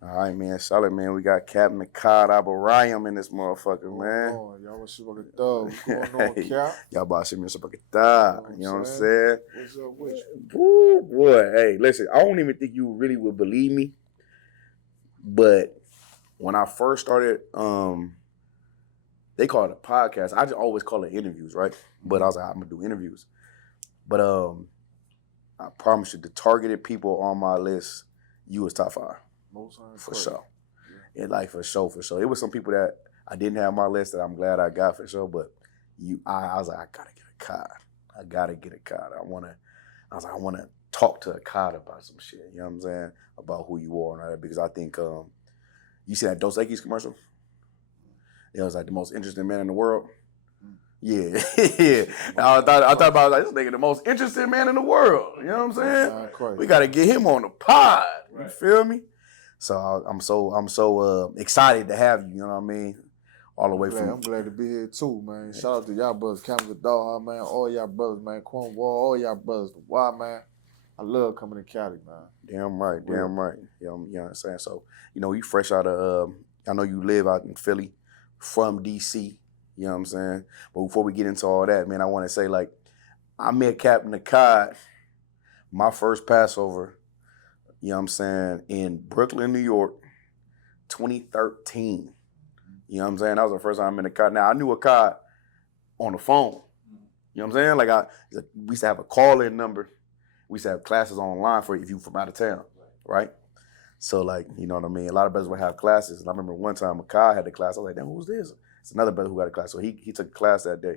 All right, man. Solid, man. We got Captain Ahchaad Abarayam in this motherfucker, man. Y'all what's up with the thug? What's going on, Cap? Y'all about to see me in some thug. You know what I'm saying? What's up with you? Woo, boy. Hey, listen, I don't even think you really would believe me. But when I first started, they call it a podcast. I just always call it interviews, right? But I was like, I'm gonna do interviews. But I promise you, the targeted people on my list, you was top 5. For sure. Yeah, like for sure. It was some people that I didn't have on my list that I'm glad I got for sure. But I was like, I gotta get a Ahchaad. I wanna talk to Ahchaad about some shit. You know what I'm saying? About who you are and all that. Because I think you see that Dos Equis commercial? It was like the most interesting man in the world. Yeah, yeah. I thought about like this nigga, the most interesting man in the world. You know what I'm saying? We gotta get him on the pod. You feel me? So I'm so excited to have you. You know what I mean? All the way from. I'm glad to be here too, man. Shout out to y'all brothers, Captain Dog, man. All y'all brothers, man. Cornwall, all y'all brothers. Why, man? I love coming to Cali, man. Damn right. You know what I'm saying? So you fresh out of. I know you live out in Philly, from DC. You know what I'm saying? But before we get into all that, man, I want to say, like, I met Captain Ahchaad my first Passover, you know what I'm saying, in Brooklyn, New York, 2013. You know what I'm saying? That was the first time I met Ahchaad. Now, I knew Ahchaad on the phone. You know what I'm saying? Like, we used to have a call-in number. We used to have classes online for if you from out of town, right? So, like, you know what I mean? A lot of brothers would have classes. And I remember one time Ahchaad had the class. I was like, damn, who's this? It's another brother who got a class. So he took a class that day.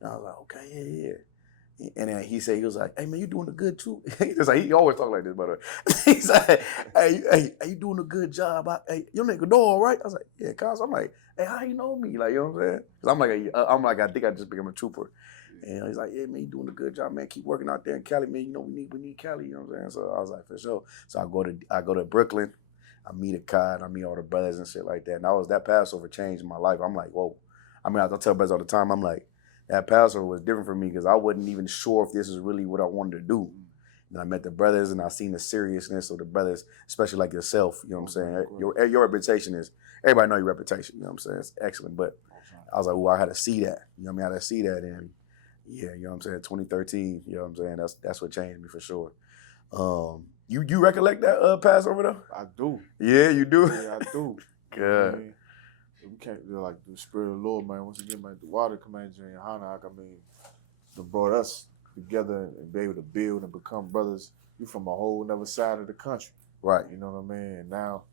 And I was like, okay, yeah. And then he was like, hey, man, you doing a good too. He always talk like this, but he's like, hey, you doing a good job. Hey, your nigga know all right? I was like, yeah, cuz. I'm like, hey, how you know me? Like, you know what I'm saying? Because I'm like, I think I just became a trooper. And he's like, yeah, man, you doing a good job, man. Keep working out there in Cali, man. You know, we need Cali, you know what I'm saying? So I was like, for sure. So I go to Brooklyn. I meet Ahchaad, I meet all the brothers and shit like that. And that Passover changed my life. I'm like, whoa. I mean, I tell brothers all the time, I'm like, that Passover was different for me because I wasn't even sure if this is really what I wanted to do. And I met the brothers and I seen the seriousness of the brothers, especially like yourself, you know what I'm saying? Your reputation is, everybody know your reputation, you know what I'm saying? It's excellent. But I was like, I had to see that. You know what I mean? I had to see that. And yeah, you know what I'm saying? 2013, you know what I'm saying? That's what changed me for sure. You recollect that Passover though? I do. Yeah, you do? Yeah, I do. Good. I mean, we can't like the Spirit of the Lord, man. Once again, man, the water command you in Hanak, I mean, they brought us together and be able to build and become brothers. You from a whole other side of the country. Right. You know what I mean? And now,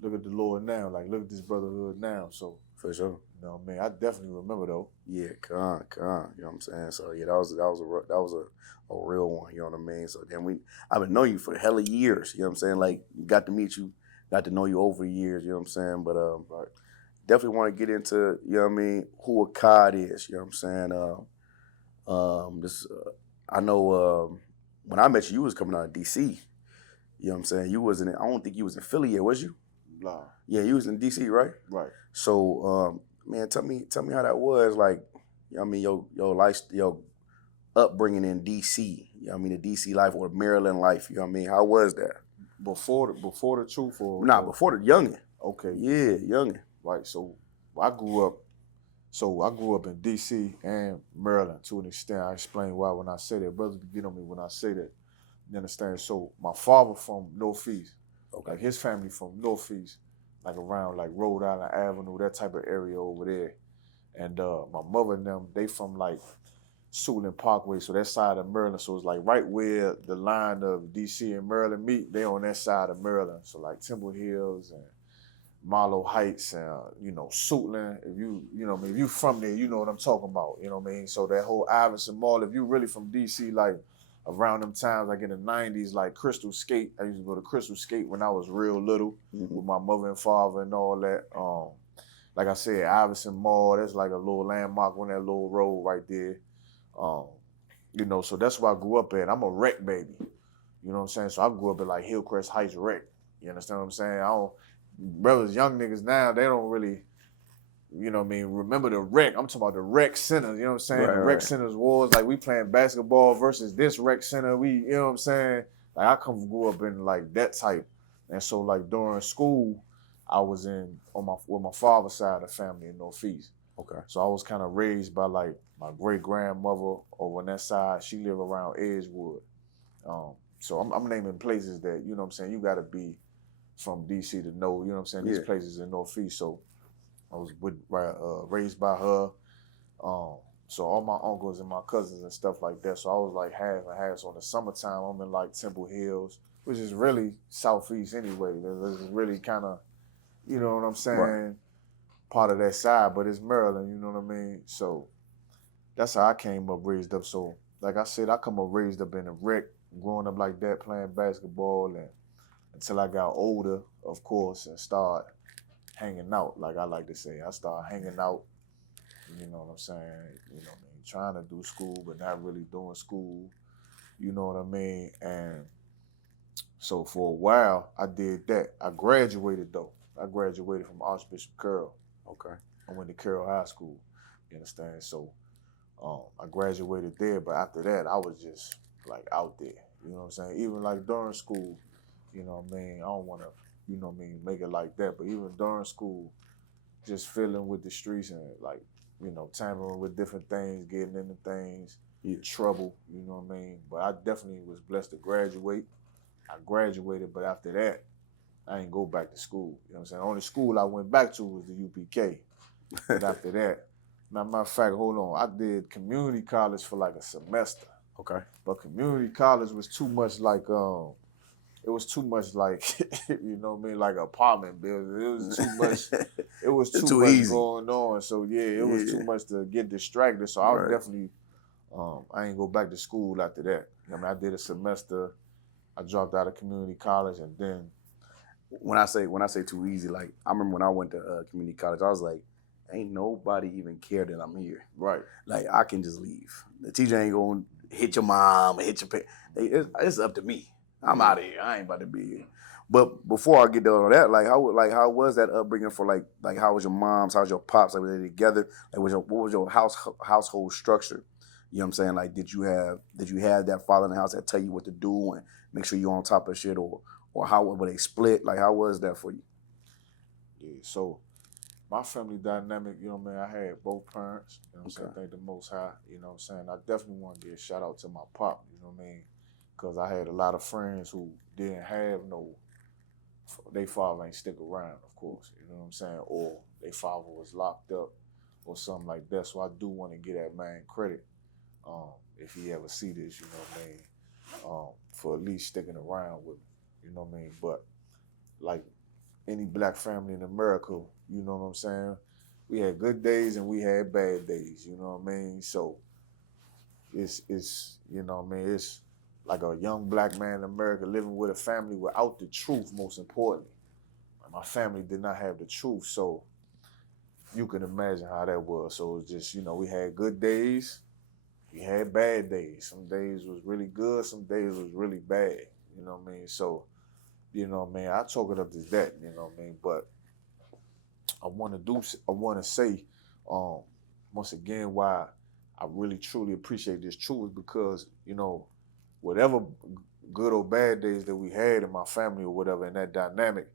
look at the Lord now. Like, look at this brotherhood now. So, for sure. You know what I mean? I definitely remember though. Yeah, con. You know what I'm saying? So yeah, that was a real one. You know what I mean? So then I've been knowing you for hella years. You know what I'm saying? Like, got to meet you, got to know you over years. You know what I'm saying? But right. Definitely want to get into, you know what I mean, who Ahchaad is. You know what I'm saying? I know when I met you, you was coming out of DC. You know what I'm saying? You wasn't. I don't think you was in Philly yet, was you? Nah. Yeah, you was in DC, right? Right. So, man, tell me how that was. Like, you know what I mean, your life, your upbringing in DC. You know what I mean, the DC life or Maryland life. You know what I mean? How was that? Before the truth or before the youngin'. Okay. Yeah, youngin'. Right. So I grew up in DC and Maryland to an extent. I explain why when I say that. Brothers get on me when I say that. You understand? So my father from Northeast. Okay. Like his family from Northeast, like around like Rhode Island Avenue, that type of area over there. And my mother and them, they from like Suitland Parkway, so that side of Maryland. So it's like right where the line of DC and Maryland meet, they on that side of Maryland. So like Temple Hills and Marlow Heights and, Suitland. If you from there, you know what I'm talking about. You know what I mean? So that whole Iverson Mall, if you really from DC, like around them times, like in the 90s, like Crystal Skate. I used to go to Crystal Skate when I was real little with my mother and father and all that. Like I said, Iverson Mall, that's like a little landmark on that little road right there. So that's where I grew up at. I'm a rec baby. You know what I'm saying? So I grew up at like Hillcrest Heights rec. You understand what I'm saying? Brothers, young niggas now, they don't really, remember the rec. I'm talking about the rec center, you know what I'm saying? Right, the rec centers wars, like we playing basketball versus this rec center. You know what I'm saying? Like I grew up in like that type And so like during school, I was with my father's side of the family in Northeast. Okay. So I was kind of raised by like my great grandmother over on that side. She lived around Edgewood. So I'm naming places that, you know what I'm saying, you got to be from DC to know, you know what I'm saying, these places in Northeast. So I was raised by her. So all my uncles and my cousins and stuff like that. So I was like half and half. So in the summertime, I'm in like Temple Hills, which is really Southeast anyway. This is really kind of, you know what I'm saying, Right. part of that side, but it's Maryland, you know what I mean? So that's how I came up, raised up. So like I said, I come up raised up in a rec, growing up like that, playing basketball, and until I got older, of course, and start hanging out, like I like to say. I started hanging out, you know what I'm saying, you know what I mean, trying to do school, but not really doing school, you know what I mean? And so for a while, I did that. I graduated though. I graduated from Archbishop Carroll. Okay. I went to Carroll High School, you understand? So I graduated there, but after that, I was just like out there, you know what I'm saying? Even like during school, you know what I mean? I don't want to, you know what I mean, make it like that, but even during school, just filling with the streets and like, you know, tampering with different things, getting into things, trouble, you know what I mean? But I definitely was blessed to graduate. I graduated, but after that, I didn't go back to school. You know what I'm saying? The only school I went back to was the UPK. But after that, matter of fact, hold on, I did community college for like a semester. Okay. But community college was too much like, it was too much like, you know what I mean, like apartment building. It was too much, it was too much easy. going on. So yeah, it was too much to get distracted. So I was definitely, I ain't go back to school after that. I mean, I did a semester, I dropped out of community college, and then when I say too easy, like I remember when I went to community college, I was like, ain't nobody even care that I'm here. Right. Like I can just leave. The teacher ain't gonna hit your mom or hit your parents. It's up to me. I'm out of here. I ain't about to be here. But before I get done on that, how was that upbringing for like how was your mom's, how was your pops, like were they together? Like what was your household structure? You know what I'm saying? Like did you have that father in the house that tell you what to do and make sure you're on top of shit, or how were they split? Like how was that for you? Yeah, so my family dynamic, you know what I mean, I had both parents, you know what I'm saying, thank the Most High, you know what I'm saying. I definitely want to give a shout out to my pop, you know what I mean, because I had a lot of friends who didn't have their father ain't stick around, of course, you know what I'm saying, or their father was locked up or something like that. So I do want to give that man credit, if he ever see this, you know what I mean, for at least sticking around with me, you know what I mean. But like any black family in America, you know what I'm saying, we had good days and we had bad days, you know what I mean. So it's you know what I mean, it's like a young black man in America living with a family without the truth, most importantly. My family did not have the truth, so you can imagine how that was. So it's just, you know, we had good days, we had bad days. Some days was really good, some days was really bad, you know what I mean. So, you know what I mean, I chalk it up to that, you know what I mean. But I want to say, once again, why I really truly appreciate this truth is because, you know, whatever good or bad days that we had in my family or whatever in that dynamic,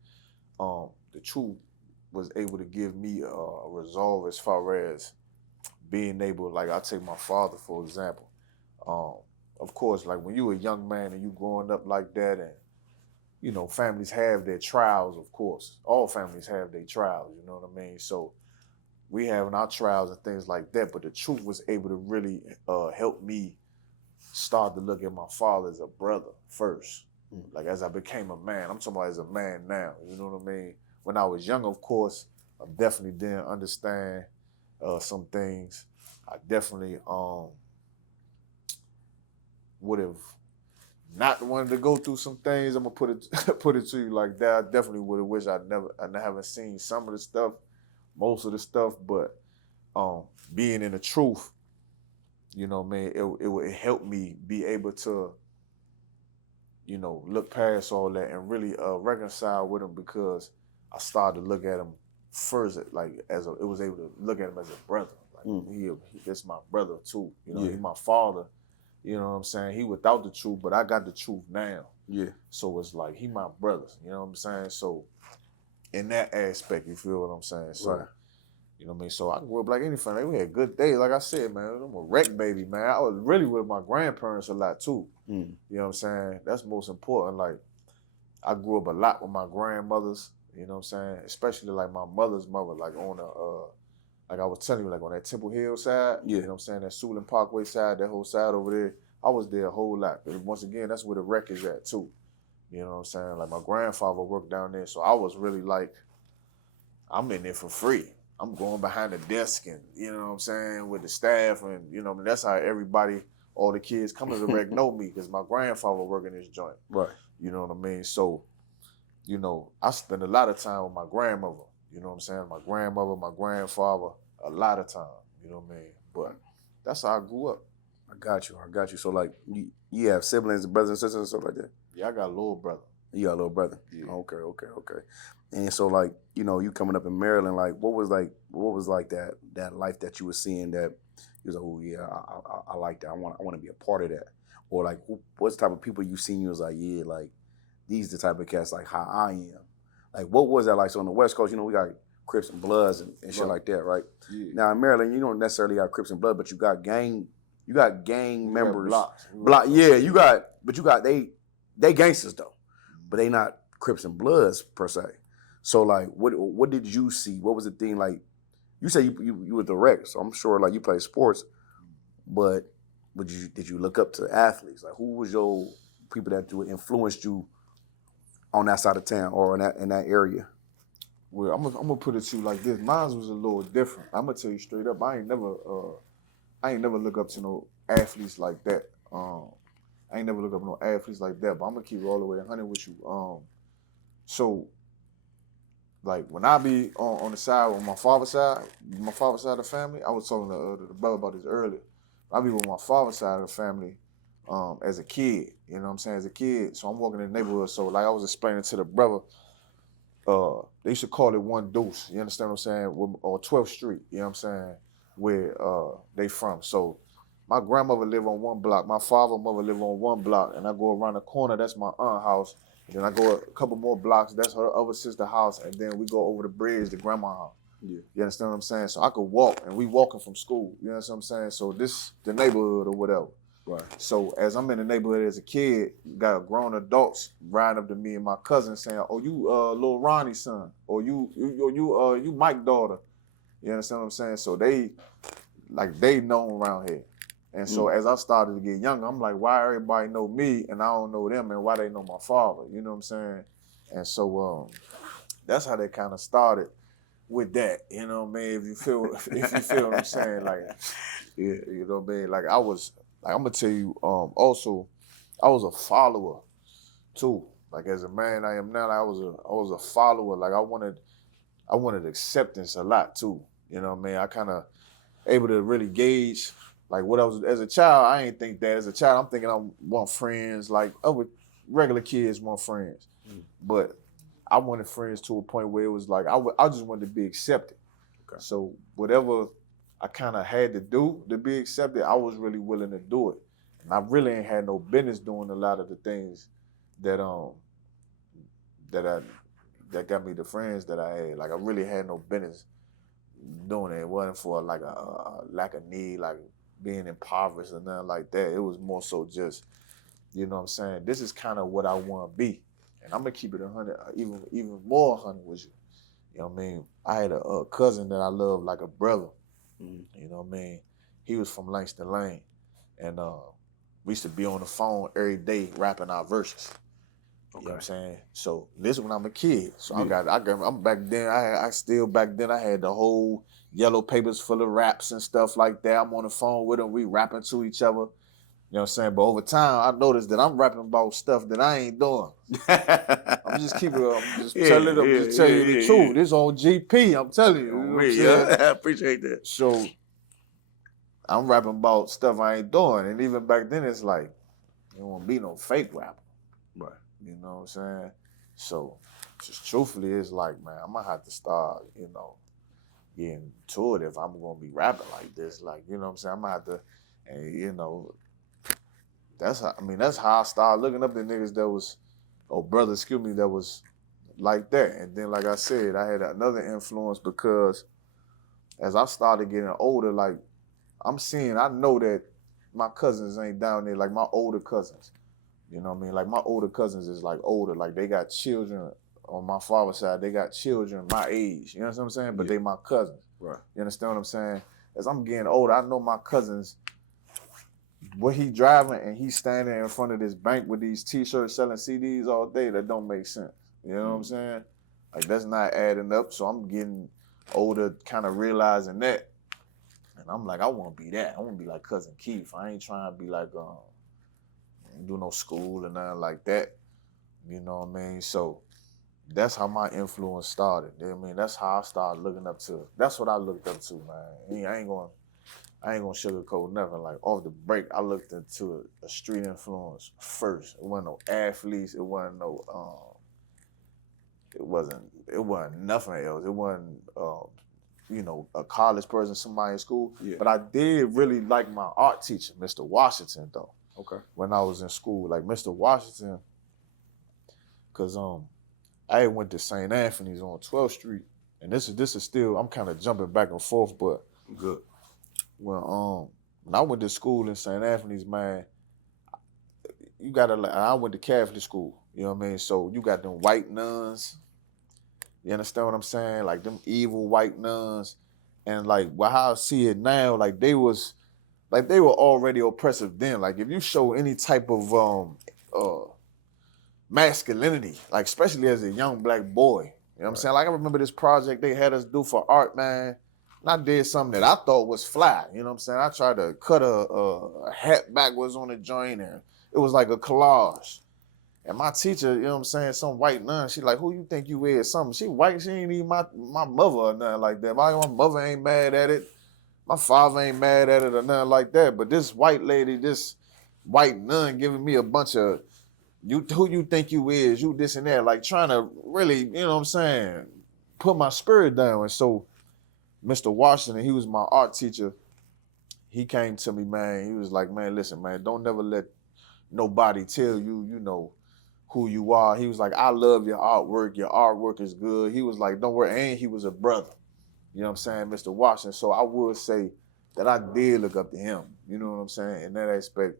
the truth was able to give me a resolve as far as being able, like I take my father for example. Of course, like when you a young man and you growing up like that, and you know, families have their trials, of course. All families have their trials, you know what I mean? So we having our trials and things like that, but the truth was able to really help me start to look at my father as a brother first. Like as I became a man, I'm talking about as a man now, you know what I mean? When I was young, of course, I definitely didn't understand some things. I definitely would have not wanted to go through some things. I'm gonna put it to you like that. I definitely would have wished I haven't seen some of the stuff, most of the stuff, but being in the truth, you know what I mean, it would help me be able to, you know, look past all that and really reconcile with him, because I started to look at him first, like it was able to look at him as a brother. Like that's my brother too. You know, he's my father. You know what I'm saying? He without the truth, but I got the truth now. Yeah. So it's like he my brother, you know what I'm saying? So in that aspect, you feel what I'm saying? So Right. you know what I mean? So I grew up like any family. We had good days. Like I said, man, I'm a wreck baby, man. I was really with my grandparents a lot too. Mm. You know what I'm saying? That's most important. Like I grew up a lot with my grandmothers, you know what I'm saying? Especially like my mother's mother, like on like I was telling you, like on that Temple Hill side, Yeah. you know what I'm saying? That Suitland Parkway side, that whole side over there. I was there a whole lot. But once again, that's where the wreck is at too. You know what I'm saying? Like my grandfather worked down there. So I was really like, I'm in there for free. I'm going behind the desk and, you know what I'm saying, with the staff. And, you know, that's how everybody, all the kids coming to the wreck know me because my grandfather working this joint. Right. You know what I mean? So, you know, I spend a lot of time with my grandmother. You know what I'm saying? My grandmother, my grandfather, a lot of time. You know what I mean? But that's how I grew up. I got you. So like you have siblings, brothers and sisters and stuff like that? Yeah, I got a little brother. You got a little brother? Yeah. Okay. And so like, you know, you coming up in Maryland, like what was like that life that you were seeing that you was like, oh yeah, I like that. I want to be a part of that. Or like what's the type of people you seen you was like, yeah, like these the type of cats like how I am. Like what was that like? So on the West Coast, you know, we got Crips and Bloods and shit Right. like that, right? Yeah. Now in Maryland, you don't necessarily got Crips and Blood, but you got gang members. Blocks. Yeah, you got they gangsters though, but they not Crips and Bloods per se. So like, what did you see? What was the thing like? You say you were the wreck, so I'm sure like you play sports, but did you look up to athletes? Like who was your people that influenced you on that side of town or in that area? Well, I'm gonna put it to you like this. Mine was a little different. I'm gonna tell you straight up. I ain't never look up to no athletes like that. I ain't never look up to no athletes like that. But I'm gonna keep it all the way 100 with you. So like when I be on the side with my father's side of the family, I was talking to the brother about this earlier. I be with my father's side of the family as a kid. You know what I'm saying? As a kid, so I'm walking in the neighborhood. So like I was explaining to the brother. They used to call it One Deuce, you understand what I'm saying? Or 12th Street, you know what I'm saying? Where they from. So my grandmother lived on one block, my father and mother live on one block, and I go around the corner, that's my aunt's house. And then I go a couple more blocks, that's her other sister's house, and then we go over the bridge to grandma's house. Yeah. You understand what I'm saying? So I could walk, and we walking from school, you know what I'm saying? So this the neighborhood or whatever. Right. So as I'm in the neighborhood as a kid, you got grown adults riding up to me and my cousin saying, "Oh, you little Ronnie's son," or you Mike's daughter. You understand what I'm saying? So they known around here. And so as I started to get younger, I'm like, why everybody know me and I don't know them, and why they know my father? You know what I'm saying? And so that's how they kind of started with that. You know what I mean? If you feel what I'm saying, like, yeah, you know what I mean? Like I'm gonna tell you, also, I was a follower too. Like as a man I am now, I was a follower. Like I wanted acceptance a lot too. You know what I mean? I kind of able to really gauge like what I was as a child. I ain't think that as a child. I'm thinking I want friends like other regular kids want friends, but I wanted friends to a point where it was like I just wanted to be accepted. Okay. So whatever I kind of had to do to be accepted, I was really willing to do it. And I really ain't had no business doing a lot of the things that got me the friends that I had. Like I really had no business doing it. It wasn't for like a lack of need, like being impoverished or nothing like that. It was more so just, you know what I'm saying, this is kind of what I want to be. And I'm gonna keep it 100, even more 100 with you. You know what I mean? I had a cousin that I loved like a brother. You know what I mean? He was from Langston Lane. And we used to be on the phone every day rapping our verses. Okay. You know what I'm saying? So this is when I'm a kid. So I'm back then, I had the whole yellow papers full of raps and stuff like that. I'm on the phone with them, we rapping to each other. You know what I'm saying? But over time, I noticed that I'm rapping about stuff that I ain't doing. I'm just telling you the truth. This on GP, I'm telling you. You know what I'm saying? I appreciate that. So I'm rapping about stuff I ain't doing. And even back then, it's like, you don't want to be no fake rapper. Right. You know what I'm saying? So just truthfully, it's like, man, I'm going to have to start, getting to it if I'm going to be rapping like this. Like, you know what I'm saying? I'm going to have to, and, that's how I started looking up the niggas that was, or brothers, excuse me, that was like that. And then, like I said, I had another influence because as I started getting older, like I know that my cousins ain't down there, like my older cousins. You know what I mean? Like my older cousins is like older, like they got children on my father's side, they got children my age. You know what I'm saying? But they my cousins. Right. You understand what I'm saying? As I'm getting older, I know my cousins, what he driving and he's standing in front of this bank with these t-shirts selling CDs all day, that don't make sense. You know what I'm saying? Like that's not adding up. So I'm getting older, kind of realizing that. And I'm like, I want to be that. I want to be like Cousin Keith. I ain't trying to be like, do no school and nothing like that. You know what I mean? So that's how my influence started. You know what I mean? That's how I started looking up to. That's what I looked up to, man. I ain't gonna sugarcoat nothing. Like off the break, I looked into a street influence first. It wasn't no athletes. It wasn't no. It wasn't nothing else. It wasn't a college person, somebody in school. Yeah. But I did really like my art teacher, Mr. Washington, though. Okay. When I was in school, like Mr. Washington, cause I went to St. Anthony's on 12th Street, and this is still, I'm kind of jumping back and forth, but good. When I went to school in St. Anthony's, man, I went to Catholic school, you know what I mean? So you got them white nuns, you understand what I'm saying? Like them evil white nuns, and like how I see it now, like they were already oppressive then. Like if you show any type of masculinity, like especially as a young black boy, you know what I'm saying? Like I remember this project they had us do for art, man. And I did something that I thought was fly, you know what I'm saying? I tried to cut a hat backwards on the joint, and it was like a collage. And my teacher, you know what I'm saying, some white nun, she like, who you think you is? Something. She white, she ain't even my mother or nothing like that. My mother ain't mad at it. My father ain't mad at it or nothing like that. But this white lady, this white nun giving me a bunch of, who you think you is, you this and that, like trying to really, you know what I'm saying, put my spirit down. And so Mr. Washington, he was my art teacher. He came to me, man. He was like, man, listen, man, don't never let nobody tell you, you know, who you are. He was like, I love your artwork. Your artwork is good. He was like, don't worry. And he was a brother. You know what I'm saying, Mr. Washington. So I would say that I did look up to him. You know what I'm saying? In that aspect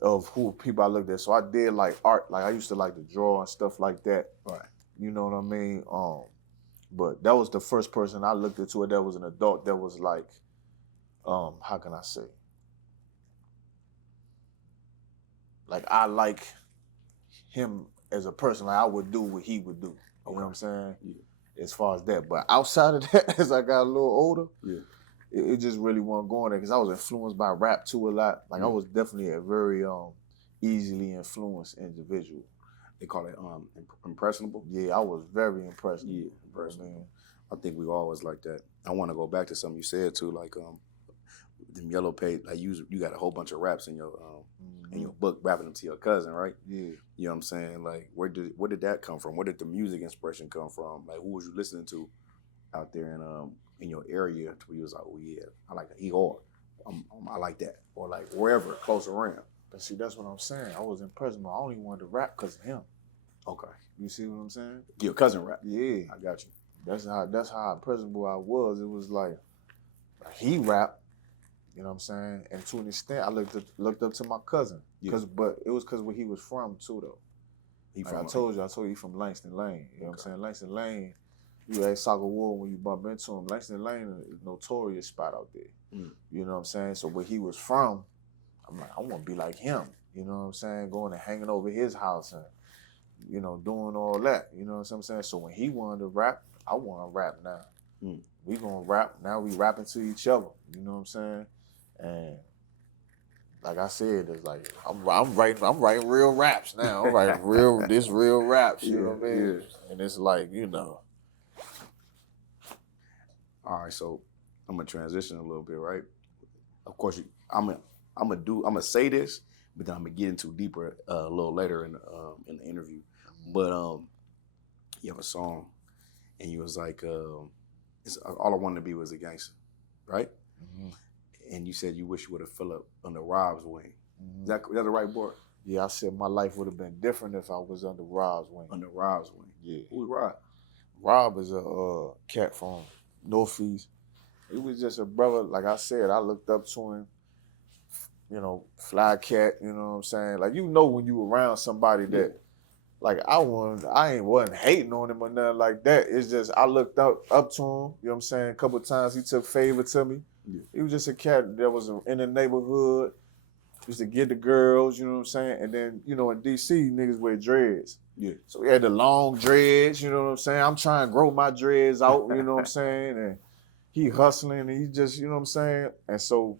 of who people I looked at. So I did like art. Like I used to like to draw and stuff like that. Right. You know what I mean? But that was the first person I looked into it that was an adult that was like, how can I say? Like I like him as a person, like I would do what he would do. You know what I'm saying? Yeah. As far as that. But outside of that, as I got a little older, it just really wasn't going there because I was influenced by rap too a lot. Like I was definitely a very easily influenced individual. They call it impressionable. Yeah, I was very impressive. Yeah, impressionable. I think we always like that. I want to go back to something you said too, like them yellow page. Like you got a whole bunch of raps in your in your book, rapping them to your cousin, right? Yeah. You know what I'm saying? Like where did that come from? Where did the music inspiration come from? Like who was you listening to out there in your area where you was like, oh yeah, I like that. He hard. I like that. Or like wherever close around. But see, that's what I'm saying. I was impressed. I only wanted to rap because of him. Okay. You see what I'm saying? Your cousin rap. Yeah. I got you. That's how impressible I was. It was like he rapped, you know what I'm saying? And to an extent I looked up to my cousin. But it was because where he was from too though. I told you he from Langston Lane. You know what I'm saying? Langston Lane, you ask Soccer War when you bump into him, Langston Lane is a notorious spot out there. You know what I'm saying? So where he was from, I'm like, I want to be like him. You know what I'm saying? Going and hanging over his house and, you know, doing all that. You know what I'm saying? So when he wanted to rap, I want to rap now. We gonna rap. Now we rapping to each other. You know what I'm saying? And like I said, it's like I'm writing real raps now. I'm writing real raps. You know what I mean? Yeah. And it's like, you know. All right, so I'm gonna transition a little bit, right? Of course, I'm gonna say this, but then I'm gonna get into deeper a little later in the interview. But you have a song, and you was like, it's, all I wanted to be was a gangster, right? And you said you wish you would have filled up under Rob's wing. Is that the right board? Yeah, I said my life would have been different if I was under Rob's wing. Under Rob's wing. Yeah. Who's Rob? Rob is a cat from Northeast. He was just a brother. Like I said, I looked up to him. You know, fly cat. You know what I'm saying? Like, you know, when you around somebody that, like, I wasn't hating on him or nothing like that. It's just I looked up to him. You know what I'm saying? A couple of times he took favor to me. Yeah. He was just a cat that was in the neighborhood. Used to get the girls, you know what I'm saying? And then, you know, in DC, niggas wear dreads. Yeah. So he had the long dreads, you know what I'm saying? I'm trying to grow my dreads out, you know what I'm saying? And he hustling and he just, you know what I'm saying? And so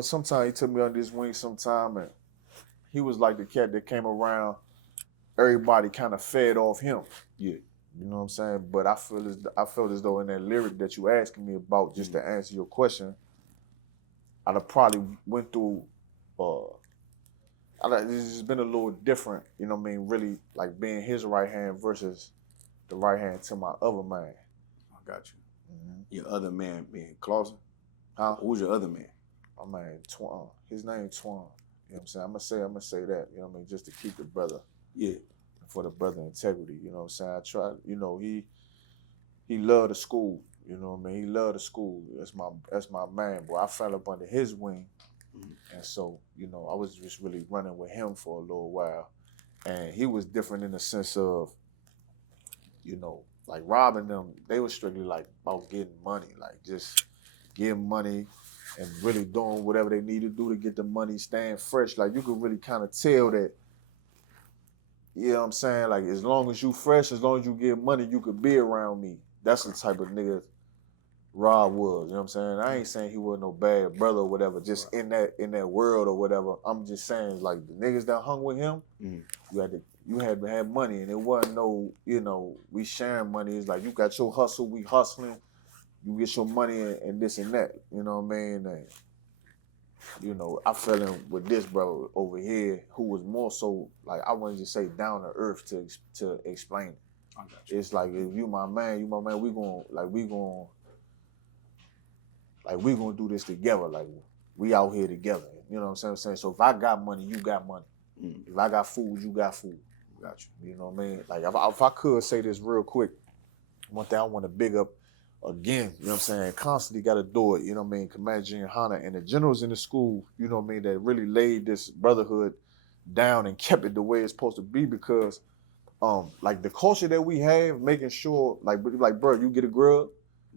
sometimes he took me under his wing sometime, and he was like the cat that came around, everybody kind of fed off him. Yeah. You know what I'm saying? But I felt as though in that lyric that you asking me about, just to answer your question, I'd have probably went through, it's just been a little different, you know what I mean? Really, like being his right hand versus the right hand to my other man. I got you. Mm-hmm. Your other man being Clausen? Huh? Who's your other man? My man, Twan. His name Twan. You know what I'm saying? I'm gonna say that, you know what I mean? Just to keep the brother. Yeah. For the brother integrity, you know what I'm saying? I try, you know, he loved the school, you know what I mean? He loved the school. That's my man, boy. I fell up under his wing. And so, you know, I was just really running with him for a little while. And he was different in the sense of, you know, like Rob and them, they were strictly like about getting money, like just getting money and really doing whatever they need to do to get the money, staying fresh. Like, you could really kind of tell that, you know what I'm saying? Like, as long as you fresh, as long as you get money, you could be around me. That's the type of nigga Rob was, you know what I'm saying? I ain't saying he wasn't no bad brother or whatever, just in that world or whatever. I'm just saying, like, the niggas that hung with him, you had to have money, and it wasn't no, you know, we sharing money. It's like, you got your hustle, we hustling, you get your money and this and that, you know what I mean? And, you know, I fell in with this brother over here who was more so, like, I wouldn't just say down to earth to explain it. It's like, if you my man, we gonna do this together. Like, we out here together. You know what I'm saying? So if I got money, you got money. If I got food, you got food. Got you. You know what I mean? Like, if I could say this real quick, one thing I want to big up again, you know what I'm saying? Constantly got to do it, you know what I mean? Commander Junior Hana and the generals in the school, you know what I mean, that really laid this brotherhood down and kept it the way it's supposed to be, because like the culture that we have, making sure, like bro, you get a grub.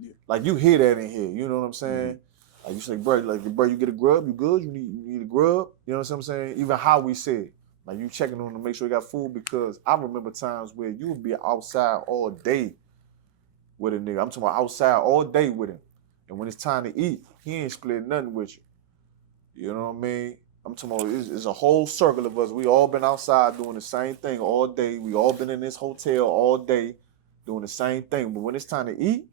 Yeah. Like, you hear that in here, you know what I'm saying? Like, you say, bro, you get a grub, you good? You need a grub? You know what I'm saying? Even how we say it. Like, you checking on him to make sure he got food, because I remember times where you would be outside all day with a nigga. I'm talking about outside all day with him. And when it's time to eat, he ain't split nothing with you. You know what I mean? I'm talking about, it's a whole circle of us. We all been outside doing the same thing all day. We all been in this hotel all day doing the same thing. But when it's time to eat,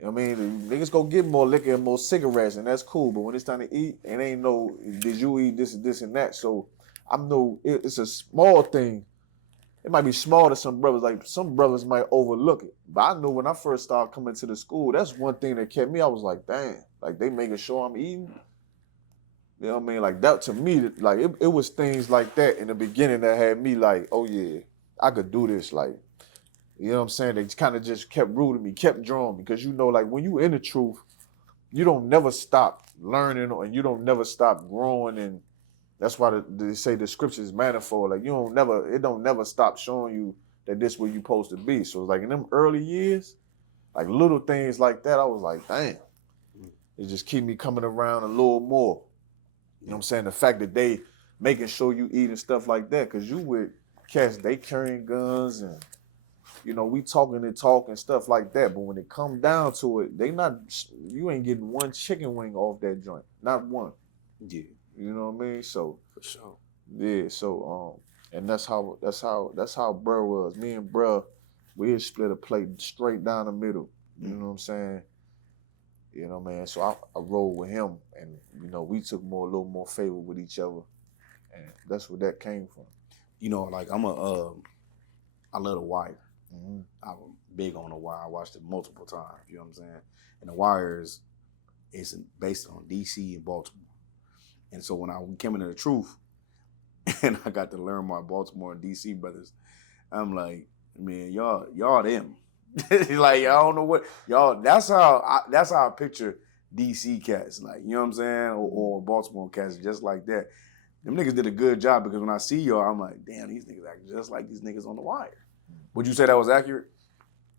you know what I mean? The niggas go get more liquor and more cigarettes, and that's cool. But when it's time to eat, it ain't no, did you eat this and that? So it's a small thing. It might be small to some brothers. Like, some brothers might overlook it. But I know when I first started coming to the school, that's one thing that kept me. I was like, damn, like, they making sure I'm eating. You know what I mean? Like, that to me, like, it was things like that in the beginning that had me like, oh yeah, I could do this. Like, you know what I'm saying? They kind of just kept rooting me, kept drawing me. Because, you know, like, when you in the truth, you don't never stop learning, and you don't never stop growing. And that's why they say the scripture is manifold. Like, it don't never stop showing you that this where you supposed to be. So, like, in them early years, like, little things like that, I was like, damn. It just keep me coming around a little more. You know what I'm saying? The fact that they making sure you eat and stuff like that, because you with cats, they carrying guns, and, you know, we talking and stuff like that. But when it come down to it, you ain't getting one chicken wing off that joint. Not one. Yeah. You know what I mean? So, for sure. Yeah, so and that's how bruh was. Me and bruh, we had split a plate straight down the middle. You know what I'm saying? You know, man. So I rolled with him, and, you know, we took a little more favor with each other, and that's where that came from. You know, like, I love The Wire. I'm big on The Wire. I watched it multiple times. You know what I'm saying? And The Wire is based on DC and Baltimore, And so when I came into the truth and I got to learn my Baltimore and DC brothers, I'm like, man, y'all them. Like, I don't know what y'all. That's how I picture DC cats, like, you know what I'm saying, or Baltimore cats, just like that. Them niggas did a good job, because when I see y'all, I'm like, damn, these niggas act just like these niggas on The Wire. Would you say that was accurate?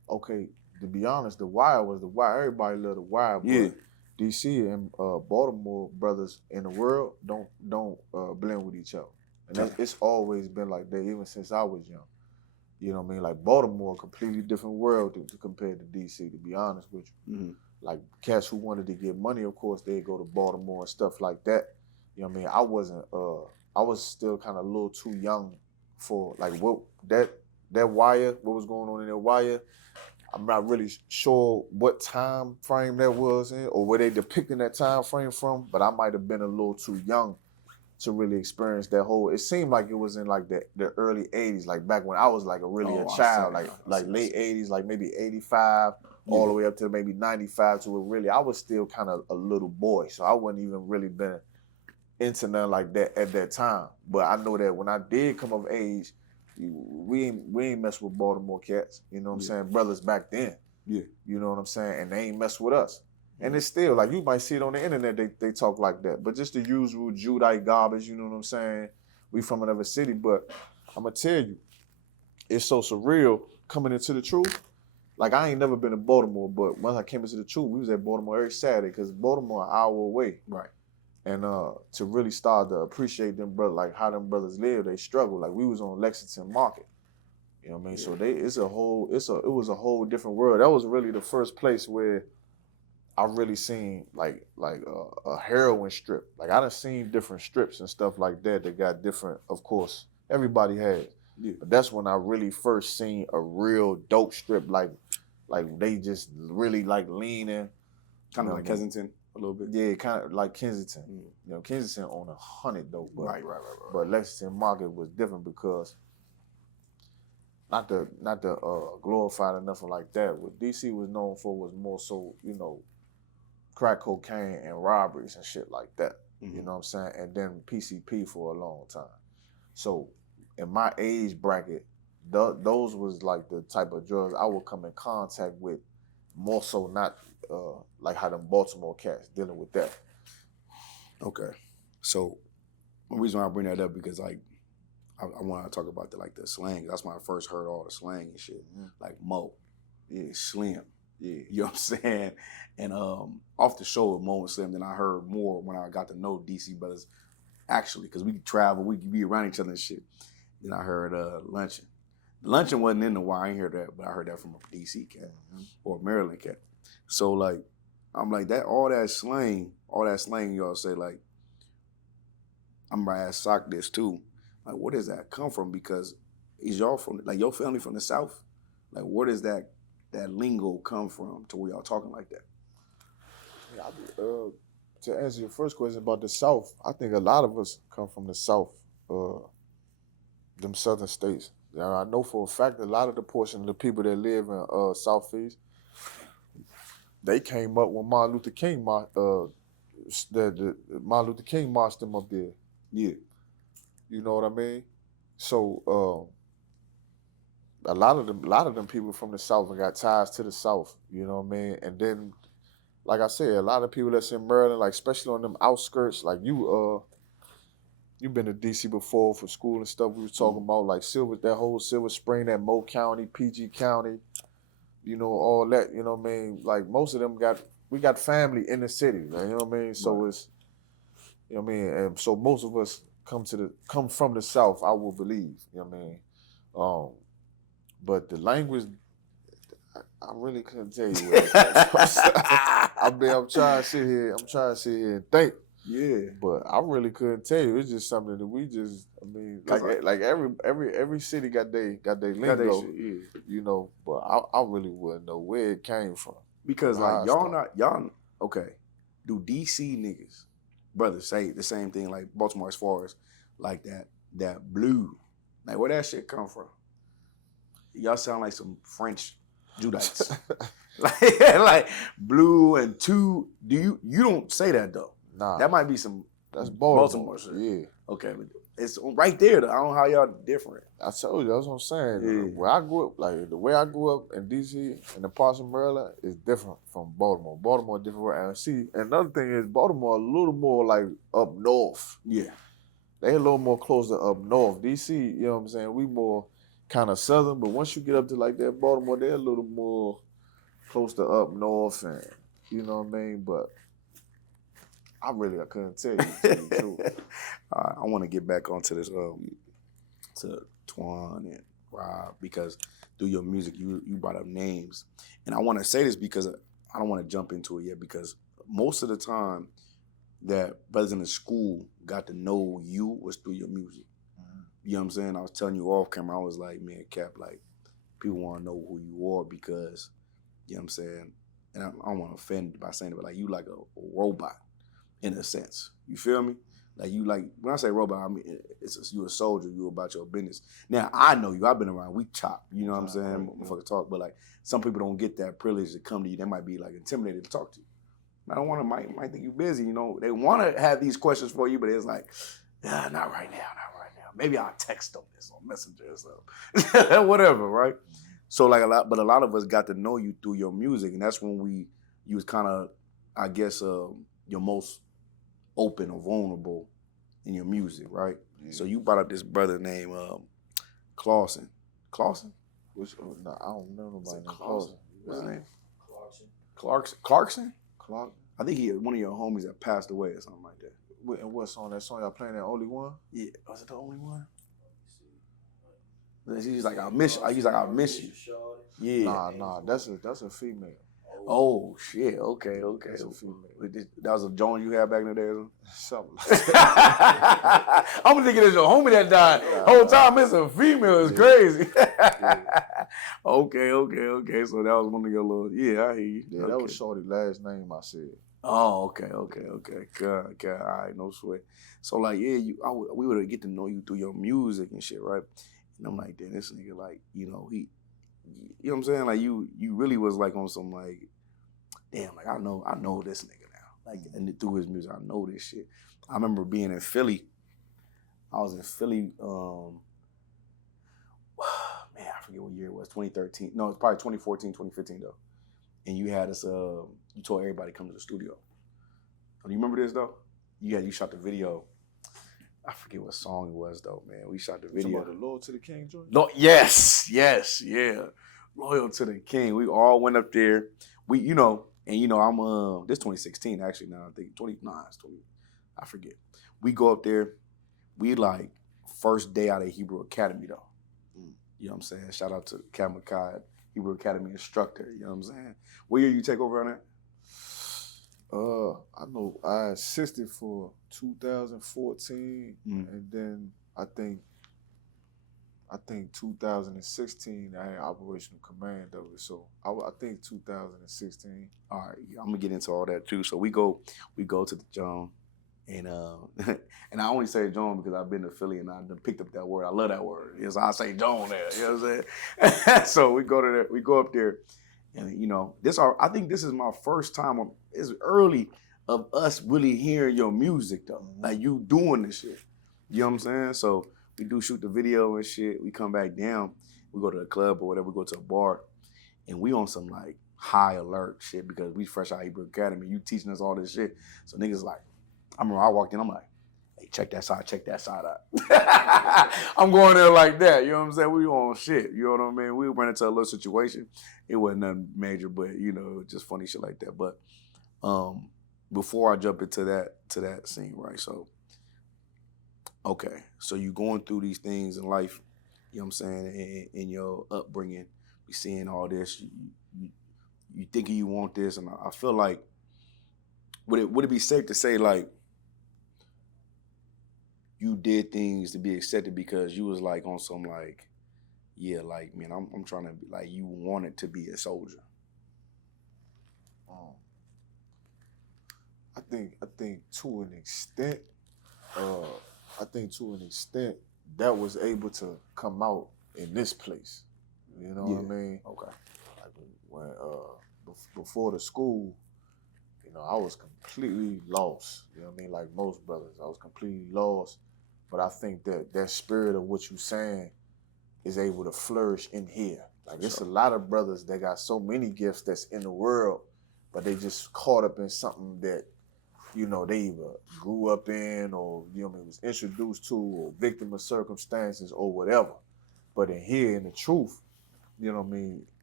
Okay, to be honest, The Wire was The Wire. Everybody loved The Wire, but DC and Baltimore brothers in the world don't blend with each other, and it's always been like that even since I was young. You know what I mean? Like, Baltimore, a completely different world to compare to DC, to be honest with you. Mm-hmm. Like, cats who wanted to get money, of course, they'd go to Baltimore and stuff like that. You know what I mean? I was still kind of a little too young for, like, what that Wire, what was going on in that Wire. I'm not really sure what time frame that was in, or where they depicting that time frame from, but I might have been a little too young to really experience that whole. It seemed like it was in like the early 80s, like back when I was like a child, like late 80s, like maybe 85, all the way up to maybe 95, to where really I was still kind of a little boy, so I wasn't even really been into nothing like that at that time. But I know that when I did come of age, we ain't mess with Baltimore cats, you know what I'm saying, brothers back then. Yeah. You know what I'm saying? And they ain't mess with us. And it's still, like, you might see it on the internet, they talk like that. But just the usual Judite garbage, you know what I'm saying? We from another city, but I'm going to tell you, it's so surreal coming into the truth. Like, I ain't never been to Baltimore, but once I came into the truth, we was at Baltimore every Saturday, because Baltimore an hour away. Right. And to really start to appreciate them brothers, like how them brothers live, they struggle. Like, we was on Lexington Market. You know what I mean? Yeah. So it was a whole different world. That was really the first place where I really seen like a heroin strip. Like, I done seen different strips and stuff like that got different, of course. Everybody has. Yeah. But that's when I really first seen a real dope strip, like they just really like leaning. Kind of like Kensington a little bit. Yeah, kind of like Kensington. Mm. You know, Kensington on 100 though. But, right. But Lexington Market was different because not to glorify it or nothing like that. What DC was known for was more so, you know, crack cocaine and robberies and shit like that. Mm-hmm. You know what I'm saying? And then PCP for a long time. So in my age bracket, those was like the type of drugs I would come in contact with, more so not like how them Baltimore cats dealing with that. Okay. So the reason why I bring that up, because like I want to talk about the slang. That's when I first heard all the slang and shit. Mm-hmm. Like Mo, Slim. Yeah, you know what I'm saying? And off the show with Mo and Slim, then I heard more when I got to know DC brothers, actually, because we could travel, we could be around each other and shit. Then I heard Luncheon. Luncheon wasn't in the Wire, I ain't heard that, but I heard that from a DC cat or a Maryland cat. So like, I'm like, all that slang y'all say, like, I'm gonna ask Sock this too. Like, where does that come from? Because is y'all from, like, your family from the South? Like, where does that lingo come from to where y'all talking like that? To answer your first question about the South, I think a lot of us come from the South, them southern states. I know for a fact a lot of the portion of the people that live in Southeast, they came up when Martin Luther King Martin Luther King marched them up there. Yeah. You know what I mean? So a lot of them people from the South and got ties to the South, you know what I mean? And then, like I said, a lot of people that's in Maryland, like especially on them outskirts, like you've been to DC before for school and stuff. We was talking about like that whole Silver Spring, that Mo County, PG County, you know, all that, you know what I mean? Like most of them we got family in the city, like, you know what I mean? So it's, you know what I mean? And so most of us come from the South, I will believe, you know what I mean? But the language, I really couldn't tell you what I'm trying to sit here and think. Yeah. But I really couldn't tell you. It's just something that we just, I mean, like every city got their lingo, you know, but I really wouldn't know where it came from. Because like y'all okay, do DC niggas, brothers, say the same thing like Baltimore as far as like that blue, like where that shit come from? Y'all sound like some French Judites. like blue and two. You don't say that though. Nah. That might be some That's Baltimore. Baltimore shit. Yeah. Okay, but it's right there though. I don't know how y'all different. I told you, that's what I'm saying. Yeah. Where I grew up, like the way I grew up in DC and the parts of Maryland is different from Baltimore. Baltimore different. And see, another thing is Baltimore a little more like up north. Yeah. They a little more closer up north. DC, you know what I'm saying? We more kind of southern, but once you get up to like that Baltimore, they're a little more close to up north, and you know what I mean? But I couldn't tell you the truth. I want to get back onto this to Twan and Rob, because through your music you brought up names, and I want to say this because I don't want to jump into it yet, because most of the time that brothers in the school got to know you was through your music. Mm-hmm. You know what I'm saying? I was telling you off camera, I was like, man, Cap, like people want to know who you are, because you know what I'm saying, and I don't want to offend by saying it, but like you like a robot in a sense. You feel me? Like you like, when I say robot, I mean you a soldier, you about your business. Now I know you, I've been around, we chop, you know what I'm saying? Motherfucker talk, but like some people don't get that privilege to come to you. They might be like intimidated to talk to you. I don't want to, might think you busy, you know. They want to have these questions for you, but it's like, not right now. Maybe I'll text them this on Messenger or something. Whatever, right? So like a lot of us got to know you through your music, and that's when you was kind of, I guess, your most open or vulnerable in your music, right? Yeah. So you brought up this brother named Clausen. Clausen? No, I don't know nobody named Clausen. What's his name? Clarkson. Clarkson? Clark? I think he one of your homies that passed away or something like that. And what song? That song y'all playing, that Only One? Yeah, was it the only one? He's like, I miss you. Yeah. Nah, that's a female. Oh shit. Okay. That's a female. That was a joint you had back in the day or something like that. I'm thinking it's your homie that died. Whole time it's a female. It's crazy. Okay. So that was one of your little, I hear you. Yeah, that was Shorty's last name I said. Oh, okay. God, all right, no sweat. So like, we would get to know you through your music and shit, right? And I'm like, damn, this nigga, like, you know, he, you know what I'm saying? Like, you really was like on some like, damn, like I know this nigga now. Like, and through his music, I know this shit. I remember being in Philly. I was in Philly. Man, I forget what year it was. 2013. No, it's probably 2014, 2015 though. And you had us. You told everybody to come to the studio. Do you remember this though? You shot the video. I forget what song it was though, man. We shot the video. About the Loyal to the King joint? No, yes, yeah. Loyal to the King. We all went up there. I'm this 2016 actually now. I think it's 20. I forget. We go up there. We like first day out of Hebrew Academy though. You know what I'm saying? Shout out to Ahchaad, Hebrew Academy instructor. You know what I'm saying? What year you take over on that? I know I assisted for 2014, and then I think 2016 I had operational command of it. So I think 2016. All right, I'm gonna get into all that too. So we go to the John, and and I only say John because I've been to Philly and I picked up that word. I love that word. So I say John there. You know what I'm saying? So we go up there. And you know, I think this is my first time. It's early of us really hearing your music though, like you doing this shit. You know what I'm saying? So we do shoot the video and shit. We come back down. We go to the club or whatever. We go to a bar, and we on some like high alert shit because we fresh out of Hebrew Academy. You teaching us all this shit. So niggas like, I remember I walked in. I'm like, hey, check that side out. I'm going there like that. You know what I'm saying? We on shit. You know what I mean? We ran into a little situation. It wasn't nothing major, but you know, just funny shit like that. But before I jump into that scene, right? So, okay, so you going through these things in life. You know what I'm saying? In your upbringing, you seeing all this. You thinking you want this, and I feel like would it be safe to say like you did things to be accepted because you was like on some like, yeah, like, man, I'm trying to be like, you wanted to be a soldier. I think to an extent, that was able to come out in this place. You know what I mean? Okay. Like when before the school, I was completely lost. You know what I mean? Like most brothers, I was completely lost. But I think that spirit of what you're saying is able to flourish in here. Like there's a lot of brothers that got so many gifts that's in the world, but they just caught up in something that, they either grew up in or, was introduced to or victim of circumstances or whatever. But in here, in the truth,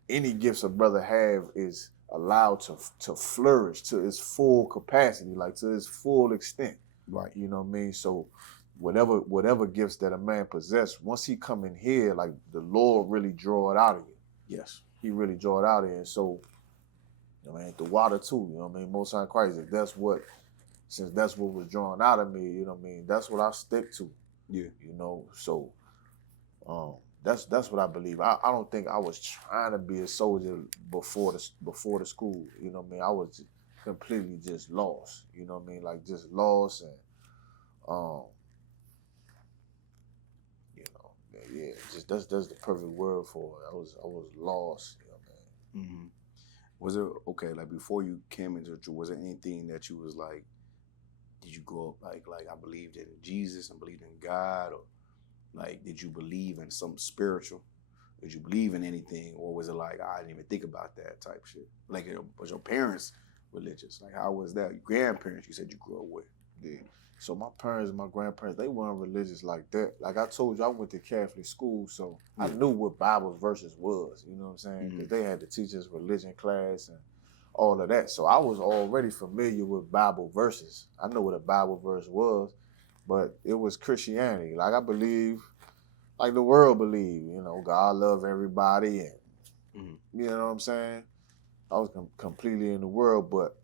any gifts a brother have is allowed to flourish to its full capacity, like to its full extent. Right. You know what I mean? So whatever gifts that a man possess, once he come in here, like the Lord really draw it out of you. Yes. He really draw it out of you. And so, the water too, Most High Christ, since that's what was drawn out of me, that's what I stick to. Yeah. So that's what I believe. I don't think I was trying to be a soldier before the school. I was completely just lost. Like just lost and just that's the perfect word for it. I was lost. Mm-hmm. Was it okay? Like before you came into church, was there anything that you was like? Did you grow up like I believed in Jesus and believed in God, or like did you believe in something spiritual? Did you believe in anything, or was it like I didn't even think about that type shit? Like was your parents religious? Like how was that? Your grandparents you said you grew up with? Yeah. So my parents and my grandparents, they weren't religious like that. Like I told you, I went to Catholic school, so I knew what Bible verses was, you know what I'm saying? Because they had to teach us religion class and all of that. So I was already familiar with Bible verses. I know what a Bible verse was, but it was Christianity. Like I believe, like the world believe, God love everybody and, you know what I'm saying? I was completely in the world, but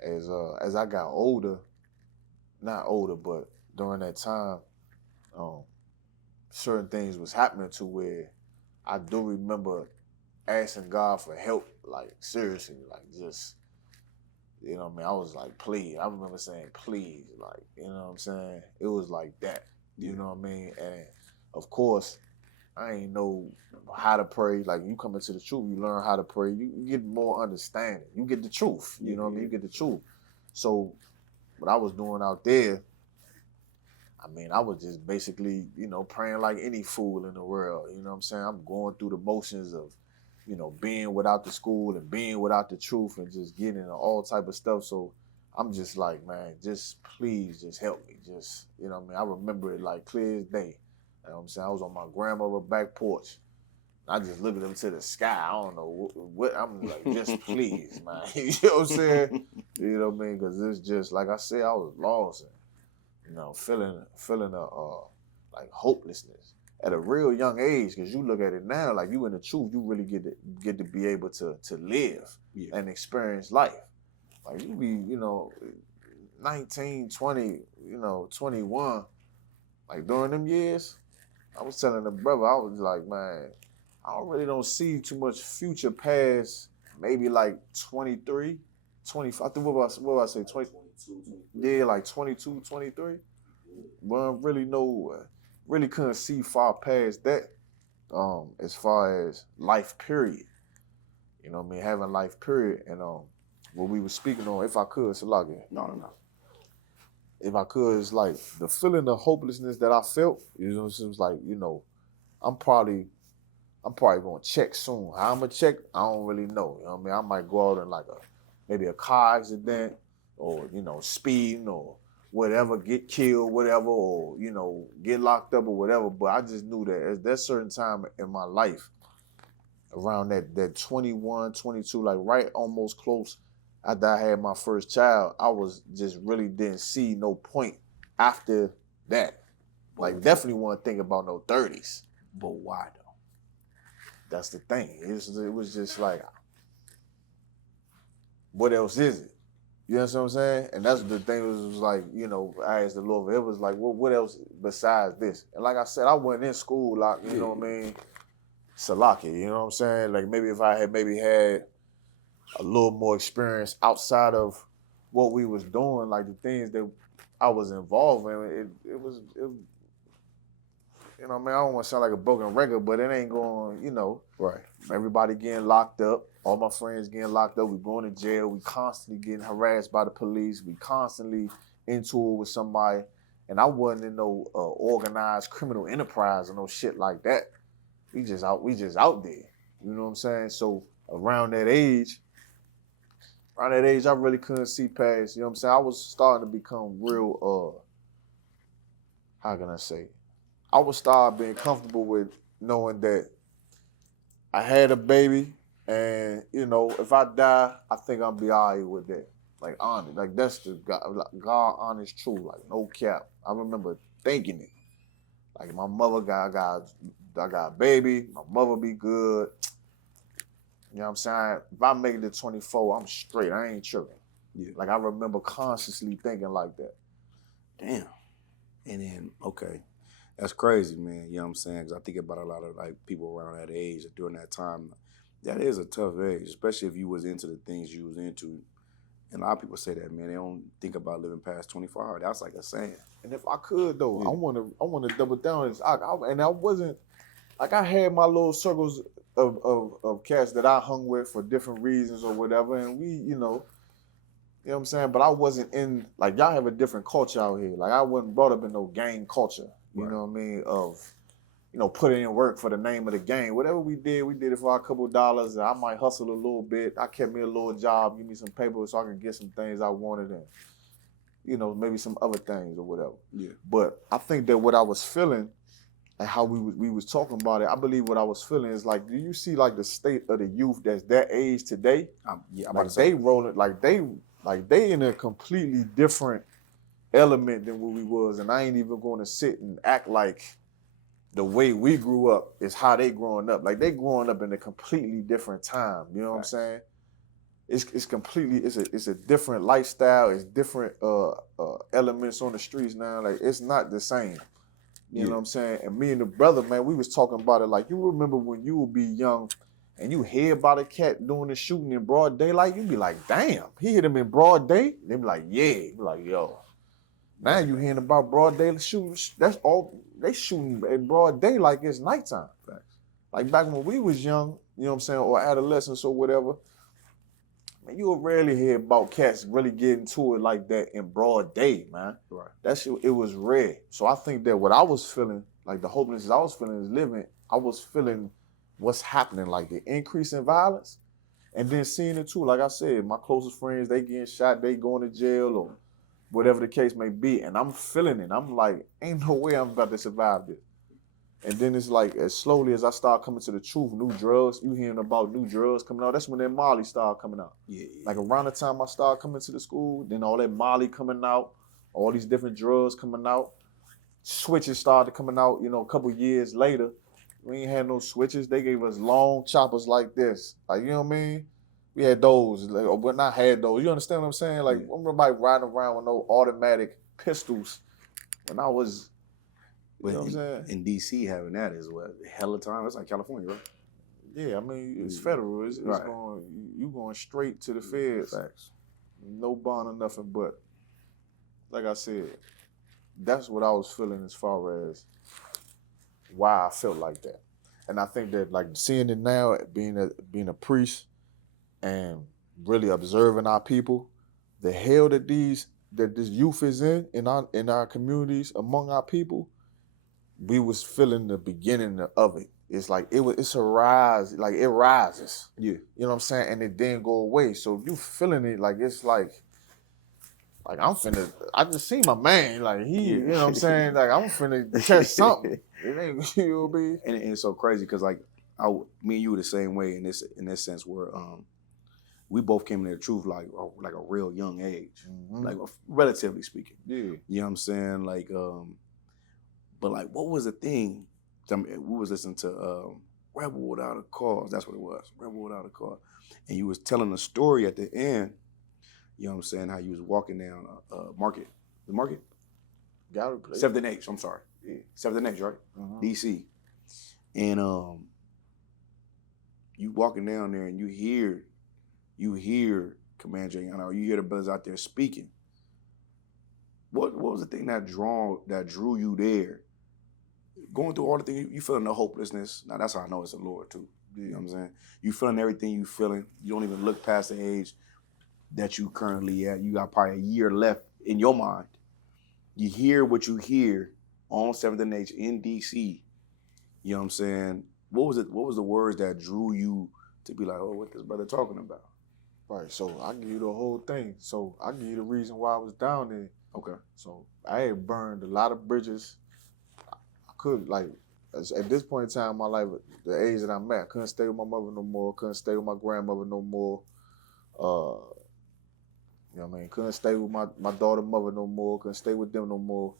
as I got older, not older, but during that time, certain things was happening to where I do remember asking God for help, like seriously, like just, I was like, please. I remember saying, please, like, you know what I'm saying? It was like that, you know what I mean? And of course, I ain't know how to pray. Like you come into the truth, you learn how to pray, you get more understanding. You get the truth, you know what I mean? You get the truth. So what I was doing out there, I was just basically, praying like any fool in the world. You know what I'm saying? I'm going through the motions of, being without the school and being without the truth and just getting all type of stuff. So I'm just like, man, just please just help me. Just, I remember it like clear as day. You know what I'm saying? I was on my grandmother's back porch. I just looked up to the sky. I don't know what I'm like, just please, man. You know what I'm saying? You know what I mean? Because it's just, like I said, I was lost and, feeling like hopelessness at a real young age. Because you look at it now, like you in the truth, you really get to be able to live and experience life. Like you be, 19, 20, 21, like during them years, I was telling the brother, I was like, man, I don't see too much future past maybe like 23, 25. I think what I say, 20? Yeah, like 22, 23. Well, really couldn't see far past that. As far as life period, having life period, and what we were speaking on, if I could, Salaki. No. If I could, it's like the feeling of hopelessness that I felt. It seems like I'm probably gonna check soon. How I'm gonna check, I don't really know. You know what I mean? I might go out in like maybe a car accident, or speeding or whatever, get killed, whatever, or get locked up or whatever. But I just knew that at that certain time in my life, around that 21, 22, like right almost close after I had my first child, I was just really didn't see no point after that. Like definitely wasn't thinking about no 30s. But why though? That's the thing. It was just like, what else is it? You know what I'm saying? And that's the thing. It was like, I asked the Lord, it was like, what else besides this? And like I said, I went in school, like, you know what I mean? Salaki, you know what I'm saying? Like maybe if I had had a little more experience outside of what we was doing, like the things that I was involved in, it was, I don't want to sound like a broken record, but it ain't going, Right. Everybody getting locked up, All my friends getting locked up. We going to jail. We constantly getting harassed by the police. We constantly into it with somebody. And I wasn't in no organized criminal enterprise or no shit like that. We just out there. You know what I'm saying? So around that age, I really couldn't see past. You know what I'm saying? I was starting to become real, how can I say? I would start being comfortable with knowing that I had a baby, and you know, if I die, I think I'll be all right with that. Like honest, like that's the God honest truth, like no cap. I remember thinking it. Like my mother I got a baby, my mother be good. You know what I'm saying? If I make it to 24, I'm straight. I ain't tripping. Yeah. Like I remember consciously thinking like that. Damn. And then, okay. That's crazy, man. You know what I'm saying? Because I think about a lot of like people around that age during that time. That is a tough age, especially if you was into the things you was into. And a lot of people say that, man, they don't think about living past 25. That's like a saying. And if I could though, Yeah. I want to double down. And I wasn't like I had my little circles of cats that I hung with for different reasons or whatever, and we, you know what I'm saying. But I wasn't in like y'all have a different culture out here. Like I wasn't brought up in no gang culture. You Right. know what I mean? Of putting in work for the name of the game. Whatever we did it for a couple of dollars. I might hustle a little bit. I kept me a little job, give me some paper so I could get some things I wanted and, maybe some other things or whatever. Yeah. But I think that what I was feeling and how we was talking about it, I believe what I was feeling is like, do you see like the state of the youth that's that age today? I'm about Like to say. they rolling, like they in a completely different element than what we was. And I ain't even going to sit and act like the way we grew up is how they growing up. Like they growing up in a completely different time. You know what I'm saying? It's completely it's a different lifestyle. It's different elements on the streets now. Like it's not the same. You know what I'm saying? And me and the brother, man, we was talking about it. Like you remember when you would be young and you hear about a cat doing the shooting in broad daylight, you'd be like, damn, he hit him in broad day? They be like, yeah. You be like, yo. Now you hearing about broad daylight shooting. That's all they shooting in broad day like it's nighttime. Facts. Like back when we was young, you know what I'm saying, or adolescents or whatever, man, you would rarely hear about cats really getting to it like that in broad day, man. Right. That shit, it was rare. So I think that what I was feeling, like the hopelessness I was feeling is living, I was feeling what's happening, like the increase in violence, and then seeing it too. Like I said, my closest friends, they getting shot, they going to jail or whatever the case may be, and I'm feeling it. I'm like, ain't no way I'm about to survive this. And then it's like, as slowly as I start coming to the truth, new drugs, you hearing about new drugs coming out, that's when that Molly started coming out. Yeah. Like around the time I started coming to the school, then all that Molly coming out, all these different drugs coming out, switches started coming out, a couple years later. We ain't had no switches. They gave us long choppers like this. Like, you know what I mean? We had those, but not had those. You understand what I'm saying? Like, I remember riding around with no automatic pistols when I was, you know what I'm saying? In D.C. having that is what hell of time. It's like California, right? Yeah, I mean, it's federal. It's right. You going straight to the feds. Facts. No bond or nothing, but like I said, that's what I was feeling as far as why I felt like that. And I think that like seeing it now, being a priest and really observing our people, the hell that this youth is in our communities, among our people, we was feeling the beginning of it. It's like it's a rise, like it rises. Yeah. You know what I'm saying? And it didn't go away. So if you feeling it, like it's like I just see my man, like you know what I'm saying? Like I'm finna catch something. It ain't, you'll be. And it's so crazy because like me and you were the same way in this sense where we both came to the truth like a real young age, like relatively speaking. Yeah. You know what I'm saying? Like, but like, what was the thing? We was listening to Rebel Without a Cause. That's what it was, Rebel Without a Cause. And you was telling a story at the end. You know what I'm saying? How you was walking down Market. The Market? Gallery Place. 7th and H, I'm sorry. Yeah. 7th and H, right? DC. And you walking down there and you hear Commander Jayana, or you hear the brothers out there speaking. What was the thing that drew you there? Going through all the things, you feeling the hopelessness. Now that's how I know it's the Lord too. You know what I'm saying? You feeling everything you feeling. You don't even look past the age that you currently at. You got probably a year left in your mind. You hear what you hear on 7th and H in DC. You know what I'm saying? What was it? What was the words that drew you to be like, oh, what this brother talking about? Right. So I give you the whole thing. So I give you the reason why I was down there. Okay. So I had burned a lot of bridges. I could, like, at this point in time in my life, the age that I'm at, I couldn't stay with my mother no more. Couldn't stay with my grandmother no more. You know what I mean? Couldn't stay with my daughter mother no more. Couldn't stay with them no more.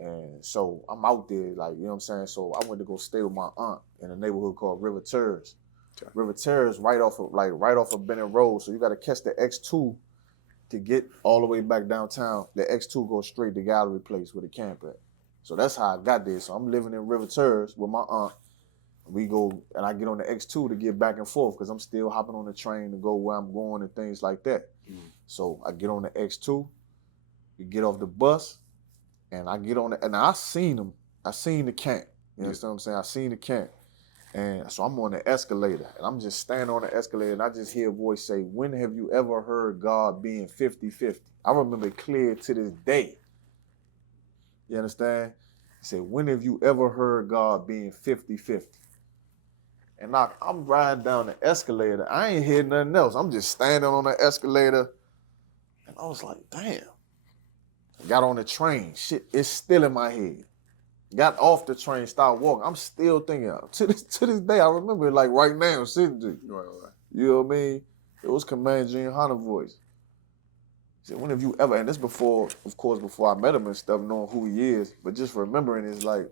And so I'm out there, like, you know what I'm saying? So I went to go stay with my aunt in a neighborhood called River Terrace. Okay. River Terrace right off of Bennett Road. So you got to catch the X2 to get all the way back downtown. The X2 goes straight to Gallery Place where the camp at. So that's how I got there. So I'm living in River Terrace with my aunt. We go, and I get on the X2 to get back and forth because I'm still hopping on the train to go where I'm going and things like that. So I get on the X2, we get off the bus, and I get on and I seen them. I seen the camp. You understand what I'm saying? I seen the camp. And so I'm on the escalator, and I'm just standing on the escalator, and I just hear a voice say, when have you ever heard God being 50-50? I remember it clear to this day. You understand? He said, when have you ever heard God being 50-50? And I'm riding down the escalator. I ain't hear nothing else. I'm just standing on the escalator. And I was like, damn. Got on the train. Shit, it's still in my head. Got off the train, started walking. I'm still thinking, to this day, I remember it like right now, sitting there. Right. You know what I mean? It was Command Gene Hunter voice. He said, when have you ever, and this before, of course, before I met him and stuff, knowing who he is, but just remembering is like,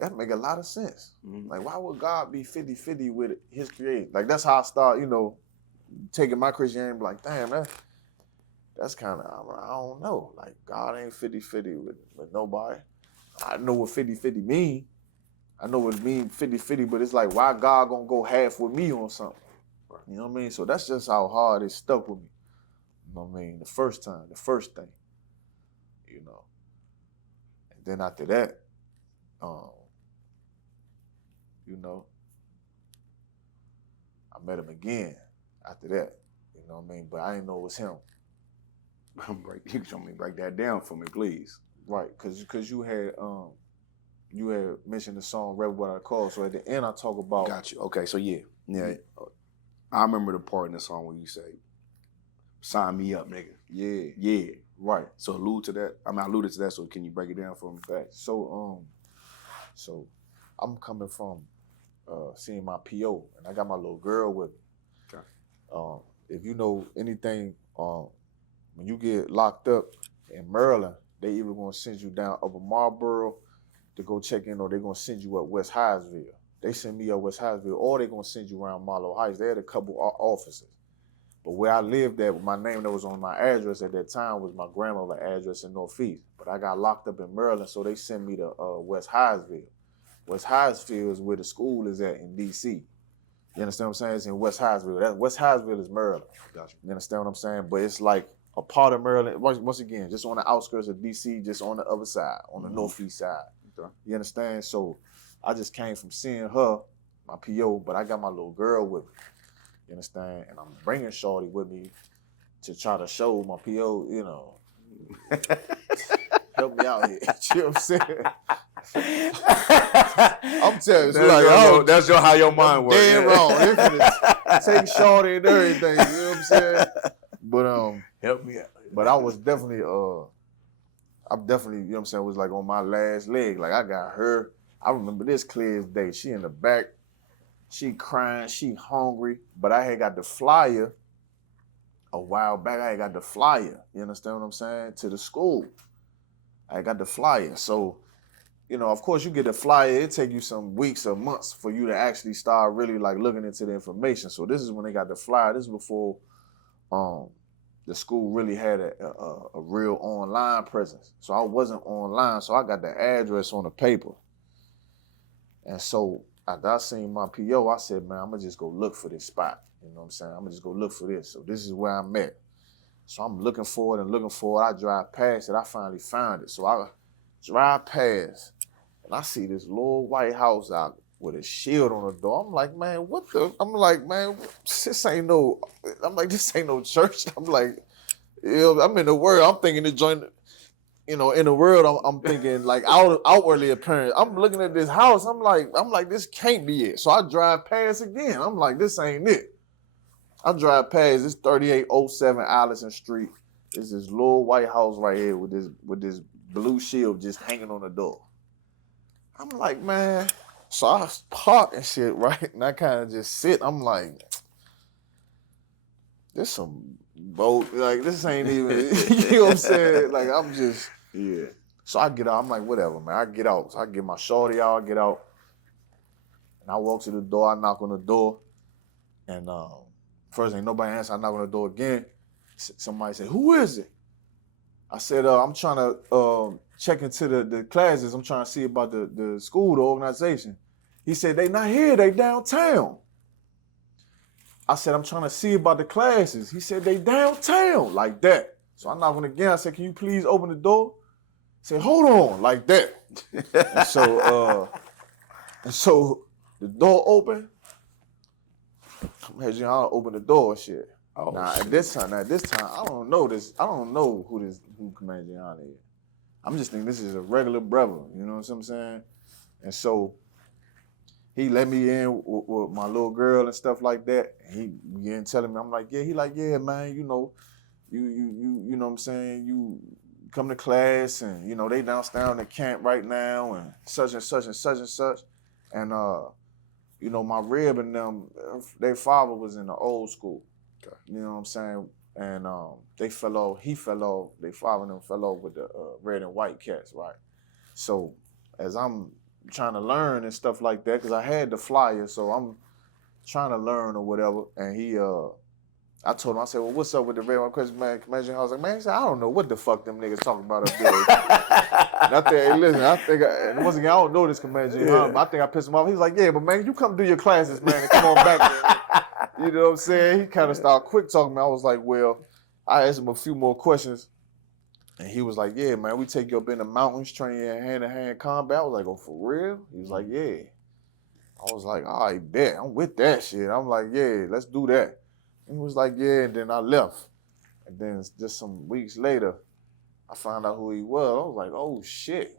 that make a lot of sense. Mm-hmm. Like, why would God be 50-50 with his creation? Like, that's how I start, taking my Christianity, like, damn, that's kind of, I don't know. Like, God ain't 50-50 with nobody. I know what 50-50 mean. I know what it mean 50-50, but it's like, why God gonna go half with me on something? You know what I mean? So that's just how hard it stuck with me. You know what I mean? The first thing. And then after that, I met him again after that. You know what I mean? But I didn't know it was him. You show me, break that down for me, please. Right, because you had mentioned the song "Rebel What I Call." So at the end, I talk about. Got you. Okay, so yeah. I remember the part in the song where you say, "Sign me up, nigga." Yeah. Right. So allude to that. I alluded to that. So can you break it down for me? Right. So I'm coming from seeing my PO, and I got my little girl with me. Okay. If you know anything, when you get locked up in Maryland, they either gonna send you down Upper Marlboro to go check in, or they're gonna send you up West Hyattsville. They send me up West Hyattsville, or they're gonna send you around Marlow Heights. They had a couple offices. But where I lived at, my name that was on my address at that time was my grandmother's address in Northeast. But I got locked up in Maryland, so they sent me to West Hyattsville. West Hyattsville is where the school is at in D.C. You understand what I'm saying? It's in West Hyattsville. West Hyattsville is Maryland. Gotcha. You understand what I'm saying? But it's like a part of Maryland, once again, just on the outskirts of D.C., just on the other side, on the Northeast side. Okay. You understand? So I just came from seeing her, my PO, but I got my little girl with me. You understand? And I'm bringing Shorty with me to try to show my PO, help me out here. You know what I'm saying? I'm telling you, that's how your mind works. Damn wrong. Take Shorty and everything. You know what I'm saying? But help me out. But I was definitely, you know what I'm saying, was like on my last leg. Like I got her. I remember this clear as day. She in the back. She crying, she hungry, but I had got the flyer a while back. I had got the flyer, you understand what I'm saying, to the school. I got the flyer. So, of course you get the flyer, it take you some weeks or months for you to actually start really like looking into the information. So this is when they got the flyer. This is before the school really had a real online presence. So I wasn't online, so I got the address on the paper. And so after I seen my PO, I said, man, I'm going to just go look for this spot. You know what I'm saying? I'm going to just go look for this. So this is where I'm at. So I'm looking for it. I drive past it. I finally found it. So I drive past, and I see this little white house out with a shield on the door. I'm like, man, what the? I'm like, man, this ain't no. I'm like, this ain't no church. I'm like, I'm in the world. I'm thinking the joint. In the world, I'm thinking like outwardly apparent. I'm looking at this house. I'm like, this can't be it. So I drive past again. I'm like, this ain't it. I drive past this 3807 Allison Street. It's this little white house right here with this blue shield just hanging on the door. I'm like, man. So I park and shit, right? And I kind of just sit. I'm like, this some boat. Like, this ain't even, you know what I'm saying? Like, I'm just, Yeah. So I get out. I'm like, whatever, man. I get out. So I get my shorty out. I get out. And I walk to the door. I knock on the door. And first ain't nobody answer. I knock on the door again. Somebody said, who is it? I said, I'm trying to check into the classes. I'm trying to see about the school, the organization. He said, they not here. They downtown. I said, I'm trying to see about the classes. He said, they downtown. Like that. So I knock on again. I said, can you please open the door? He said, hold on. Like that. and so the door open. Imagine I open the door and shit. Oh, now shit. at this time, I don't know this. I don't know who Commander Gianna is. I'm just thinking this is a regular brother. You know what I'm saying? And so he let me in with my little girl and stuff like that. And he began telling me, I'm like, yeah. He like, yeah, man. You know what I'm saying. You come to class and they downstairs in the camp right now and such and such and such and such. And my rib and them, their father was in the old school. Okay. You know what I'm saying? And he fell off, their father and them fell off with the red and white cats, right? So as I'm trying to learn and stuff like that, because I had the flyer, so I'm trying to learn or whatever, and I told him, I said, well, what's up with the red and white cats, man? I was like, man, he said, I don't know what the fuck them niggas talking about up there. And I think, hey, listen, and once again, I don't know this Commander Gianna, but I think I pissed him off. He's like, yeah, but man, you come do your classes, man, and come on back, man. You know what I'm saying? He kind of started quick talking to me. I was like, well, I asked him a few more questions. And he was like, yeah, man, we take you up in the mountains, train you in hand-to-hand combat. I was like, oh, for real? He was like, yeah. I was like, all right, bet. I'm with that shit. I'm like, yeah, let's do that. And he was like, yeah, and then I left. And then just some weeks later, I found out who he was. I was like, oh, shit.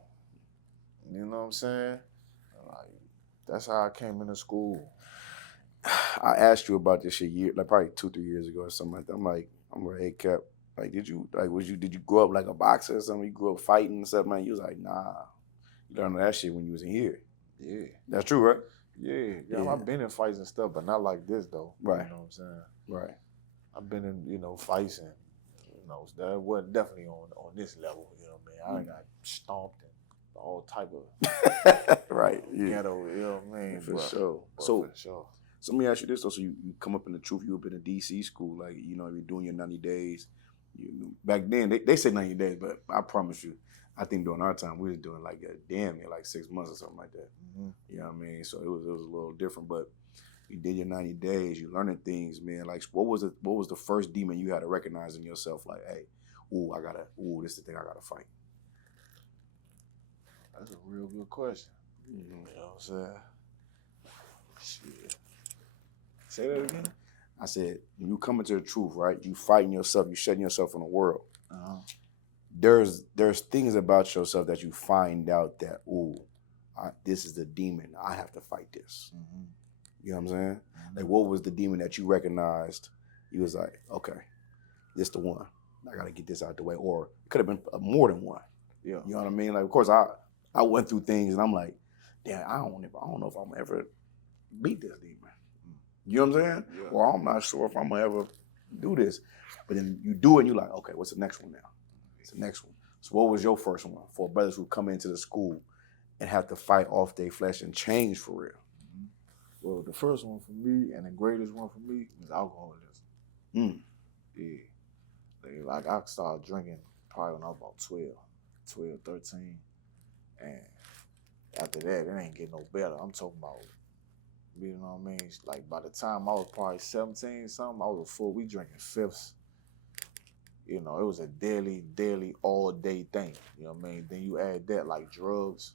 You know what I'm saying? Like, that's how I came into school. I asked you about this shit probably 2-3 years ago or something like that. I'm like, hey, Cap, like, did you grow up like a boxer or something? You grew up fighting and stuff, man? You was like, nah, you learned that shit when you was in here. Yeah. That's true, right? Yeah. I've been in fights and stuff, but not like this, though. Right. You know what I'm saying? Right. I've been in, fights and, that wasn't definitely on this level, you know what I mean? I got stomped and all type of right. Yeah. ghetto, you know what I mean? For sure. For sure. So let me ask you this though. So you come up in the truth, you up in a DC school, like, you're doing your 90 days. Back then, they said 90 days, but I promise you, I think during our time, we was doing like like 6 months or something like that. Mm-hmm. You know what I mean? So it was a little different, but you did your 90 days, you learning things, man. Like, what was the first demon you had to recognize in yourself? Like, hey, this is the thing I gotta fight. That's a real good question. Mm-hmm. You know what I'm saying? Shit. Say that again? I said, when you come into the truth, right? You fighting yourself, you shutting yourself from the world. Uh-huh. There's things about yourself that you find out that, this is the demon. I have to fight this. Mm-hmm. You know what I'm saying? Mm-hmm. Like, what was the demon that you recognized? You was like, okay, this the one. I got to get this out the way. Or it could have been more than one. Yeah. You know what I mean? Like, of course, I went through things and I'm like, damn, I don't know if I'm ever beat this demon. You know what I'm saying? Yeah. Or I'm not sure if I'm going to ever do this. But then you do it and you're like, okay, what's the next one now? It's the next one. So what was your first one for brothers who come into the school and have to fight off their flesh and change for real? Mm-hmm. Well, the first one for me and the greatest one for me was alcoholism. Yeah. Like I started drinking probably when I was about 12, 13. And after that, it ain't getting no better. I'm talking about, you know what I mean? Like by the time I was probably 17 something, I was a full, we drinking fifths. It was a daily, all day thing. You know what I mean? Then you add that like drugs.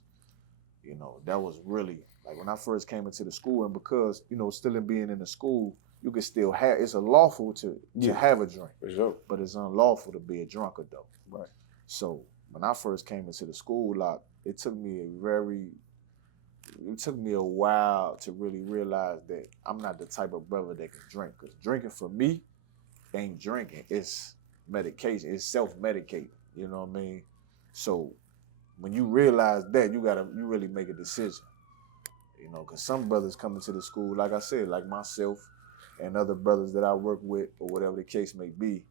You know, that was really, like when I first came into the school, and because, you know, still in being in the school, you can still have, it's unlawful to have a drink, For sure. but it's unlawful to be a drunk adult. Right. So when I first came into the school, like, it took me a while to really realize that I'm not the type of brother that can drink. Because drinking for me ain't drinking. It's medication. It's self-medicating. You know what I mean? So when you realize that, you really make a decision. You know, because some brothers come into the school, like I said, like myself and other brothers that I work with, or whatever the case may be,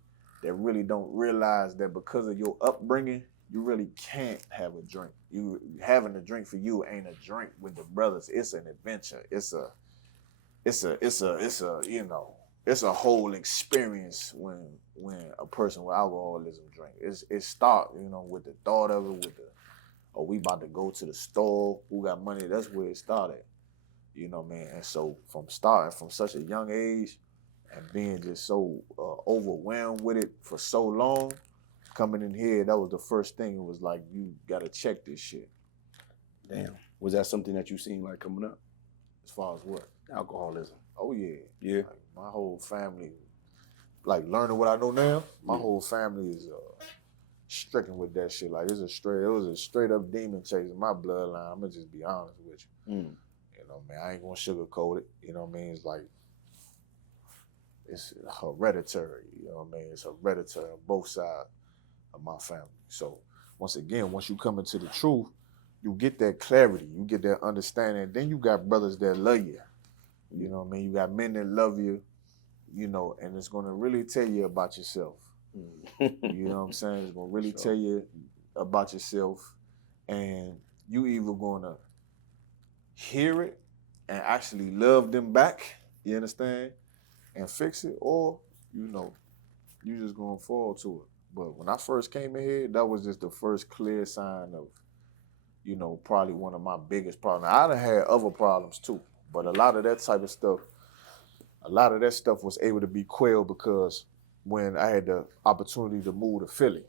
that really don't realize that because of your upbringing, you really can't have a drink. You having a drink for you ain't a drink with the brothers. It's an adventure. It's a you know, it's a whole experience when a person with alcoholism drink. It start, you know, with the thought of it, with the, oh, we about to go to the store, who got money, that's where it started. You know, man. And so from starting from such a young age and being just so overwhelmed with it for so long, coming in here, that was the first thing. It was like, you gotta check this shit. Damn. Was that something that you seen like coming up? As far as what? Alcoholism. Oh yeah. Yeah. Like, my whole family, like learning what I know now, my whole family is stricken with that shit. Like it was a straight up demon chasing my bloodline. I'm gonna just be honest with you. You know, man, I ain't gonna sugarcoat it. You know what I mean? It's like, it's hereditary. You know what I mean? It's hereditary on both sides of my family. So once again, once you come into the truth, you get that clarity, you get that understanding. Then you got brothers that love you. You know what I mean? You got men that love you, you know, and it's gonna really tell you about yourself. You know what I'm saying? It's gonna really tell you about yourself, and you either gonna hear it and actually love them back, you understand, and fix it, or, you know, you just gonna fall to it. But when I first came in here, that was just the first clear sign of, you know, probably one of my biggest problems. Now, I done had other problems too, but a lot of that type of stuff, was able to be quelled because when I had the opportunity to move to Philly,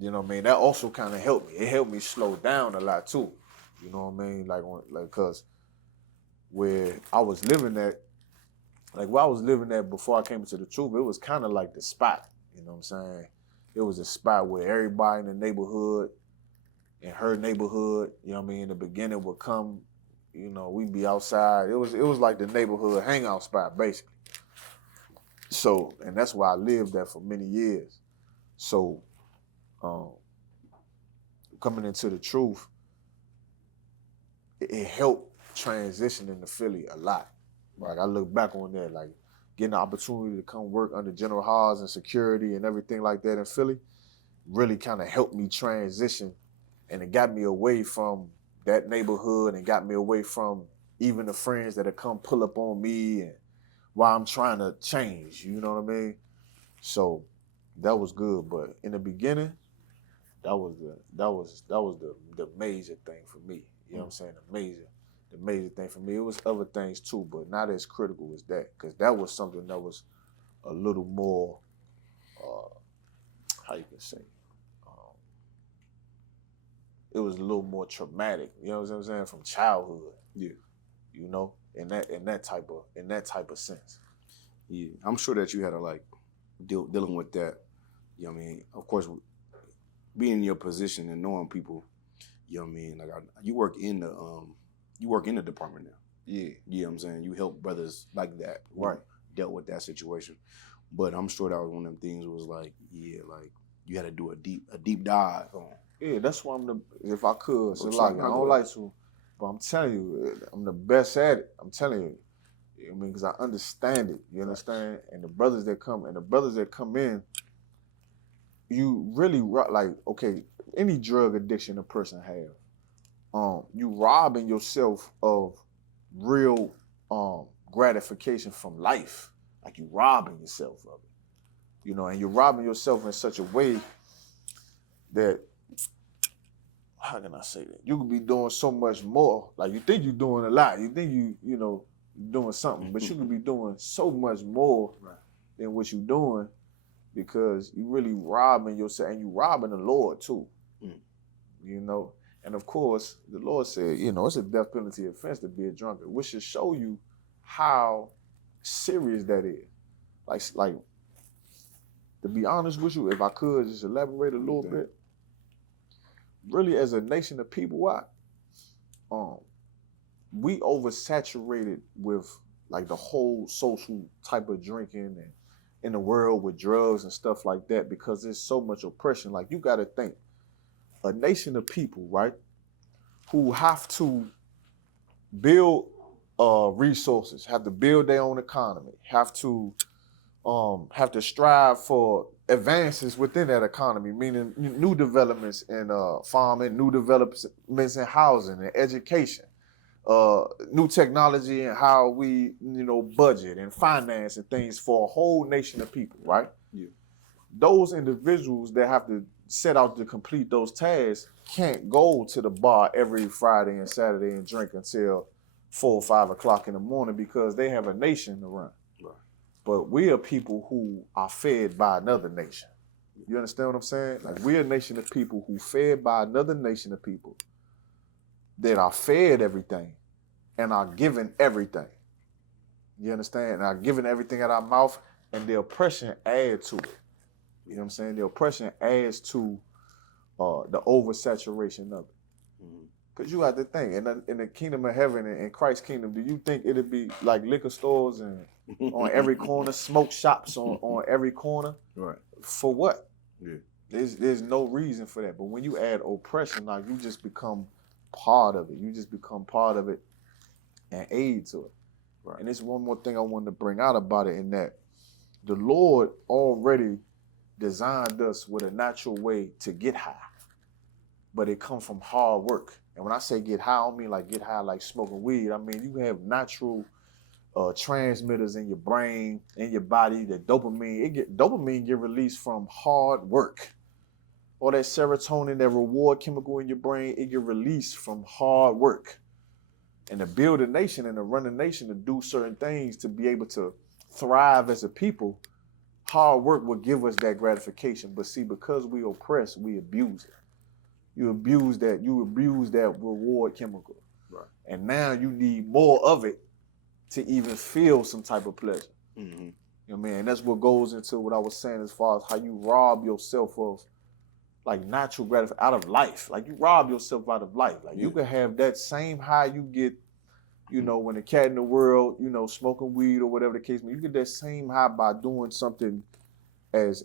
you know what I mean, that also kind of helped me. It helped me slow down a lot too. You know what I mean? Like, cause where I was living at before I came into the truth, it was kind of like the spot. You know what I'm saying? It was a spot where everybody in the neighborhood, in her neighborhood, you know what I mean, in the beginning would come, you know, we'd be outside. It was like the neighborhood hangout spot, basically. So, and that's why I lived there for many years. So, coming into the truth, it helped transition into Philly a lot. Like, I look back on that, like getting the opportunity to come work under General Hawes and security and everything like that in Philly really kind of helped me transition, and it got me away from that neighborhood and got me away from even the friends that have come pull up on me and while I'm trying to change, you know what I mean? So that was good, but in the beginning, that was the major thing for me. You know what I'm saying? The major thing for me. It was other things too, but not as critical as that, because that was something that was a little more, how you can say, it was a little more traumatic. You know what I'm saying? From childhood. Yeah. You know, in that type of sense. Yeah, I'm sure that you had to like dealing with that. You know what I mean? Of course, being in your position and knowing people. You know what I mean? Like you work in the department now. Yeah. You know what I'm saying? You help brothers like that. Right. Dealt with that situation. But I'm sure that was one of them things was like, yeah, like you had to do a deep dive on. Yeah, that's why if I could, so Oh, like, sure. I don't like to, but I'm telling you, I'm the best at it. I'm telling you. I mean, because I understand it. You understand? And the brothers that come in, you really, like, okay, any drug addiction a person have, you robbing yourself of real gratification from life. Like, you robbing yourself of it. You know, and you're robbing yourself in such a way that, how can I say that? You could be doing so much more. Like, you think you're doing a lot. You think you know, you're doing something, but you could be doing so much more than what you're doing, because you really robbing yourself, and you robbing the Lord too. You know, And of course, the Lord said, you know, it's a death penalty offense to be a drunkard, which should show you how serious that is. Like, to be honest with you, if I could just elaborate a little bit, really as a nation of people, we oversaturated with like the whole social type of drinking and in the world with drugs and stuff like that, because there's so much oppression. Like, you got to think, a nation of people, right, who have to build resources, have to build their own economy, have to strive for advances within that economy, meaning new developments in farming, new developments in housing and education, new technology and how we, budget and finance and things for a whole nation of people, right? Yeah. Those individuals that have to set out to complete those tasks can't go to the bar every Friday and Saturday and drink until 4 or 5 o'clock in the morning because they have a nation to run. Right. But we are people who are fed by another nation. You understand what I'm saying? Like, we're a nation of people who fed by another nation of people that are fed everything and are given everything. You understand? And are given everything at our mouth, and the oppression adds to it. You know what I'm saying? The oppression adds to the oversaturation of it. Because you have to think, in the kingdom of heaven, in Christ's kingdom, do you think it'd be like liquor stores and on every corner, smoke shops on every corner? Right. For what? Yeah. There's no reason for that. But when you add oppression, now you just become part of it. You just become part of it and aid to it. Right. And there's one more thing I wanted to bring out about it, in that the Lord already designed us with a natural way to get high, but it comes from hard work. And when I say get high, I don't mean like get high like smoking weed. I mean, you have natural transmitters in your brain, in your body, that dopamine get released from hard work. Or that serotonin, that reward chemical in your brain, it get released from hard work. And to build a nation and to run a nation, to do certain things, to be able to thrive as a people, hard work will give us that gratification. But see, because we oppress, we abuse it. You abuse that reward chemical. Right. And now you need more of it to even feel some type of pleasure. Mm-hmm. You know what I mean? And that's what goes into what I was saying as far as how you rob yourself of like natural gratification out of life. Like, you rob yourself out of life. Like, you can have that same high you get, when the cat in the world, smoking weed or whatever the case may be. You get that same high by doing something as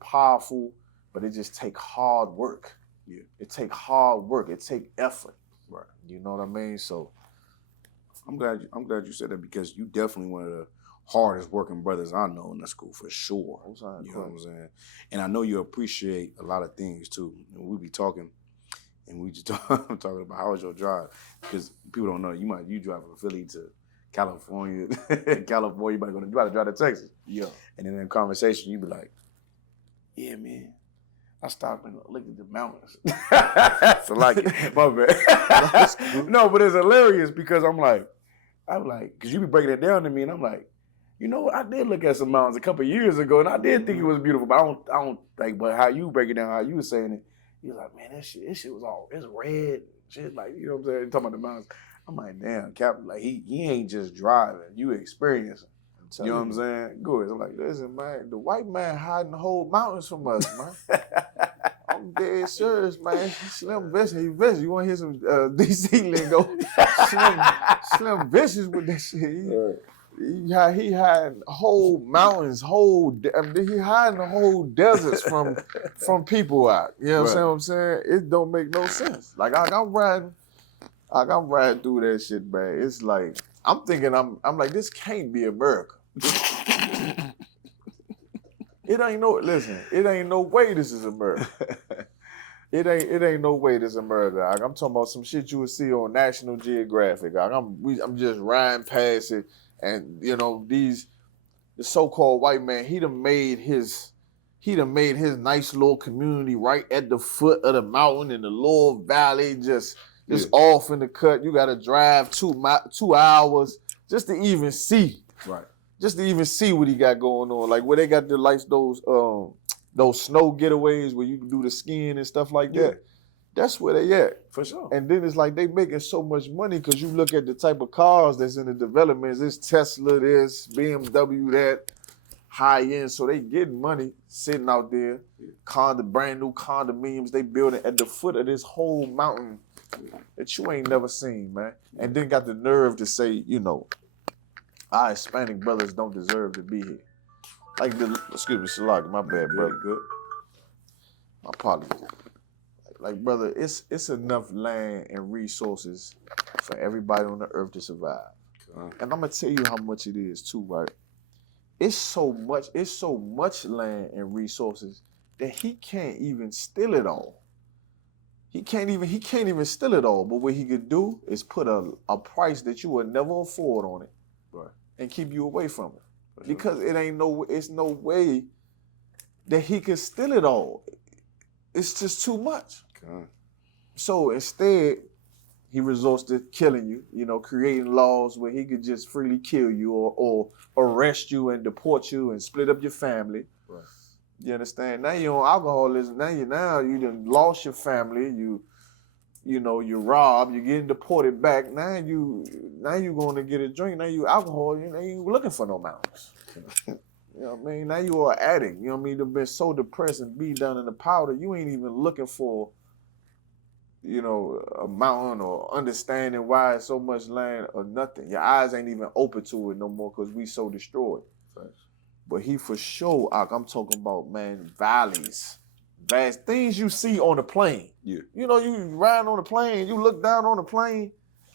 powerful, but it just take hard work. Yeah. It take hard work. It take effort. Right. You know what I mean? So I'm glad you said that, because you definitely one of the hardest working brothers I know in the school, for sure. You know what I'm saying? And I know you appreciate a lot of things too. And we be talking, and we just talking about how was your drive, because people don't know you drive from Philly to California. California, you about to drive to Texas. yeah. And then in conversation, you be like, "Yeah, man, I stopped and looked at the mountains." So like, my bad. No, but it's hilarious because I'm like, because you be breaking it down to me, and I'm like, you know what? I did look at some mountains a couple of years ago, and I did think it was beautiful, but I don't think. But how you break it down, how you were saying it, you're like, man, this shit was it's red, shit. Like, you know what I'm saying? Talking about the mountains. I'm like, damn, Captain, like he ain't just driving, you experiencing. You know what I'm saying? Good. I'm like, listen, man, the white man hiding the whole mountains from us, man. I'm dead serious, man. Slim Vicious, you want to hear some DC lingo? Slim Vicious with that shit. He hiding whole mountains, he hiding the whole deserts from people out. You know what I'm saying? It don't make no sense. Like, I'm riding through that shit, man. It's like, I'm thinking, I'm like, this can't be America. It ain't no way this is America. It ain't no way this is America. Like, I'm talking about some shit you would see on National Geographic. Like, I'm just riding past it, and the so-called white man, he done made his nice little community right at the foot of the mountain in the lower valley, just off in the cut. You gotta drive 2 hours just to even see. Right. Just to even see what he got going on. Like, where they got those snow getaways where you can do the skiing and stuff like that. That's where they at. For sure. And then it's like they making so much money because you look at the type of cars that's in the developments. It's Tesla, this, BMW, that, high end. So they getting money sitting out there. Brand new condominiums they building at the foot of this whole mountain that you ain't never seen, man. And then got the nerve to say, our Hispanic brothers don't deserve to be here. Like excuse me, Salaki, my bad, brother. Good. My apologies. Like, brother, it's enough land and resources for everybody on the earth to survive. And I'm gonna tell you how much it is too, right? It's so much land and resources that he can't even steal it all. He can't even steal it all. But what he could do is put a price that you would never afford on it, right, and keep you away from it. Because it's no way that he can steal it all. It's just too much. Okay. So instead, he resorts to killing you, creating laws where he could just freely kill you or arrest you and deport you and split up your family. Right. You understand? Now you're on alcoholism. Now you done lost your family. You're robbed. You're getting deported back. Now you going to get a drink. Now you alcohol. You ain't looking for no mountains. You know what I mean? Now you are an addict. You know what I mean? You've been so depressed and beat down in the powder. You ain't even looking for, a mountain or understanding why it's so much land or nothing. Your eyes ain't even open to it no more because we so destroyed. Right. But he for sure, I'm talking about, man, valleys, vast things you see on the plane. Yeah. You ride on the plane, you look down on the plane,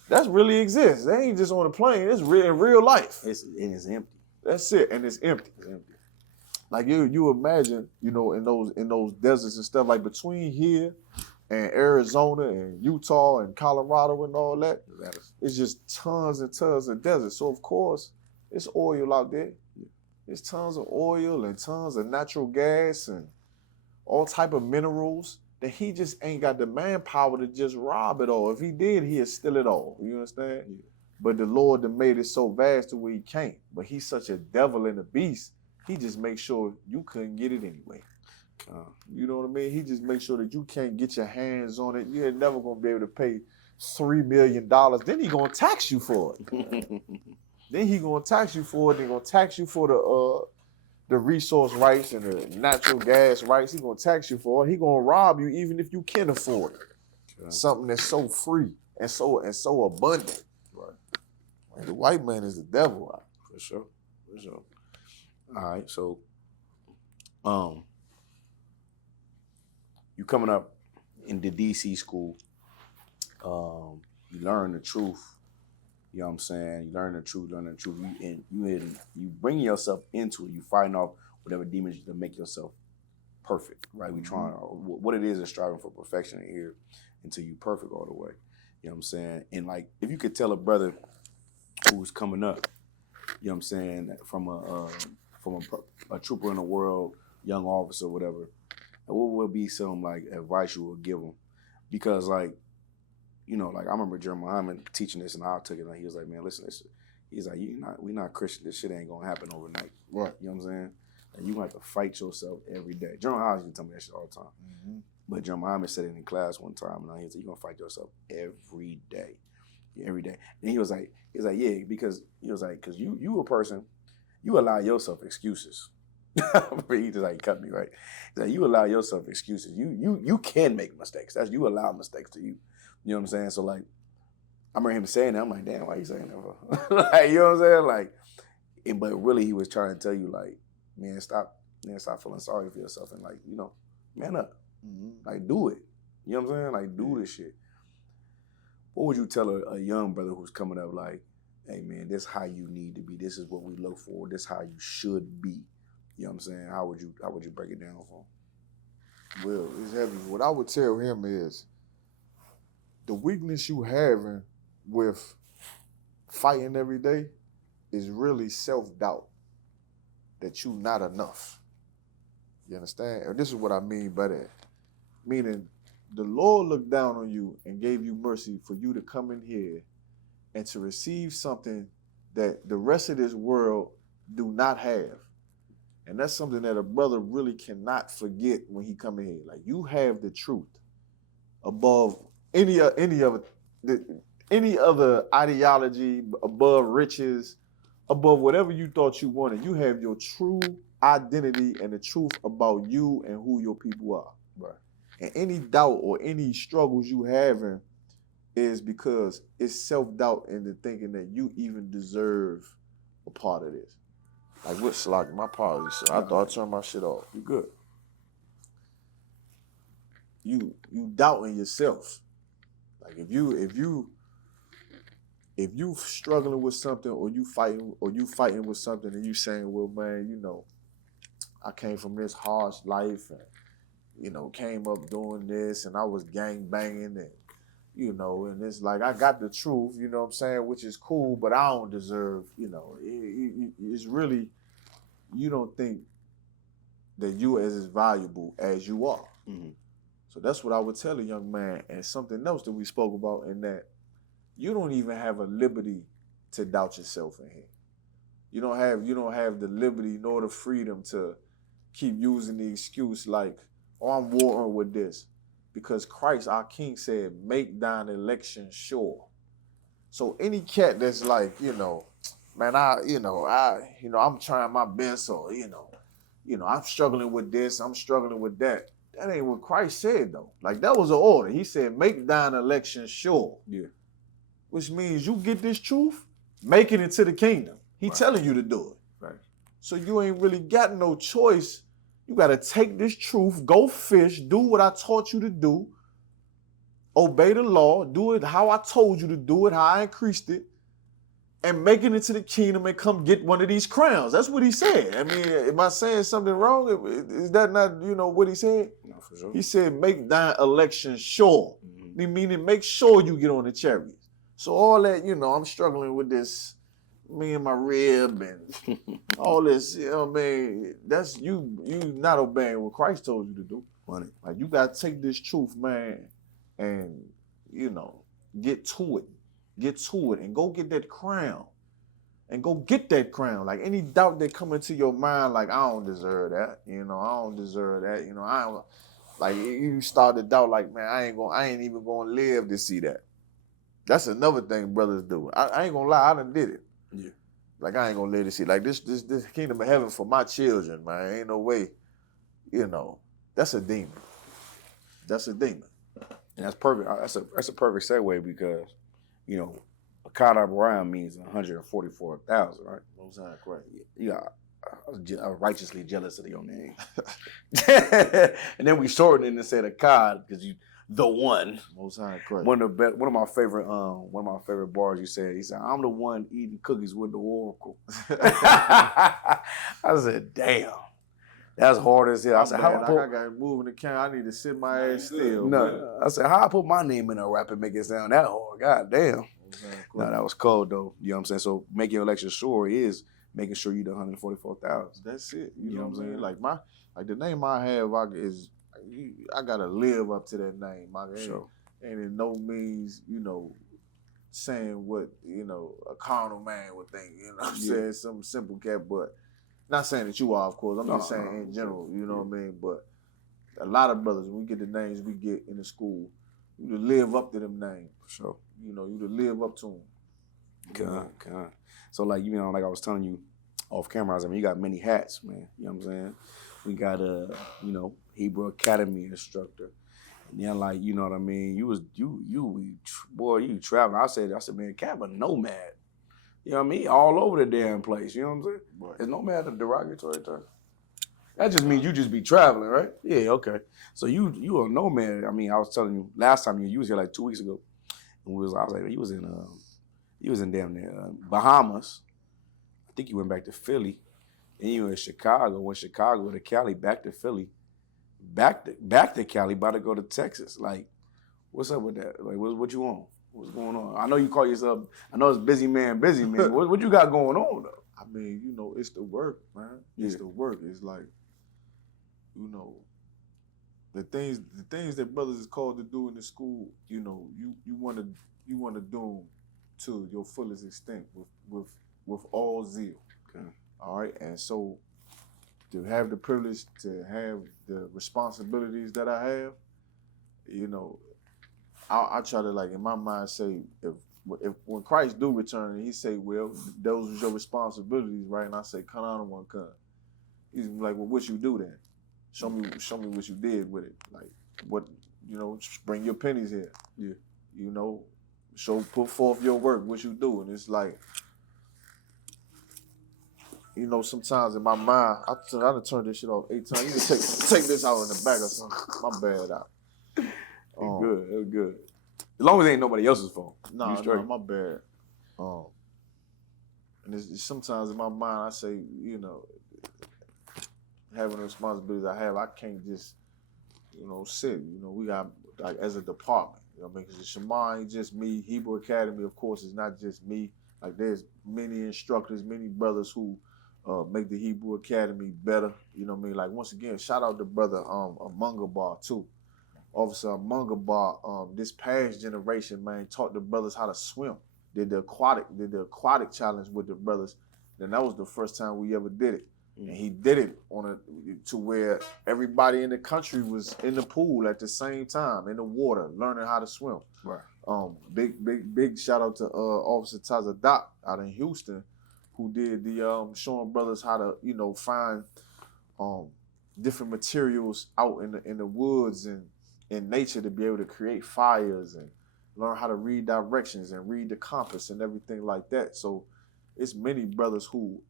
that really exists. They ain't just on the plane. It's in real life. It's empty. That's it, and it's empty. It's empty. Like you imagine, in those deserts and stuff, like between here and Arizona and Utah and Colorado and all that, it's just tons and tons of desert. So of course, it's oil out there. Yeah. There's tons of oil and tons of natural gas and all type of minerals that he just ain't got the manpower to just rob it all. If he did, he'd steal it all. You understand? Yeah. But the Lord that made it so vast to where he can't. But he's such a devil and a beast, he just makes sure you couldn't get it anyway. You know what I mean? He just makes sure that you can't get your hands on it. You're never going to be able to pay $3 million. Then he going to tax you for it. Then he going to tax you for it. They're going to tax you for the resource rights and the natural gas rights. He going to tax you for it. He going to rob you even if you can afford it. Something that's so free and so abundant. Right. And the white man is the devil. For sure. All right, so you coming up in the DC school, you learn the truth. You know what I'm saying? You learn the truth. You bring yourself into it. You fighting off whatever demons to make yourself perfect, right? We trying what it is striving for perfection here until you perfect all the way. You know what I'm saying? And like, if you could tell a brother who's coming up, you know what I'm saying, from a trooper in the world, young officer, whatever, what would be some like advice you would give them? Because like, like I remember Jeremiah teaching this, and I took it, and he was like, man, listen, he's like, we not Christian. This shit ain't gonna happen overnight. Right. You know what I'm saying? And you have to fight yourself every day. Jeremiah used to tell me that shit all the time. Mm-hmm. But Jeremiah said it in class one time, and he said, you're gonna fight yourself every day. Every day. And he was like, yeah, because you a person, you allow yourself excuses. He just like cut me, right? He's like, you allow yourself excuses. You can make mistakes. That's you allow mistakes to you. You know what I'm saying? So like, I remember him saying that. I'm like, damn, why you saying that for? Like, you know what I'm saying? Like, but really he was trying to tell you like, man, stop feeling sorry for yourself and like, man up. Mm-hmm. Like, do it. You know what I'm saying? Like, do this shit. What would you tell a young brother who's coming up like, hey man, this is how you need to be. This is what we look for. This is how you should be. You know what I'm saying? How would you break it down for him? Well, it's heavy. What I would tell him is the weakness you having with fighting every day is really self-doubt that you not enough. You understand? And this is what I mean by that. Meaning the Lord looked down on you and gave you mercy for you to come in here and to receive something that the rest of this world do not have. And that's something that a brother really cannot forget when he come in here. Like, you have the truth above any other ideology, above riches, above whatever you thought you wanted. You have your true identity and the truth about you and who your people are. Right. And any doubt or any struggles you having is because it's self-doubt in the thinking that you even deserve a part of this. Like what, Slocky? My apologies, sir. I thought I turned my shit off. You good. You doubting yourself. Like if you struggling with something or you fighting with something and you saying, well, man, you know, I came from this harsh life and, you know, came up doing this and I was gang banging and, you know, and it's like I got the truth, you know what I'm saying, which is cool, but I don't deserve, you know, it's really, you don't think that you is as valuable as you are. Mm-hmm. So that's what I would tell a young man. And something else that we spoke about in that you don't even have a liberty to doubt yourself in here. You don't have the liberty nor the freedom to keep using the excuse like, oh, I'm warring with this. Because Christ, our King, said, make thine election sure. So any cat that's like, you know, man, I'm trying my best, or I'm struggling with this, I'm struggling with that. That ain't what Christ said though. Like that was an order. He said, make thine election sure. Yeah. Which means you get this truth, make it into the kingdom. He Right. telling you to do it. Right. So you ain't really got no choice. You got to take this truth, go fish, do what I taught you to do, obey the law, do it how I told you to do it, how I increased it, and make it into the kingdom and come get one of these crowns. That's what he said. I mean, am I saying something wrong? Is that not, what he said? No, for sure. He said, make thine election sure. Mm-hmm. Meaning make sure you get on the chariots. So all that, I'm struggling with this, me and my rib and all this, that's you not obeying what Christ told you to do. Funny. Like you got to take this truth, man, and, get to it. Get to it and go get that crown. And go get that crown. Like any doubt that come into your mind, like, I don't deserve that. I don't deserve that. I don't, like you start to doubt, like, man, I ain't even gonna live to see that. That's another thing brothers do. I ain't gonna lie, I done did it. Yeah. Like I ain't gonna live to see. Like this kingdom of heaven for my children, man. Ain't no way. That's a demon. That's a demon. And that's perfect. That's a perfect segue because, Ahchaad Abraham means 144,000, right? Most High, right. Yeah, I was righteously jealous of your name. And then we shortened it and said Ahchaad because you the one. Most High, correct. One of my favorite bars you said. He said, "I'm the one eating cookies with the oracle." I said, "Damn, that's hard as hell." I said, I got moving the camera. I need to sit my ass still. No, man. I said, how I put my name in a rap and make it sound that hard? God damn. No, that was cold though. You know what I'm saying? So making your election sure is making sure you the 144,000. That's it. You know what I'm saying? Like the name I have, I gotta live up to that name. Sure. And in no means, saying what a carnal man would think. I'm saying some simple cat, but not saying that you are, of course. I'm just saying in general. You know what I mean? But a lot of brothers, when we get the names we get in the school, you to live up to them names. For sure. You to live up to them. God. So like I was telling you off camera, you got many hats, man. You know what I'm saying? We got a Hebrew Academy instructor. And then like, you know what I mean? You traveling. I said, man, kind of a nomad. You know what I mean? All over the damn place. You know what I'm saying? Right. Is nomad a derogatory term? That just means you just be traveling, right? Yeah, okay. So you a nomad. I mean, I was telling you last time you was here like 2 weeks ago. And I was like, he was in damn near Bahamas. I think you went back to Philly. Then you were in Chicago. Went Chicago to Cali, back to Philly, back to Cali, about to go to Texas. Like, what's up with that? Like, what you on? What's going on? I know you call yourself. I know it's busy man. what you got going on though? I mean, it's the work, man. It's the work. It's like, the things that brothers is called to do in the school. You want to do them to your fullest extent with all zeal. Okay. All right, and so to have the privilege to have the responsibilities that I have, I try to, like, in my mind, say, if when Christ do return, he say, well, those was your responsibilities, right? And I say, come on, one come. He's like, well, what you do then? Show me what you did with it. Like, what, bring your pennies here. Yeah. Put forth your work, what you do. And it's like, sometimes in my mind, I done turned this shit off 8 times. You can take this out in the back or something. My bad out. Good, it was good. As long as it ain't nobody else's fault. No, my bad. And it's sometimes in my mind I say, having the responsibilities I have, I can't just, sit. We got, like, as a department, because the Shamar ain't just me. Hebrew Academy, of course, is not just me. Like, there's many instructors, many brothers who make the Hebrew Academy better. Like, once again, shout out to brother Amungabar too. Officer Amungabar, this past generation, man, taught the brothers how to swim. Did the aquatic challenge with the brothers. Then that was the first time we ever did it. And he did it to where everybody in the country was in the pool at the same time, in the water, learning how to swim. Right. Big shout out to Officer Tazadak out in Houston, who did the showing brothers how to find different materials out in the woods and in nature to be able to create fires and learn how to read directions and read the compass and everything like that. So it's many brothers who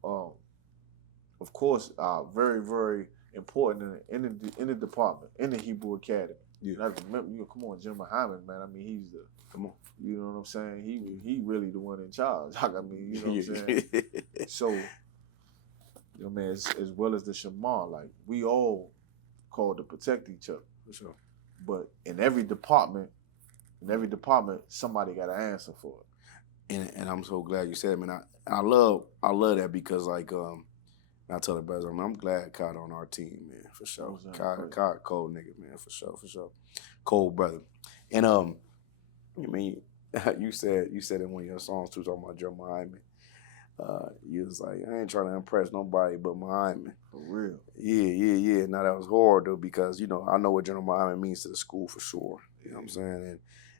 of course, very, very important in the department, in the Hebrew Academy. You have to remember, come on, Jim Muhammad, man. I mean, he's the, come on, you know what I'm saying? He really the one in charge. I mean, you know what I'm saying? So, man, as well as the Shamar, like, we all called to protect each other. For sure. But in every department, somebody got an answer for it. And I'm so glad you said it, man. I love that because, like, I tell the brothers, I'm glad Ahchaad on our team, man, for sure. Ahchaad, cold nigga, man, for sure. Cold brother. And I mean, you said in one of your songs too, talking about Joe Muhammad. You was like, I ain't trying to impress nobody but Muhammad. For real. Yeah. Now that was hard though, because I know what General Muhammad means to the school for sure. You know what I'm saying?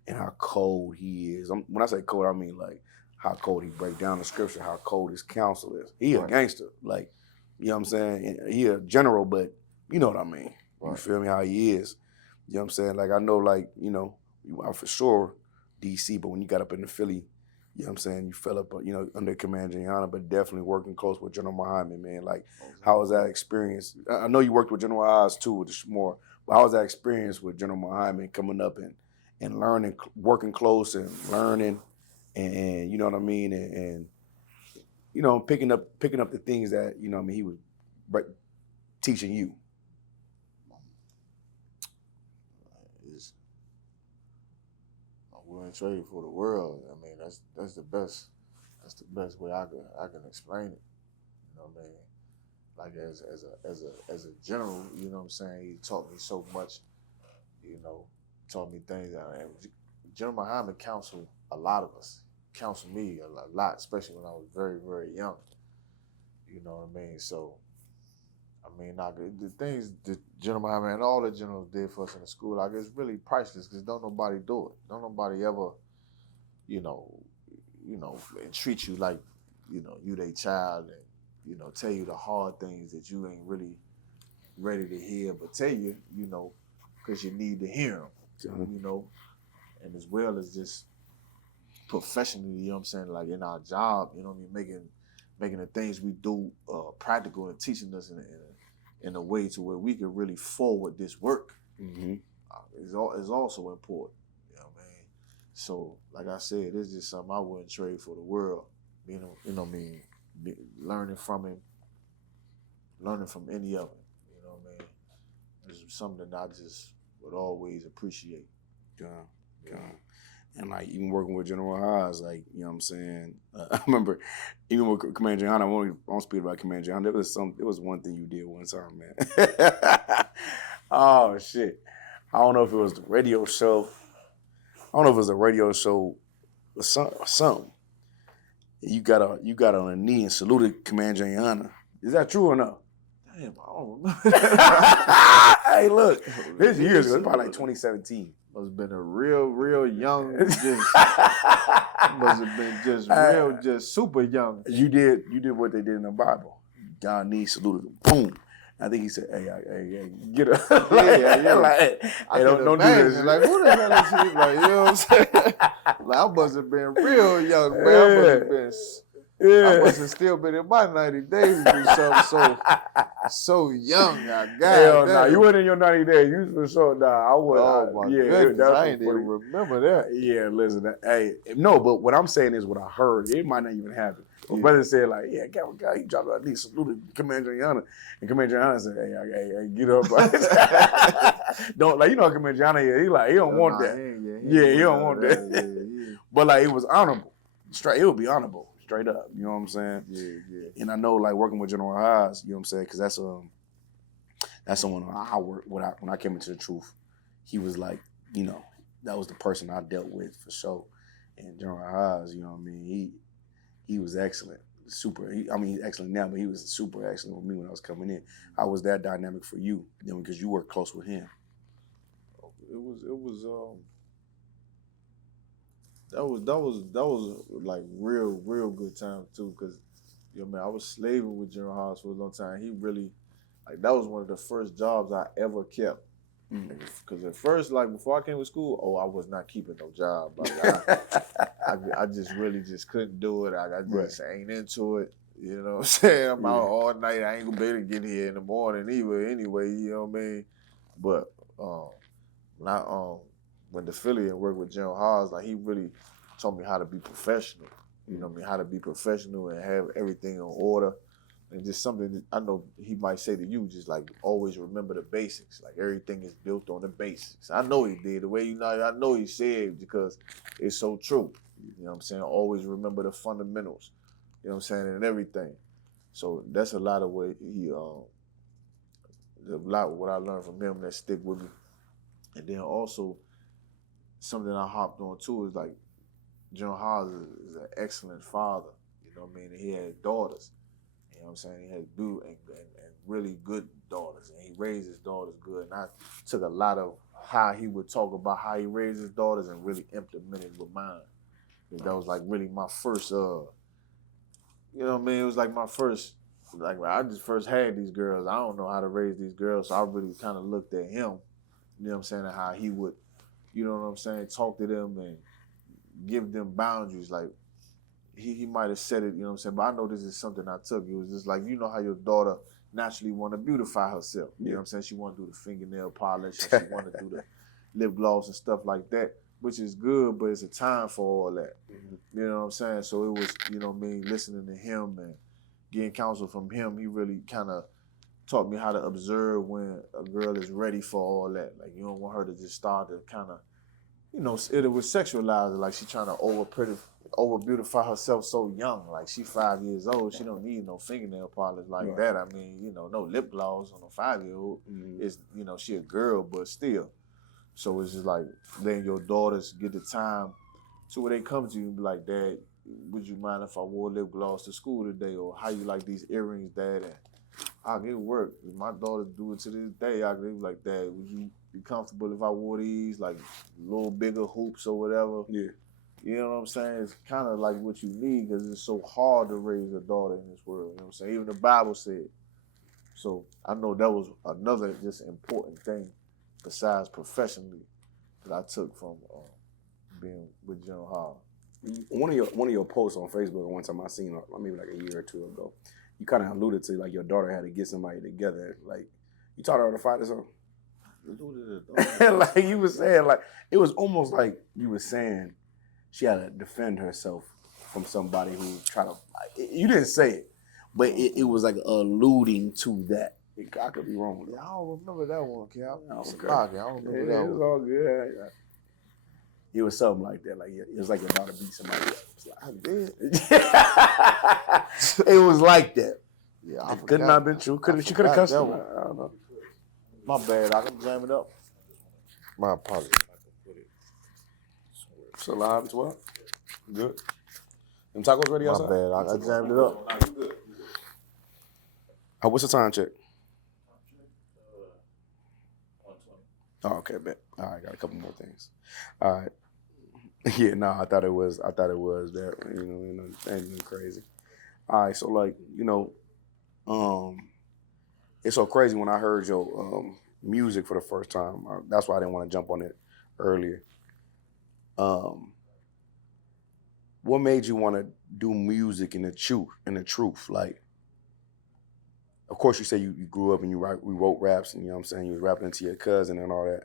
And how cold he is. When I say cold, I mean like how cold he break down the scripture, how cold his counsel is. He a gangster, like. You know what I'm saying? He a general, but you know what I mean. Right. You feel me? How he is. You know what I'm saying? Like, I know, like, you are for sure DC, but when you got up in the Philly, you know what I'm saying, you fell up, under Command Gianna, but definitely working close with General Muhammad, man. Like, how was that experience? I know you worked with General Oz too, with the Shamor, but how was that experience with General Muhammad coming up and learning, working close and learning, and you know what I mean, and picking up the things that, he was teaching you. I wouldn't trade for the world. I mean, that's the best. That's the best way I can explain it. You know what I mean? Like, as a general, you know what I'm saying? He taught me so much. Taught me things. General Muhammad counseled a lot of us. Counseled me a lot, especially when I was very, very young. You know what I mean? So, I mean, the things that General Muhammad and all the generals did for us in the school, like, it's really priceless because don't nobody do it. Don't nobody ever, and treat you like, you their child and, tell you the hard things that you ain't really ready to hear, but tell you, because you need to hear them, and as well as just professionally, you know what I'm saying, like in our job, you know what I mean, making the things we do practical and teaching us in a way to where we can really forward this work is also important. You know what I mean? So, like I said, it's just something I wouldn't trade for the world. Learning from him, learning from any of them. You know what I mean? It's something that I just would always appreciate. Yeah. And like even working with General Oz, like, you know what I'm saying? I remember even with Command Gianna, I won't speak about Command Gianna. It was one thing you did one time, man. Oh shit. I don't know if it was the radio show. I don't know if it was a radio show or something. You got on a knee and saluted Command Gianna. Is that true or no? Damn, I don't remember. Hey, look, this years ago, it's probably like 2017. Must have been a real young, just must have been just real, just super young. You did what they did in the Bible. God needs saluted him. Boom. I think he said, hey, get up. Yeah. Like, hey, don't do this. Like, who the hell is he? Like, you know what I'm saying? Like, I must have been real young, man. I must have been. I must have still been in my 90 days to do something so young. Hell nah, you wasn't in your 90 days. You was for sure. Nah, I was. Oh my goodness, I ain't even remember that. Yeah, listen. No, but what I'm saying is what I heard. It might not even happen. My brother said like, yeah, God, he dropped out these saluted Commander Yana, and Commander Yana said, hey, get up. Don't like Commander Yana. He don't want that. He don't want that. Yeah. But like it was honorable. Straight, it would be honorable. Straight up, you know what I'm saying? Yeah. And I know, like working with General Ahchaad, you know what I'm saying? Because that's someone I worked when I came into the truth. He was like, that was the person I dealt with for sure. And General Ahchaad, you know what I mean? He was excellent, super. He's excellent now, but he was super excellent with me when I was coming in. How was that dynamic for you? Because you worked close with him. It was. That was like real good time too, because I was slaving with General House for a long time. He really, like, that was one of the first jobs I ever kept. Because at first, like before I came to school, I was not keeping no job. Like, I just really just couldn't do it. I just ain't into it. You know what I'm saying? I'm out all night. I ain't gonna be able to get here in the morning either. Anyway, you know what I mean? But when the affiliate worked with General Haas, like, he really taught me how to be professional. You know what I mean? How to be professional and have everything in order. And just something that I know he might say to you, just like always remember the basics. Like everything is built on the basics. I know he did. The way I know he said, because it's so true. You know what I'm saying? Always remember the fundamentals. You know what I'm saying? And everything. So that's a lot of what what I learned from him that stick with me. And then also, something I hopped on too is like General Haas is an excellent father. You know what I mean? And he had daughters. You know what I'm saying? He had and really good daughters. And he raised his daughters good. And I took a lot of how he would talk about how he raised his daughters and really implemented with mine. That was like really my first, you know what I mean? It was like my first, like I just first had these girls. I don't know how to raise these girls. So I really kind of looked at him, you know what I'm saying, and how he would, you know what I'm saying, talk to them and give them boundaries. Like he might have said it, you know what I'm saying, but I know this is something I took. It was just like, you know how your daughter naturally want to beautify herself. You know what I'm saying? She want to do the fingernail polish, and she want to do the lip gloss and stuff like that, which is good, but it's a time for all that. You know what I'm saying? So it was, you know what I mean, listening to him and getting counsel from him. He really kind of taught me how to observe when a girl is ready for all that. Like, you don't want her to just start to kind of, it was sexualized. Like, she trying to over beautify herself so young. Like, she 5 years old. She don't need no fingernail polish like that. I mean, no lip gloss on a 5-year-old. It's, she a girl, but still. So it's just like letting your daughters get the time to where they come to you and be like, Dad, would you mind if I wore lip gloss to school today? Or how you like these earrings, Dad? And I get work. If my daughters do it to this day, I can be like, Dad, would you be comfortable if I wore these, like little bigger hoops or whatever? Yeah. You know what I'm saying? It's kind of like what you need, because it's so hard to raise a daughter in this world. You know what I'm saying? Even the Bible said. So I know that was another just important thing besides professionally that I took from being with General Hall. One of your posts on Facebook one time I seen, maybe like a year or two ago, you kind of alluded to like your daughter had to get somebody together. Like, you taught her how to fight or something? Like you were saying, like it was almost like you were saying she had to defend herself from somebody who tried to. You didn't say it, but it was like alluding to that. I could be wrong. Yeah, I don't remember that one, Cal. Okay. I don't remember that one. It was all good. It was something like that. Like it was like your daughter beat somebody else. I did. It was like that. Yeah, it could not have been true. She could have cussed him. I don't know. My bad. I can jam it up. My apologies. So live as well. Good. Them tacos ready outside? My bad. I jammed it up. What's the time check? Oh, okay, bet. All right, got a couple more things. All right. Yeah, no, I thought it was that, anything crazy. All right, so like, it's so crazy when I heard your music for the first time. That's why I didn't want to jump on it earlier. What made you want to do music in the truth? Like, of course, you say you grew up and you wrote raps, and you know what I'm saying, you was rapping to your cousin and all that.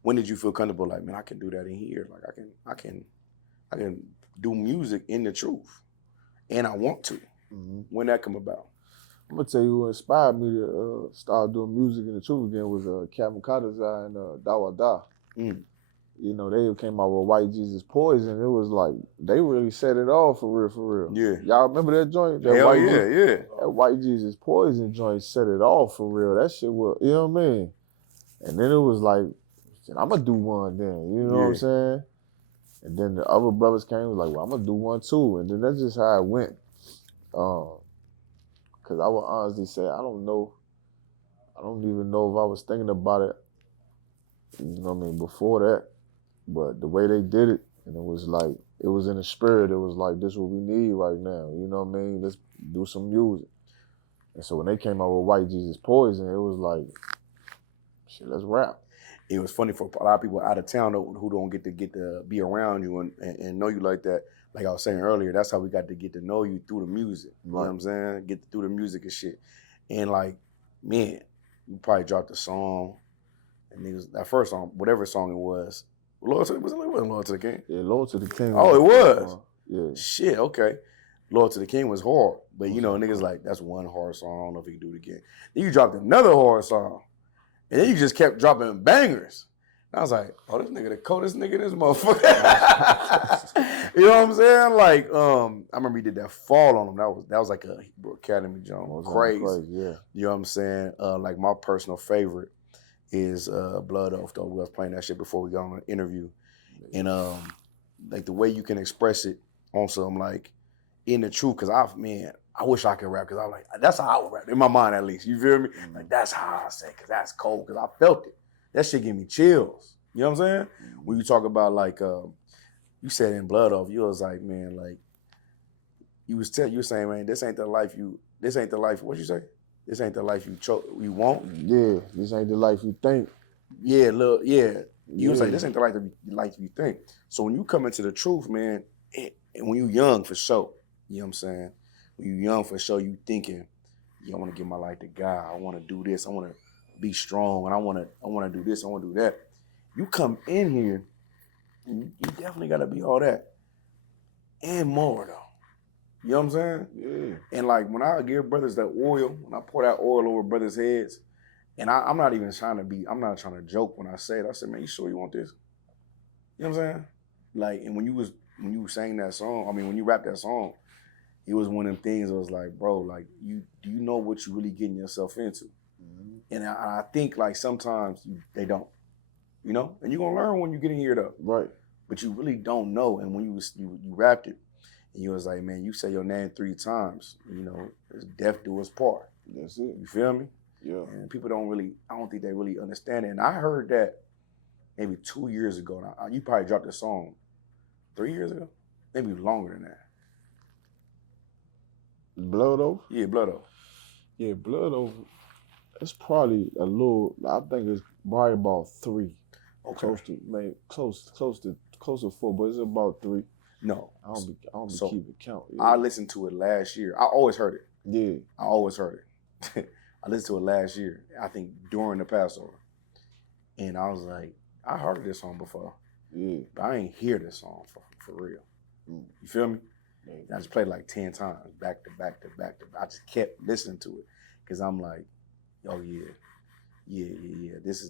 When did you feel comfortable? Like, man, I can do that in here. Like, I can do music in the truth, and I want to. Mm-hmm. When that come about? I'm gonna tell you what inspired me to start doing music in the truth again was Captain Kadazai and Dawa Da. Mm. You know, they came out with White Jesus Poison. It was like they really set it off for real. Yeah. Y'all remember that joint? That Hell White yeah, yeah. That White Jesus Poison joint set it off for real. That shit was, you know what I mean? And then it was like, I'm gonna do one then. You know what I'm saying? And then the other brothers came and was like, well, I'm gonna do one too. And then that's just how it went. Cause I would honestly say, I don't even know if I was thinking about it, you know what I mean, before that. But the way they did it, and it was like, it was in the spirit, it was like, this is what we need right now, you know what I mean? Let's do some music. And so when they came out with White Jesus Poison, it was like, shit, let's rap. It was funny for a lot of people out of town who don't get to be around you and know you like that. Like I was saying earlier, that's how we got to get to know you through the music. You know what I'm saying? Get through the music and shit. And like, man, you probably dropped a song, and niggas, that first song, whatever song it was it wasn't Loyal to the King? Yeah, Loyal to the King. Oh, it was? Yeah. Shit, okay. Loyal to the King was hard. But you know, niggas like, that's one hard song, I don't know if he can do it again. Then you dropped another hard song. And then you just kept dropping bangers. And I was like, oh, this nigga the coldest nigga in this motherfucker. You know what I'm saying? Like, I remember he did that Fall on him. That was like a Hebrew Academy joint. Crazy. Yeah. You know what I'm saying? Like my personal favorite is Blood Oath, though. We was playing that shit before we got on an interview. And like the way you can express it on some like in the truth, because I wish I could rap, because I was like, that's how I would rap, in my mind at least, you feel me? Like, that's how I say, because that's cold, because I felt it. That shit gave me chills, you know what I'm saying? When you talk about, like, you said in Blood Off, you was like, man, like, you were saying, man, this ain't the life, what'd you say? This ain't the life you want? Yeah, this ain't the life you think. Yeah, look, yeah. You was like, this ain't the life you think. So when you come into the truth, man, and when you young, for sure, you know what I'm saying? When you young, for sure, you thinking, yeah, I want to give my life to God. I want to do this. I want to be strong, and I want to do this. I want to do that. You come in here, and you definitely got to be all that and more, though. You know what I'm saying? Yeah. And like when I give brothers that oil, when I pour that oil over brothers' heads, and I'm not trying to joke when I say it. I said, man, you sure you want this? You know what I'm saying? Like, and when you sang that song, when you rapped that song, it was one of them things that was like, bro, like, do you know what you really getting yourself into? Mm-hmm. And I think, like, sometimes they don't, you know? And you're going to learn when you get in here, though. Right. But you really don't know. And when you rapped it, and you was like, man, you say your name 3 times, you know, it's death do us part. That's it. You feel me? Yeah. And people I don't think they really understand it. And I heard that maybe 2 years ago. Now, you probably dropped this song 3 years ago? Maybe longer than that. Blood Oath? Yeah, Blood Oath. Yeah, Blood Oath. It's probably I think it's probably about 3. Okay. Close to 4, but it's about 3. No. I don't be keeping count. Yeah. I listened to it last year. I always heard it. Yeah. I always heard it. I listened to it last year, I think during the Passover. And I was like, I heard this song before. Yeah. But I ain't hear this song for real. You feel me? And I just played it like 10 times, back to back to back to back. I just kept listening to it because I'm like, oh yeah.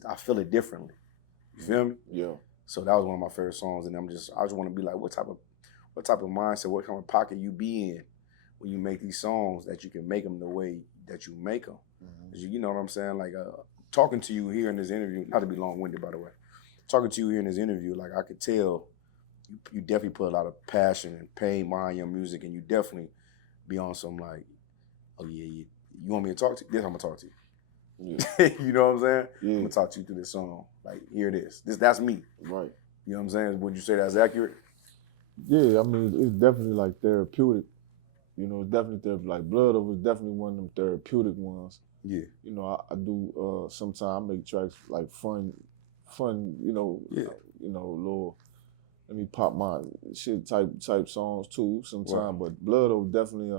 I feel it differently. You feel me? Yeah. So that was one of my favorite songs, and I just want to be like, what type of mindset, what kind of pocket you be in when you make these songs, that you can make them the way that you make them. Mm-hmm. You know what I'm saying? Like talking to you here in this interview, not to be long-winded, by the way. Talking to you here in this interview, like I could tell. You definitely put a lot of passion and pain behind your music, and you definitely be on some like, oh yeah, you want me to talk to you? This I'm gonna talk to you. Yeah. You know what I'm saying? Yeah. I'm gonna talk to you through this song. Like, here it is. That's me. Right. You know what I'm saying? Would you say that's accurate? Yeah, I mean, it's definitely like therapeutic. You know, it's definitely like Blood was definitely one of them therapeutic ones. Yeah. You know, I do sometimes I make tracks like fun, Yeah. little let me pop my shit type songs too sometimes. Right. But Blood was definitely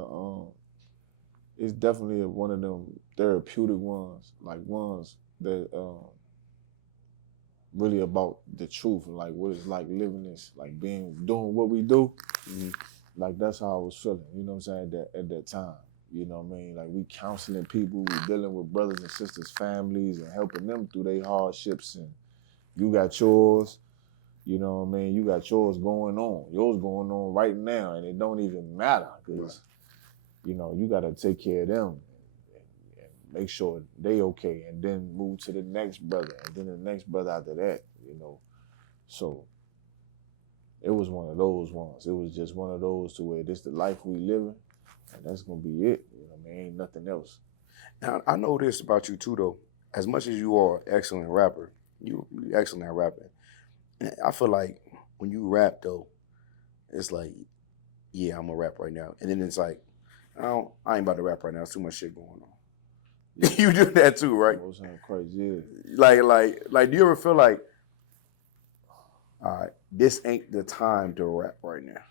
it's definitely one of them therapeutic ones, like ones that really about the truth and like what it's like living this, like doing what we do. Mm-hmm. Like that's how I was feeling, you know what I'm saying, at that time. You know what I mean? Like we counseling people, we dealing with brothers and sisters, families, and helping them through their hardships. And you got yours, you know what I mean? You got yours going on. Yours going on right now, and it don't even matter because, you know, you got to take care of them and make sure they okay, and then move to the next brother, and then the next brother after that, you know. So it was one of those ones. It was just one of those to where this the life we living, and that's gonna be it. You know what I mean? Ain't nothing else. Now, I know this about you too, though. As much as you are an excellent rapper, you excellent at rapping. And I feel like when you rap, though, it's like, yeah, I'm gonna rap right now, and then it's like, I ain't about to rap right now. There's too much shit going on. Yeah. You do that too, right? That sound crazy. Yeah. Like, do you ever feel like, all right, this ain't the time to rap right now?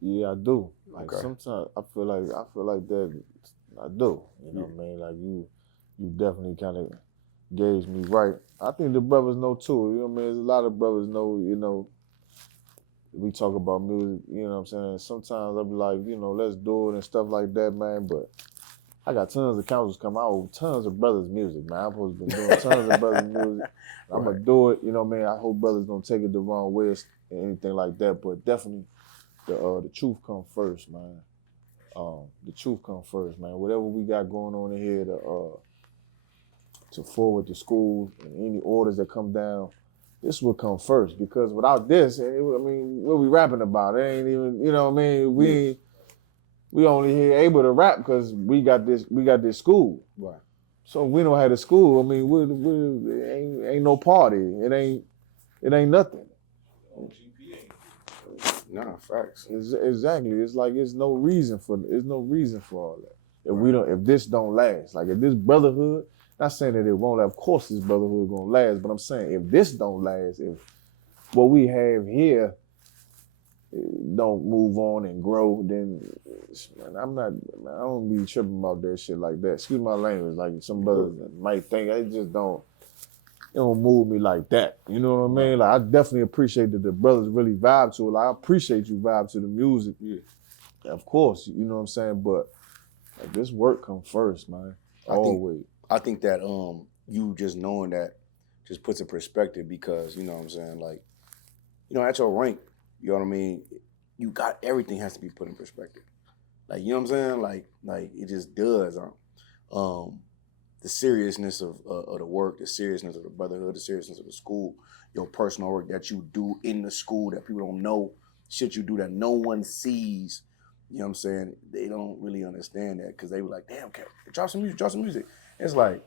Yeah, I do. Like Okay. sometimes I feel like that. I do. You know what I mean? Like you definitely kind of gauged me right. I think the brothers know too. You know what I mean? There's a lot of brothers know. You know, we talk about music. You know what I'm saying? Sometimes I'll be like, you know, let's do it and stuff like that, man. But I got tons of councils come out with tons of brothers' music, man. I'm supposed to be doing tons of brothers' music. I'm gonna do it. You know what I mean? I hope brothers don't take it the wrong way or anything like that. But definitely, the truth come first, man. The truth come first, man. Whatever we got going on in here to forward the school and any orders that come down, this will come first. Because without this, I mean, what we rapping about? It ain't even, you know what I mean? We only here able to rap because we got this school. Right. So if we don't have the school, I mean, we ain't no party. It ain't nothing. Nah, facts. Exactly. It's like there's no reason for all that. If this don't last, like if this brotherhood, not saying that it won't. Of course, this brotherhood gonna last, but I'm saying if this don't last, if what we have here don't move on and grow, then man, I don't be tripping about that shit like that. Excuse my language. Like some brothers might think it don't move me like that. You know what I mean? Like I definitely appreciate that the brothers really vibe to it. Like I appreciate you vibe to the music. Yeah. Of course, you know what I'm saying? But like, this work come first, man. Always. I think that you just knowing that just puts in perspective because, you know what I'm saying, like, you know, at your rank, you know what I mean, you got everything has to be put in perspective. Like, you know what I'm saying? Like it just does. The seriousness of the work, the seriousness of the brotherhood, the seriousness of the school, your personal work that you do in the school that people don't know, shit you do that no one sees. You know what I'm saying? They don't really understand that because they were like, damn, drop some music. It's like,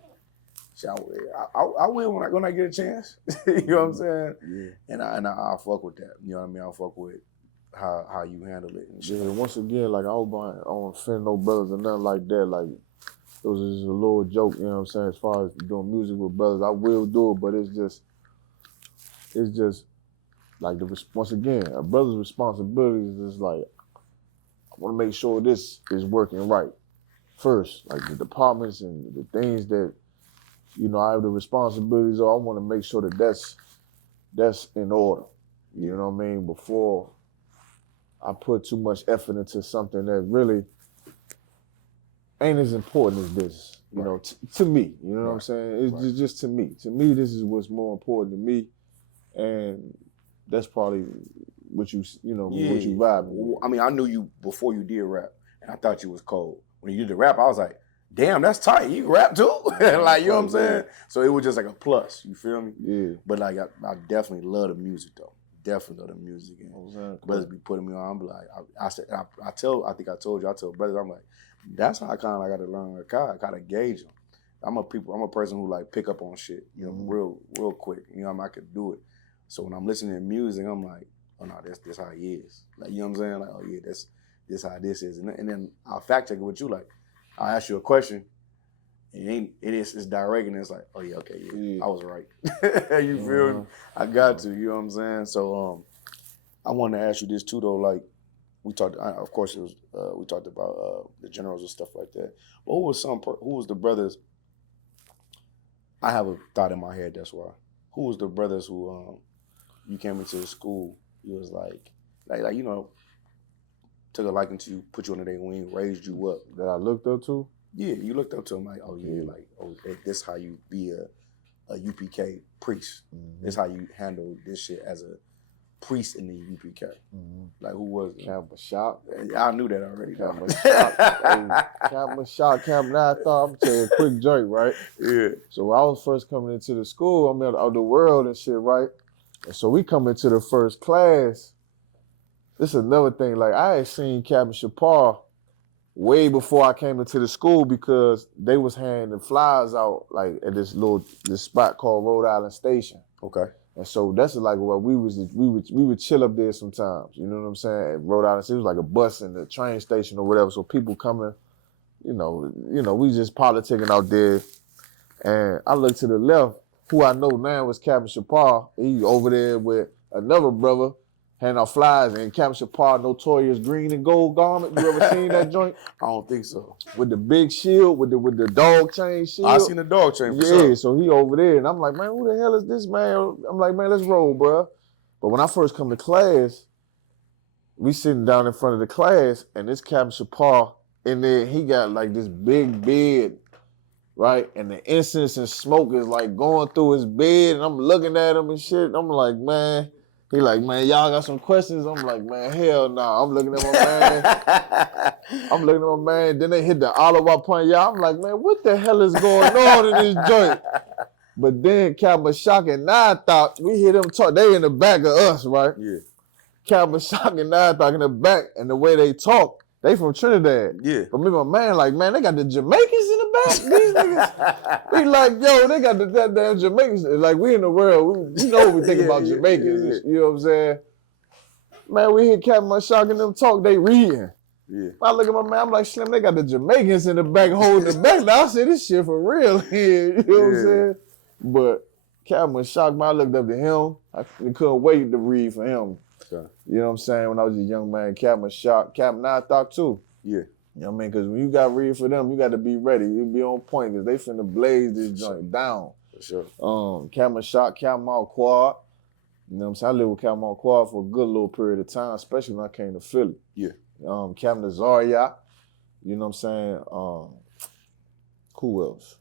I will when I get a chance. You know what I'm saying? Yeah. And I'll fuck with that. You know what I mean? I'll fuck with how you handle it and shit. Yeah, once again, like I don't offend no brothers or nothing like that. Like it was just a little joke, you know what I'm saying, as far as doing music with brothers. I will do it, but it's just like once again, a brother's responsibility is just like I want to make sure this is working right first. Like the departments and the things that, you know, I have the responsibilities of, I want to make sure that that's in order. You know what I mean? Before I put too much effort into something that really ain't as important as this, you know, to me. You know what I'm saying? It's just to me. To me, this is what's more important to me, and that's probably what you vibe with. I mean, I knew you before you did rap, and I thought you was cold. When you did the rap, I was like, damn, that's tight. You can rap too? Like, you know what I'm saying? So it was just like a plus, you feel me? Yeah. But like, I definitely love the music though. Definitely love the music. And brothers be putting me on. I'm like, I think I told you, I tell brothers, I'm like, that's how I kind of got to learn Ahchaad, kind of gauge them. I'm a person who like pick up on shit, you know, real quick. You know, I could do it. So when I'm listening to music, I'm like, oh no, that's how he is. Like, you know what I'm saying? Like, oh yeah, this how this is. And then I'll fact check it with you. Like, I'll ask you a question. It's direct, and it's like, oh yeah, okay, yeah. I was right. You feel me? I got to, you know what I'm saying? So I wanted to ask you this too though, like we talked, of course it was we talked about the generals and stuff like that. But who was the brothers? I have a thought in my head, that's why. Who was the brothers who you came into the school, you was like you know, took a liking to you, put you under their wing, raised you up. That I looked up to? Yeah, you looked up to him like, oh yeah, like, oh, this how you be a UPK priest. This how you handle this shit as a priest in the UPK. Like, who was it? Camp Ahchaad. I knew that already. Camp Ahchaad. Camp Ahchaad, Camp Now. I thought, I'm telling you a quick joint, right? Yeah. So when I was first coming into the school, I'm out of the world and shit, right? And so we come into the first class. This is another thing. Like, I had seen Captain Shamar way before I came into the school because they was handing the flyers out like at this spot called Rhode Island Station. Okay. And so that's like what we would chill up there sometimes. You know what I'm saying? At Rhode Island, it was like a bus and a train station or whatever. So people coming, you know, we just politicking out there. And I looked to the left. Who I know now was Captain Shamar. He over there with another brother handing out flyers, and Captain Shamar, notorious green and gold garment. You ever seen that joint? I don't think so. With the big shield, with the dog chain shield. I seen the dog chain. For yeah, sure. So he over there, and I'm like, man, who the hell is this man? I'm like, man, let's roll, bro. But when I first come to class, we sitting down in front of the class, and this Captain Shamar in there, he got like this big bed, right? And the incense and smoke is like going through his bed, and I'm looking at him and shit. I'm like, man. He like, man, y'all got some questions? I'm like, man, hell no. Nah. I'm looking at my man. Then they hit the olive upon y'all. I'm like, man, what the hell is going on in this joint? But then Captain Ahchaad and I thought, we hear them talk. They in the back of us, right? Yeah. Captain Ahchaad and I thought in the back, and the way they talk, they from Trinidad. Yeah. But me and my man, like, man, they got the Jamaicans in the back. These niggas. We like, yo, they got the damn Jamaicans. Like, we in the world. You know what we think about Jamaicans. You know what I'm saying? Man, we hear Captain Ahchaad and them talk, they reading. Yeah. I look at my man, I'm like, Slim, they got the Jamaicans in the back holding the back. Now I say, this shit for real here. You know what I'm saying? But Captain Ahchaad, man, I looked up to him. I couldn't wait to read for him. Okay. You know what I'm saying? When I was a young man, Captain Ahchaad, Captain I thought too. Yeah. You know what I mean? Because when you got to read for them, you got to be ready. You be on point because they finna blaze this joint down. For sure. Captain Ahchaad, Captain Alcoholism. You know what I'm saying? I lived with Captain Alcoholism for a good little period of time, especially when I came to Philly. Yeah. Captain Ahchaad. You know what I'm saying? Who else?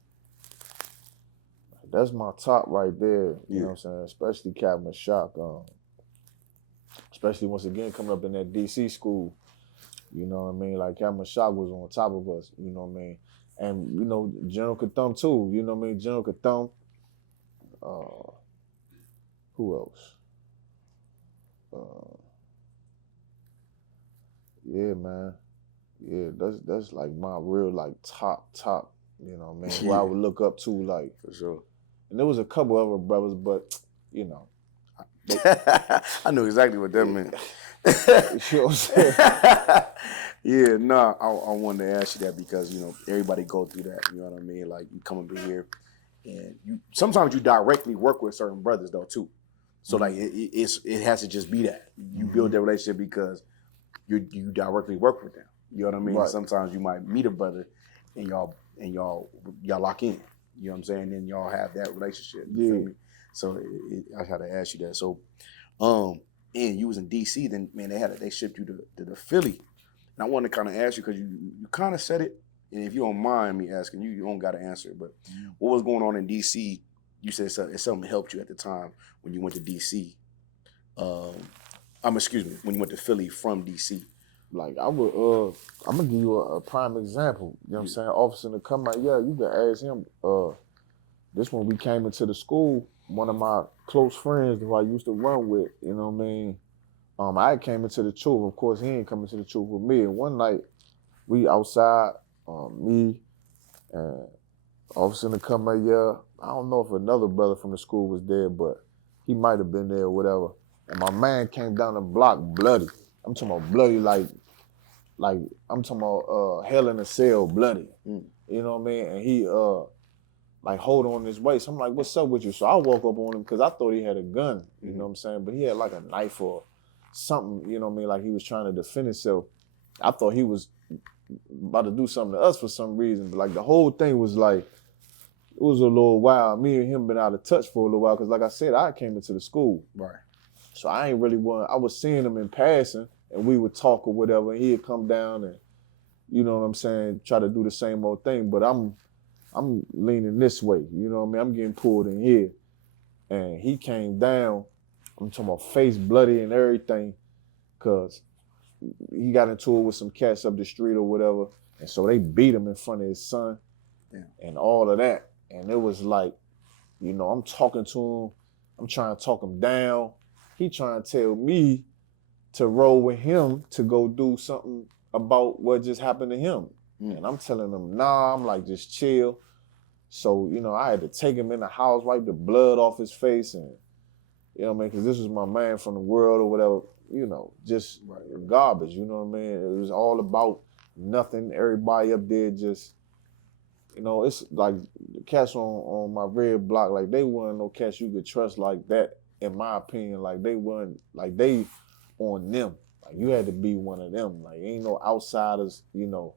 That's my top right there. You know what I'm saying? Especially Captain Ahchaad. Especially once again coming up in that DC school, you know what I mean? Like Captain Ahchaad was on top of us, you know what I mean? And you know, General Kathum too, you know what I mean? General Kathum. Who else? Yeah, man. Yeah, that's like my real like top, you know what I mean? Who I would look up to, like, for sure. And there was a couple other brothers, but you know. I knew exactly what that meant. You know what I'm saying? Yeah, no, I wanted to ask you that because, you know, everybody go through that, you know what I mean? Like, you come over here and sometimes you directly work with certain brothers though too. So like it has to just be that. You build that relationship because you directly work with them. You know what I mean? Right. Sometimes you might meet a brother and y'all lock in. You know what I'm saying? And y'all have that relationship. You feel me? So I had to ask you that. So, and you was in DC, then man, they shipped you to the Philly, and I wanted to kind of ask you because you kind of said it, and if you don't mind me asking, you don't got to answer it. But what was going on in DC? You said something helped you at the time when you went to DC. When you went to Philly from DC. Like I would, I'm gonna give you a prime example. You know what I'm saying? Officer to come out, you can ask him. This when we came into the school. One of my close friends who I used to run with, you know what I mean? I came into the truth. Of course, he ain't coming to the truth with me. And one night, we outside, me and Officer to come out, yeah. I don't know if another brother from the school was there, but he might have been there or whatever. And my man came down the block bloody. I'm talking about bloody like I'm talking about hell in a cell bloody. Mm. You know what I mean? And he like hold on his waist. I'm like, what's up with you? So I woke up on him because I thought he had a gun, you know what I'm saying? But he had like a knife or something, you know what I mean? Like he was trying to defend himself. I thought he was about to do something to us for some reason. But like the whole thing was like, it was a little while. Me and him been out of touch for a little while because like I said, I came into the school. Right. So I ain't really I was seeing him in passing and we would talk or whatever. And he'd come down and, you know what I'm saying, try to do the same old thing. But I'm leaning this way, you know what I mean? I'm getting pulled in here. And he came down, I'm talking about face bloody and everything, because he got into it with some cats up the street or whatever. And so they beat him in front of his son and all of that. And it was like, you know, I'm talking to him, I'm trying to talk him down. He trying to tell me to roll with him to go do something about what just happened to him. And I'm telling him, nah, I'm like, just chill. So, you know, I had to take him in the house, wipe the blood off his face and, you know what I mean? Because this was my man from the world or whatever, you know, just garbage, you know what I mean? It was all about nothing. Everybody up there just, you know, it's like the cats on my red block, like they weren't no cats you could trust like that, in my opinion. Like they weren't, like they on them. Like you had to be one of them. Like ain't no outsiders, you know.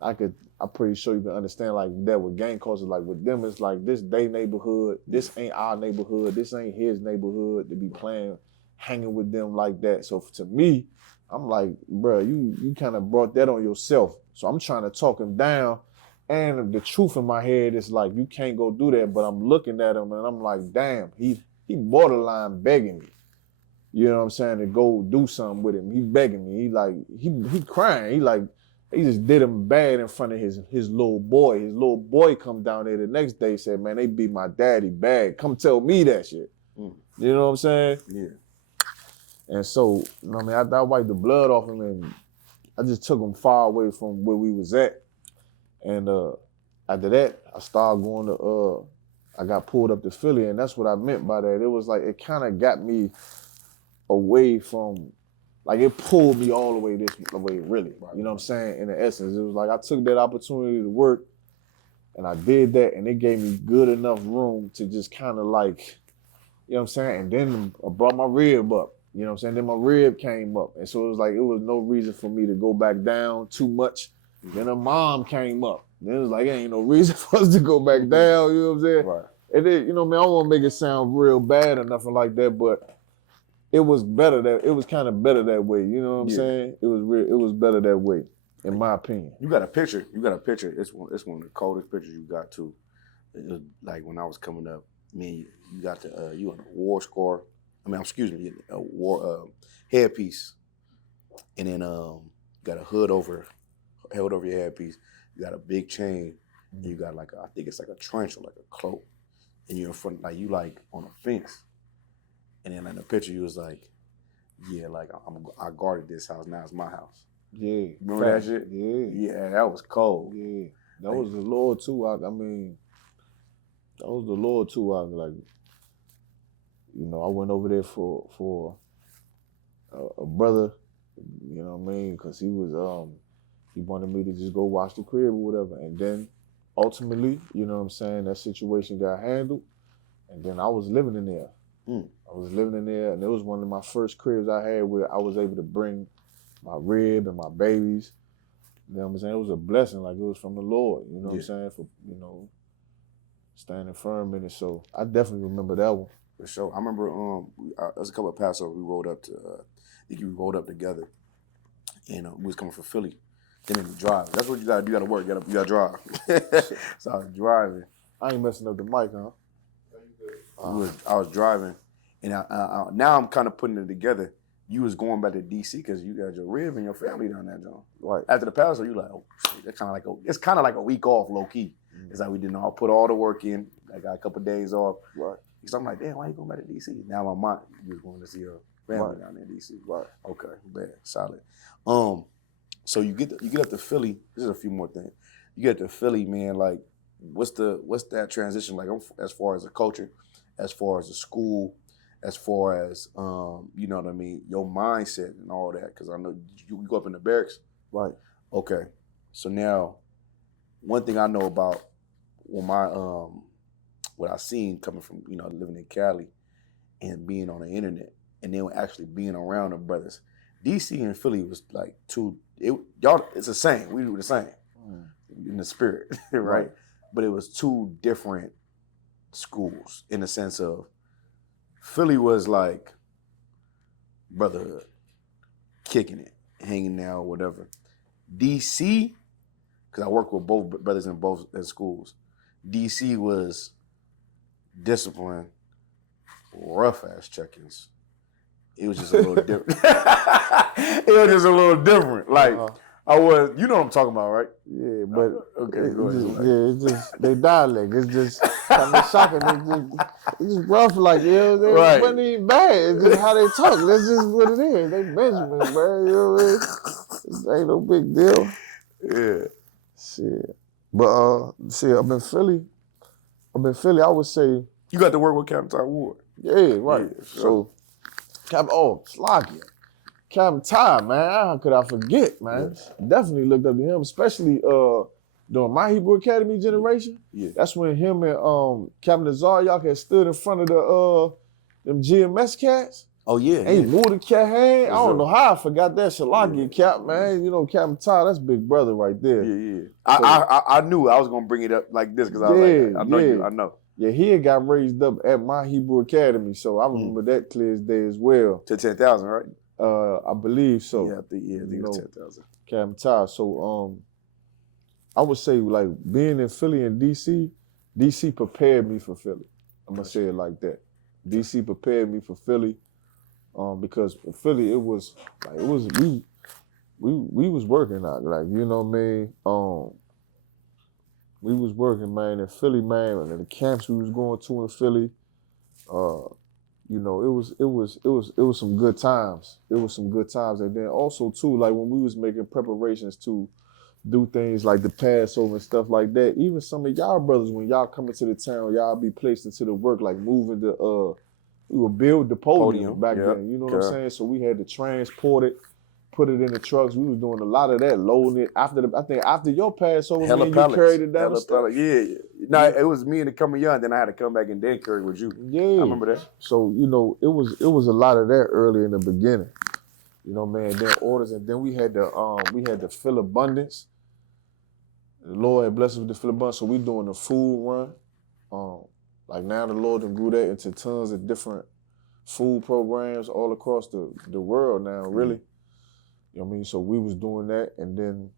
I'm pretty sure you can understand like that with gang culture. Like with them, it's like this they neighborhood. This ain't our neighborhood. This ain't his neighborhood to be playing, hanging with them like that. So to me, I'm like, bro, you kind of brought that on yourself. So I'm trying to talk him down. And the truth in my head is like, you can't go do that. But I'm looking at him and I'm like, damn, he borderline begging me. You know what I'm saying? To go do something with him. He begging me. He like, he crying. He just did him bad in front of his little boy. His little boy come down there the next day, said, man, they beat my daddy bad. Come tell me that shit. You know what I'm saying? Yeah. And so, you know what I mean? I wiped the blood off him and I just took him far away from where we was at. And after that, I started going to, I got pulled up to Philly, and that's what I meant by that. It was like, it kind of got me away from, like it pulled me all the way this way, really. You know what I'm saying? In the essence, it was like I took that opportunity to work and I did that and it gave me good enough room to just kind of like, you know what I'm saying? And then I brought my rib up, you know what I'm saying? Then my rib came up. And so it was like, it was no reason for me to go back down too much. Then her mom came up. Then it was like, ain't no reason for us to go back down, you know what I'm saying? Right. And then, you know what I mean? I don't want to make it sound real bad or nothing like that, but it was better it was kind of better that way. You know what I'm saying? It was better that way, in my opinion. You got a picture. It's one of the coldest pictures you got too. It was like when I was coming up, me, you got you on a war scar. I mean, excuse me, a war headpiece, and then got a hood held over your headpiece. You got a big chain, and you got like I think it's like a trench or like a cloak, and you're in front, like you like on a fence. And then in the picture, you was like, yeah, like I guarded this house. Now it's my house. Yeah. Remember that shit? Yeah. Yeah, that was cold. Yeah. That was the Lord too. That was the Lord too. Like, you know, I went over there for a brother, you know what I mean? Because he wanted me to just go watch the crib or whatever. And then ultimately, you know what I'm saying, that situation got handled. And then I was living in there. I was living in there, and it was one of my first cribs I had where I was able to bring my rib and my babies. You know what I'm saying? It was a blessing, like it was from the Lord, you know what I'm saying? For, you know, standing firm in it. So I definitely remember that one. For sure. I remember there's a couple of Passover we rode up to, I think we rode up together, and we was coming from Philly. Then we drive. That's what you gotta do. You gotta work. You gotta drive. So I was driving. I ain't messing up the mic, huh? I was driving, and now I'm kind of putting it together. You was going back to DC because you got your rib and your family down there, John. Right. After the Passover, you like, oh shit, it's kind of like a week off, low key. It's like we didn't all put all the work in. I got a couple of days off. Right. Because I'm like, damn, why you going back to DC? Now my mind, you was going to see your family down there in DC. Right. Okay, bad, solid. So you get up to Philly. This is a few more things. You get to Philly, man. Like what's that transition like as far as a culture, as far as a school, as far as you know what I mean, your mindset and all that? Because I know you go up in the barracks. Right. Okay. So now, one thing I know about what I seen coming from, you know, living in Cali and being on the internet and then actually being around the brothers, DC and Philly was like it's the same. We were the same in the spirit, right? But it was two different schools in the sense of Philly was like brotherhood, kicking it, hanging out, whatever. DC, because I worked with both brothers in both schools, DC was discipline, rough ass check-ins. It was just a little different. It was just a little different. Like I was, you know what I'm talking about, right? Yeah, but Okay, go ahead. it's just they dialect. It's just kind of shocking. It's just rough, like it wasn't even bad. It's just how they talk. That's just what it is. They Benjamin, bro. You know what I mean? It ain't no big deal. Yeah. Shit. But I'm in Philly. I would say you got to work with Captain Ty Ward. Yeah, right. Yeah, sure. So Sloggy. Captain Ty, man, how could I forget, man? Yes. Definitely looked up to him, especially during my Hebrew Academy generation. Yeah. That's when him and Captain Azar, y'all had stood in front of the them GMS cats. Oh yeah. And he moved the cat hand. I don't know how I forgot that Shalagi Cap, man. You know, Captain Ty, that's big brother right there. Yeah. So, I knew I was gonna bring it up like this because I was like, I know. Yeah, he had got raised up at my Hebrew Academy, so I remember that clear as day as well. To 10,000, right? I believe so. Yeah, I think it was 10,000. Captain Ty. So I would say like being in Philly and DC prepared me for Philly. I'm gonna say it like that. DC prepared me for Philly, because in Philly we was working out, like, you know what I mean. We was working, man, in Philly, man, and the camps we was going to in Philly. You know, it was some good times. It was some good times, and then also too, like when we was making preparations to do things like the Passover and stuff like that. Even some of y'all brothers, when y'all come into the town, y'all be placed into the work, like moving we would build the podium back then. You know what I'm saying? So we had to transport it, put it in the trucks. We was doing a lot of that, loading it. I think after your Passover, man, you carried it down the steps. Yeah. No, it was me and the coming young. Then I had to come back and then carry with you. Yeah, I remember that. So you know, it was a lot of that early in the beginning. You know, man. Then orders, and then we had to fill abundance. The Lord had blessed us with the fill abundance, so we doing the food run. Like now, the Lord done grew that into tons of different food programs all across the world now. Really. You know what I mean? So we was doing that, and then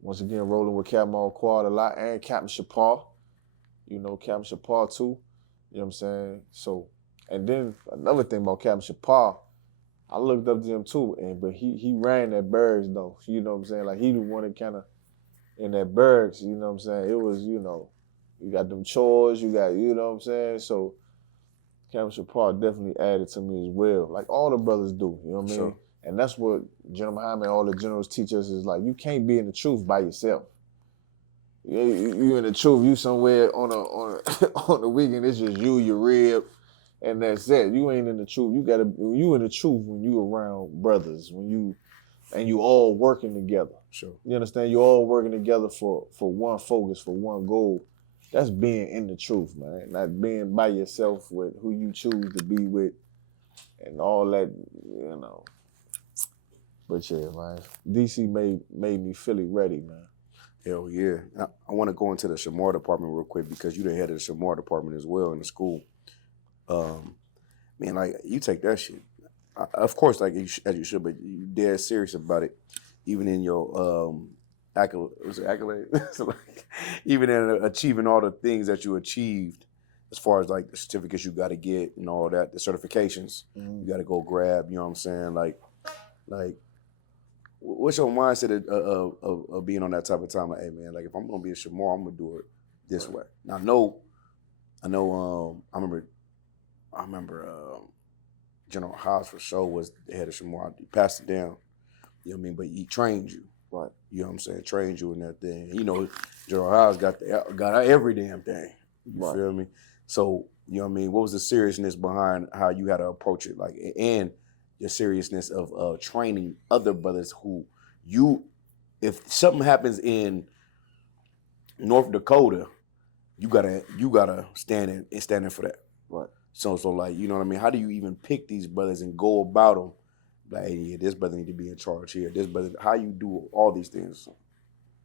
once again rolling with Captain Alcohoad a lot, and Captain Shamar. You know, Captain Shamar too. You know what I'm saying? So, and then another thing about Captain Shamar, I looked up to him too, but he ran that barracks though. You know what I'm saying? Like he the one that kind of in that barracks. You know what I'm saying? It was, you know, you got them chores, you got, you know what I'm saying? So Captain Shamar definitely added to me as well, like all the brothers do. You know what I mean? Sure. And that's what General Muhammad and all the generals teach us is like, you can't be in the truth by yourself. You in the truth, you somewhere on the weekend, it's just you, your rib, and that's it. You ain't in the truth. You in the truth when you around brothers, and you all working together. Sure. You understand? You all working together for one focus, for one goal. That's being in the truth, man. Not being by yourself with who you choose to be with and all that, you know. But yeah, man, DC made me Philly ready, man. Hell yeah. I want to go into the Shamar department real quick because you're the head of the Shamar department as well in the school. Man, like, you take that shit. Of course, like, as you should, but you're dead serious about it. Even in your accolade? So, like, even in achieving all the things that you achieved, as far as, like, the certificates you got to get and all that, the certifications you got to go grab, you know what I'm saying? Like, what's your mindset of being on that type of time? Like, hey man, like if I'm gonna be a Shamar, I'm gonna do it this way. Now, I remember General Haas for sure was the head of Shamar. He passed it down, you know what I mean? But he trained you. Right. You know what I'm saying? Trained you in that thing. You know, General House got every damn thing. You Right. feel me? So, you know what I mean? What was the seriousness behind how you had to approach it? Like, and your seriousness of training other brothers who if something happens in North Dakota, you gotta stand in for that. Right. So like, you know what I mean? How do you even pick these brothers and go about them? Like, hey, yeah, this brother need to be in charge here. This brother, how you do all these things?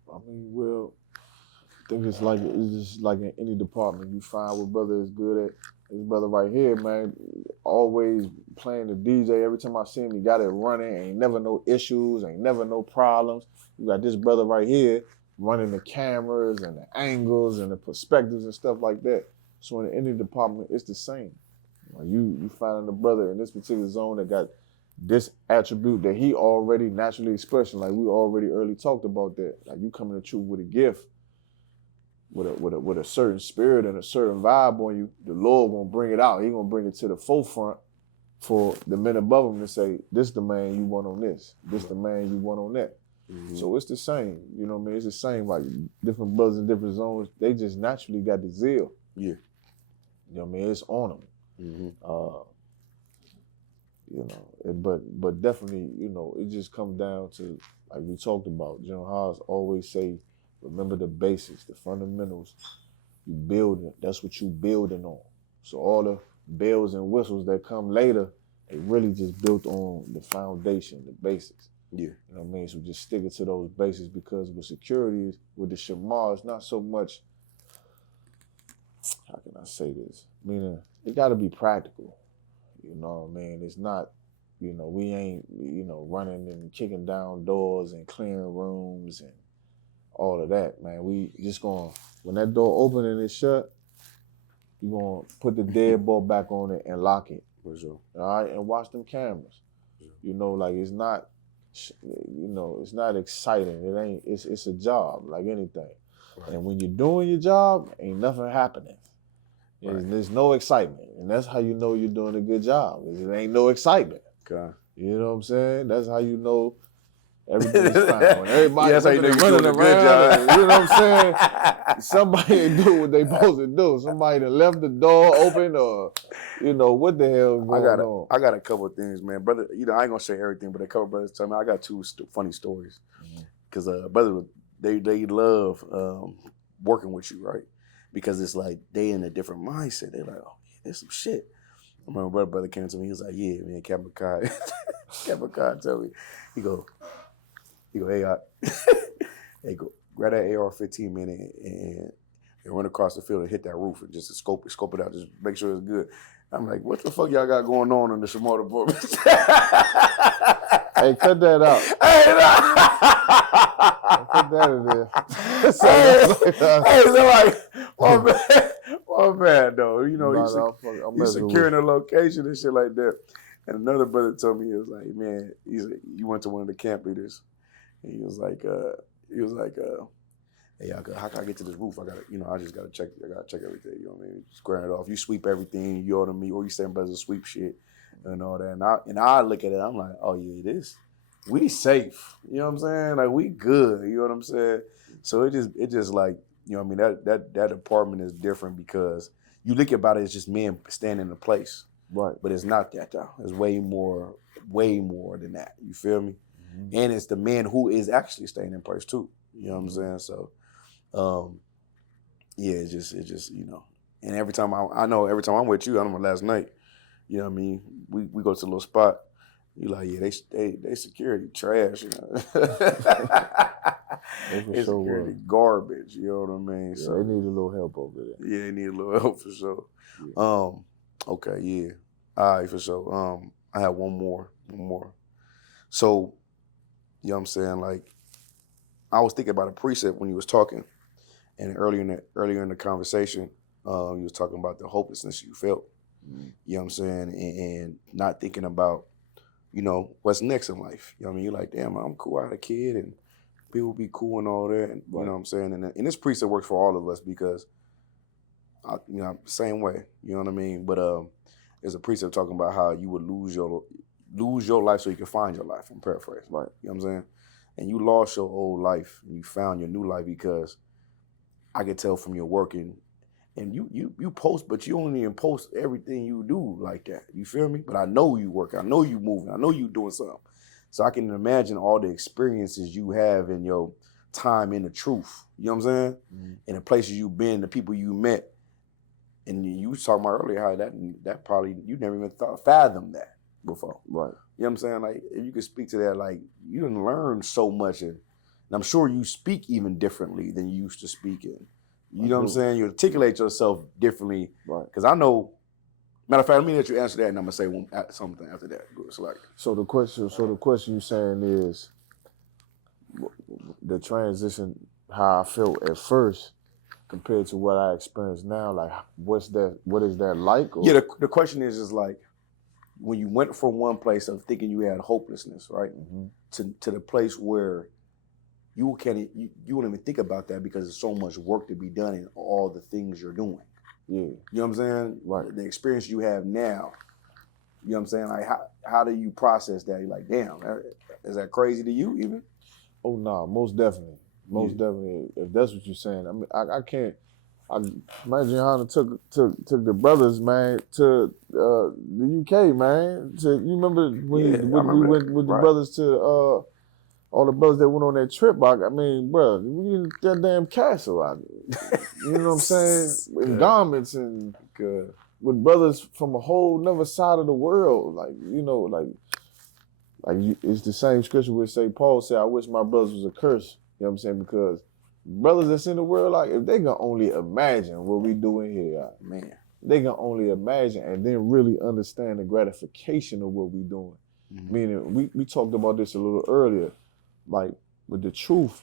I mean, well, I think it's just like in any department. You find what brother is good at. This brother right here, man, always playing the DJ. Every time I see him, he got it running. Ain't never no issues. Ain't never no problems. You got this brother right here running the cameras and the angles and the perspectives and stuff like that. So in any department, it's the same. Like you find a brother in this particular zone that got this attribute that he already naturally expressing. Like we already early talked about that. Like you coming to truth with a gift, with a certain spirit and a certain vibe on you, the Lord gonna bring it out. He gonna bring it to the forefront for the men above him to say, this the man you want on this. This the man you want on that. Mm-hmm. So it's the same. You know what I mean? It's the same. Like different brothers in different zones, they just naturally got the zeal. Yeah. You know what I mean? It's on them. Mm-hmm. You know, but definitely, you know, it just comes down to, like we talked about, General Haas always say, remember the basics, the fundamentals. You build it. That's what you building on. So all the bells and whistles that come later, they really just built on the foundation, the basics. Yeah. You know what I mean? So just sticking to those basics, because with security, with the Shamar, it's not so much, how can I say this? Meaning, it got to be practical. You know what I mean? It's not, you know, we ain't, you know, running and kicking down doors and clearing rooms and all of that, man. We just going, when that door open and it's shut, you going to put the deadbolt back on it and lock it. For sure. All right? And watch them cameras. You know, like it's not, you know, it's not exciting. It ain't, it's a job like anything. Right. And when you're doing your job, ain't nothing happening. Right. There's no excitement. And that's how you know you're doing a good job. It ain't no excitement. Okay. You know what I'm saying? That's how you know everything's fine. When everybody that's how you know you're running doing a around, good job. and, you know what I'm saying? Somebody ain't do what they supposed to do. Somebody done left the door open, or, you know, what the hell is going on? I got a couple of things, man. Brother, you know, I ain't going to say everything, but a couple of brothers tell me, I got two funny stories. Because brothers, they love working with you, right? Because it's like they in a different mindset. They're like, oh, yeah, there's some shit. I remember brother came to me. He was like, yeah, man, Captain Ahchaad told me. He go, hey, hey, go grab that AR-15, man, and run across the field and hit that roof and just scope it out, just make sure it's good. I'm like, what the fuck y'all got going on in the Shamor department? Hey, cut that out. Hey, put that in there. Hey, so like, my bad though. You know, he's securing a location and shit like that. And another brother told me, he was like, man, you went to one of the camp leaders, and he was like, hey, how can I get to this roof? I just gotta check everything. You know what I mean? Squaring it off. You sweep everything. You order me, or you send brothers to sweep shit and all that. And I look at it. I'm like, oh yeah, we safe. You know what I'm saying? Like we good. You know what I'm saying? So it just like, you know what I mean? That department is different because you look about it, it's just men standing in a place. Right. But it's not that though. It's way more than that. You feel me? Mm-hmm. And it's the man who is actually staying in place too. You know what I'm saying? So yeah, it's just, you know. And every time I'm with you, I remember last night, you know what I mean? We go to a little spot. You like, yeah, they security trash, you know. They security garbage, you know what I mean? Yeah, so they need a little help over there. Yeah, they need a little help for sure. Yeah. Okay, yeah. All right, for sure. I have one more. So, you know what I'm saying? Like, I was thinking about a precept when you was talking, and earlier in the conversation, you was talking about the hopelessness you felt. Mm-hmm. You know what I'm saying? And not thinking about, you know, what's next in life. You know what I mean? You're like, damn, I'm cool. I had a kid, and people be cool and all that. And, you know what I'm saying? And this precept works for all of us because, you know, same way. You know what I mean? But there's a precept talking about how you would lose your life so you can find your life. I'm paraphrasing. Right. You know what I'm saying? and you lost your old life and you found your new life, because I could tell from your working, and you post, but you don't even post everything you do like that. You feel me? But I know you working. I know you moving. I know you doing something. So I can imagine all the experiences you have in your time in the truth. You know what I'm saying? Mm-hmm. In the places you've been, the people you met. And you was talking about earlier how that probably, you never even fathomed that before. Right. You know what I'm saying? Like, if you could speak to that, like, you didn't learn so much. And I'm sure you speak even differently than you used to speak in. You know what I'm saying? You articulate yourself differently. Right. Because I know, matter of fact, let me let you answer that, and I'm going to say something after that. It's like, So the question you're saying is the transition, how I felt at first compared to what I experience now. Like, what is that like? Or? Yeah, the question is like, when you went from one place of thinking you had hopelessness, right, to the place where you won't even think about that because there's so much work to be done in all the things you're doing. Yeah. You know what I'm saying? Right. The experience you have now, you know what I'm saying? Like, how do you process that? You're like, damn, is that crazy to you even? Oh, no, most definitely. Most definitely. If that's what you're saying. I mean, I can't. Imagine how took the brothers, man, to the UK, man. You remember when we went with the brothers to all the brothers that went on that trip? I mean, bro, we in that damn castle out there. You know what I'm saying? In garments and with brothers from a whole nother side of the world. Like, you know, it's the same scripture where St. Paul said, I wish my brothers was a curse. You know what I'm saying? Because brothers that's in the world, like, if they can only imagine what we doing here, man, they can only imagine and then really understand the gratification of what we doing. Mm-hmm. Meaning, we talked about this a little earlier, like with the truth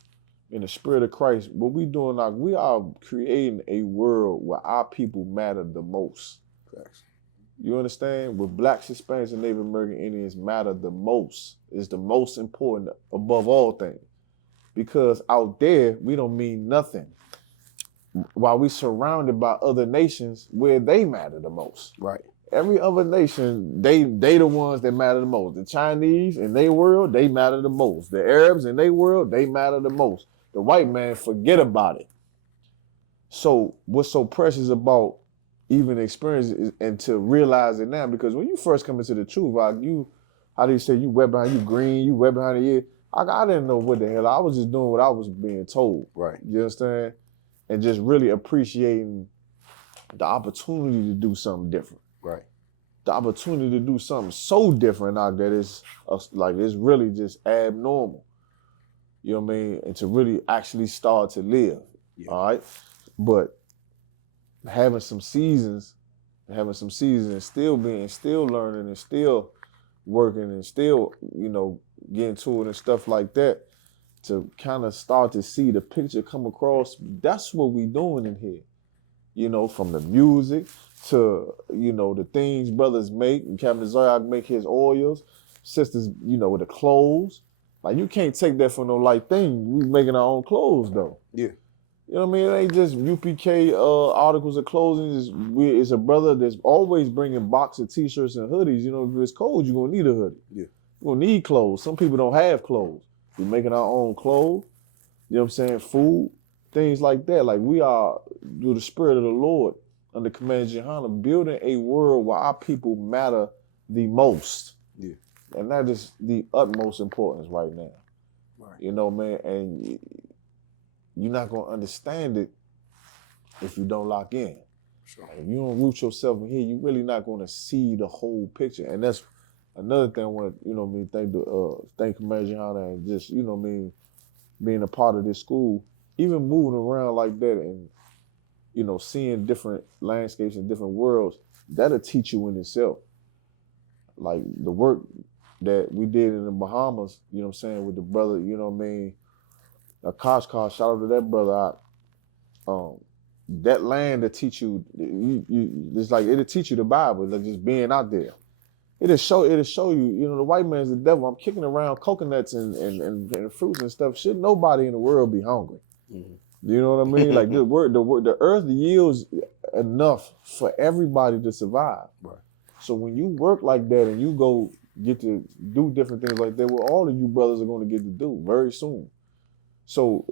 in the spirit of Christ, what we doing, like, we are creating a world where our people matter the most. Correct. You understand? With Blacks, Hispanics, and Native American Indians matter the most. It's the most important above all things. Because out there, we don't mean nothing. While we surrounded by other nations where they matter the most. Right. Every other nation, they the ones that matter the most. The Chinese in their world, they matter the most. The Arabs in their world, they matter the most. The white man, forget about it. So what's so precious about even experience is, and to realize it now, because when you first come into the truth, like how do you say, you wet behind, you green, you wet behind the ear. I didn't know what the hell. I was just doing what I was being told. Right. You understand? And just really appreciating the opportunity to do something different. Right. The opportunity to do something so different out there is like, it's really just abnormal. You know what I mean? And to really actually start to live. Yeah. All right. But having some seasons and still learning and still working and still, you know, getting to it and stuff like that, to kind of start to see the picture come across. That's what we doing in here. You know, from the music to, you know, the things brothers make. Captain Zoyak make his oils. Sisters, you know, with the clothes. Like, you can't take that for no light thing. We making our own clothes, though. Yeah. You know what I mean? It ain't just UPK articles of clothing. It's a brother that's always bringing box of t-shirts and hoodies. You know, if it's cold, you're going to need a hoodie. Yeah. You're going to need clothes. Some people don't have clothes. We're making our own clothes. You know what I'm saying? Food, things like that. Like, we are, through the spirit of the Lord, under Command Johanna, building a world where our people matter the most. Yeah. And that is the utmost importance right now. Right. You know, man, and you're not going to understand it if you don't lock in. Sure. If you don't root yourself in here, you're really not going to see the whole picture. And that's another thing I want to, you know what I mean, thank Commander Johanna, and just, you know what I mean, being a part of this school, even moving around like that and, you know, seeing different landscapes and different worlds, that'll teach you in itself. Like the work that we did in the Bahamas, you know what I'm saying, with the brother, you know what I mean, Ahchaad, shout out to that brother. That land to teach you, it's like, it'll teach you the Bible, like just being out there. It'll show you, you know, the white man's the devil. I'm kicking around coconuts and fruits and stuff. Should nobody in the world be hungry? Mm-hmm. You know what I mean? Like the earth yields enough for everybody to survive. Right. So when you work like that and you go get to do different things like that. Well, all of you brothers are going to get to do very soon. So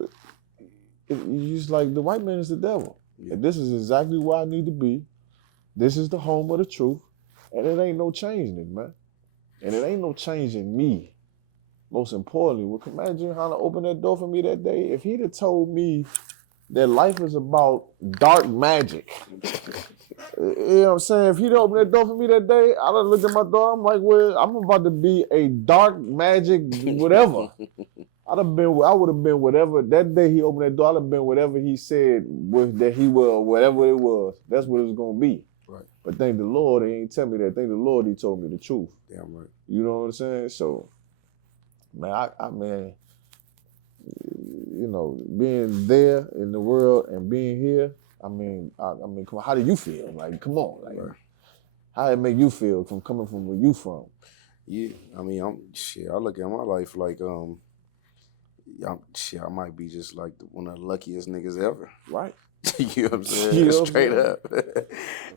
it's just like the white man is the devil. Yeah. And this is exactly where I need to be. This is the home of the truth. And it ain't no changing it, man. And it ain't no changing me. Most importantly, well, imagine how to open that door for me that day. If he'd have told me that life is about dark magic, you know what I'm saying? If he'd opened that door for me that day, I'd have looked at my door. I'm like, well, I'm about to be a dark magic whatever. I would have been whatever. That day he opened that door, I'd have been whatever he said that he will, whatever it was. That's what it was going to be. Right. But thank the Lord, he ain't tell me that. Thank the Lord, he told me the truth. Damn right. You know what I'm saying? So, man, I mean, you know, being there in the world and being here, I mean, come on, how do you feel? Like, come on, like, Right. how it make you feel from coming from where you from? Yeah, I mean, I look at my life like, I might be just like one of the luckiest niggas ever. Right. You know what I'm saying? You know Straight what I'm up.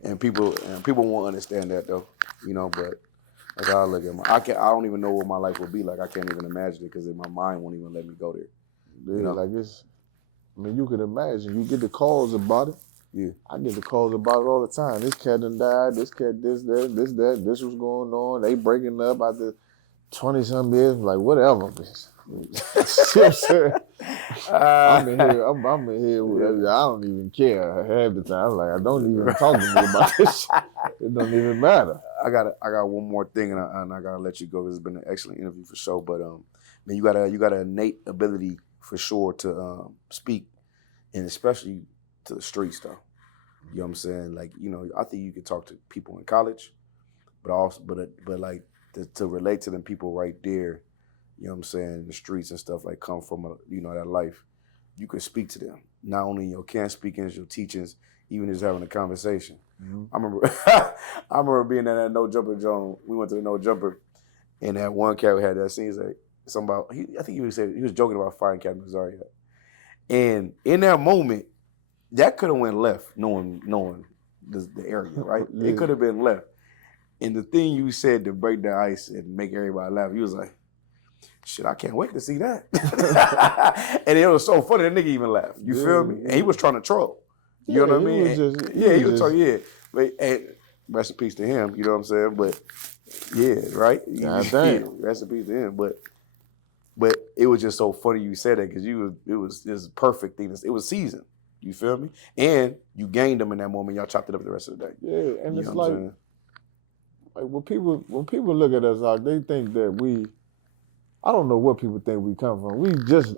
and people won't understand that though, you know, but that's how I look at I don't even know what my life would be like. I can't even imagine it because my mind won't even let me go there. Yeah, You know? like you can imagine, you get the calls about it. Yeah. I get the calls about it all the time. This cat done died, this cat this, that, this was going on. They breaking up after 20-some years, like whatever. See what I'm saying? I'm in here. I'm in here. With, I don't even care half the time. I'm like, I don't even talk to me about this. It don't even matter. I got one more thing, and I gotta let you go. This has been an excellent interview for sure. But man, you got an innate ability for sure to speak, and especially to the streets, though. You know what I'm saying? Like, you know, I think you could talk to people in college, but also, but like to relate to them people right there. You know what I'm saying? The streets and stuff like come from that life. You could speak to them. Not only in your camp speakings, your teachings, even just having a conversation. Mm-hmm. I remember being at that No Jumper Joan. We went to the No Jumper, and that one cat had that scene like something about. I think he was joking about firing Captain Missouri. And in that moment, that could have went left, knowing the area, right? Yeah. It could have been left. And the thing you said to break the ice and make everybody laugh, you was like, shit, I can't wait to see that. And it was so funny, that nigga even laughed. You feel me? And he was trying to troll. You know what I mean? He was talking, yeah. But, and rest in peace to him, you know what I'm saying? But yeah, right? God damn. Yeah, rest in peace to him. But it was just so funny you said that because it was this perfect thing. It was seasoned. You feel me? And you gained them in that moment. Y'all chopped it up the rest of the day. Yeah, and it's like when people look at us, like they think that I don't know what people think we come from. We just,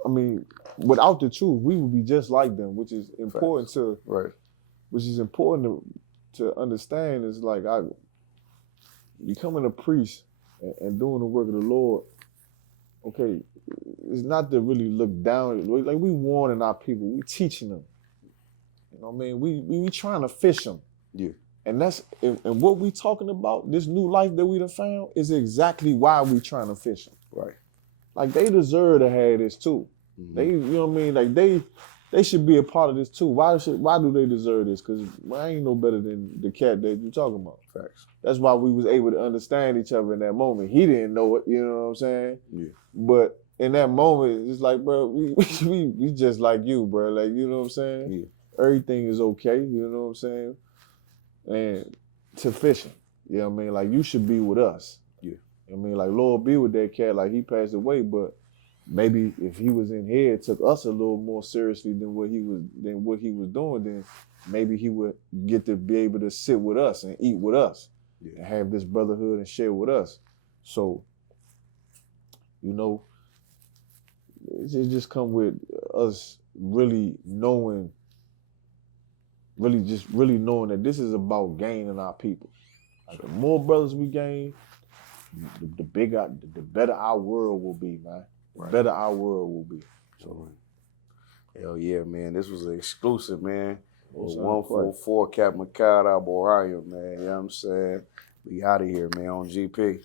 without the truth, we would be just like them, which is important which is important to understand. Is like becoming a priest and doing the work of the Lord. Okay, it's not to really look down. Like we warning our people, we teaching them. You know what I mean? We trying to fish them. Yeah. And what we talking about, this new life that we done found, is exactly why we trying to fish them. Right. Like they deserve to have this too. Mm-hmm. They, you know what I mean? Like they should be a part of this too. Why do they deserve this? Because I ain't no better than the cat that you talking about. Facts. That's why we was able to understand each other in that moment. He didn't know it, you know what I'm saying? Yeah. But in that moment, it's like, bro, we just like you, bro. Like, you know what I'm saying? Yeah. Everything is okay, you know what I'm saying? And to fishing, you know what I mean? Like, you should be with us. Yeah. You know what I mean? Like, Lord be with that cat, like he passed away, but maybe if he was in here, it took us a little more seriously than what he was doing, then maybe he would get to be able to sit with us and eat with us. Yeah. And have this brotherhood and share with us. So, you know, it just come with us really knowing that this is about gaining our people. Like the more brothers we gain, the better our world will be, man. The better our world will be. So, hell yeah, man. This was an exclusive, man. 144 Captain Ahchaad, man. You know what I'm saying? We out of here, man, on GP.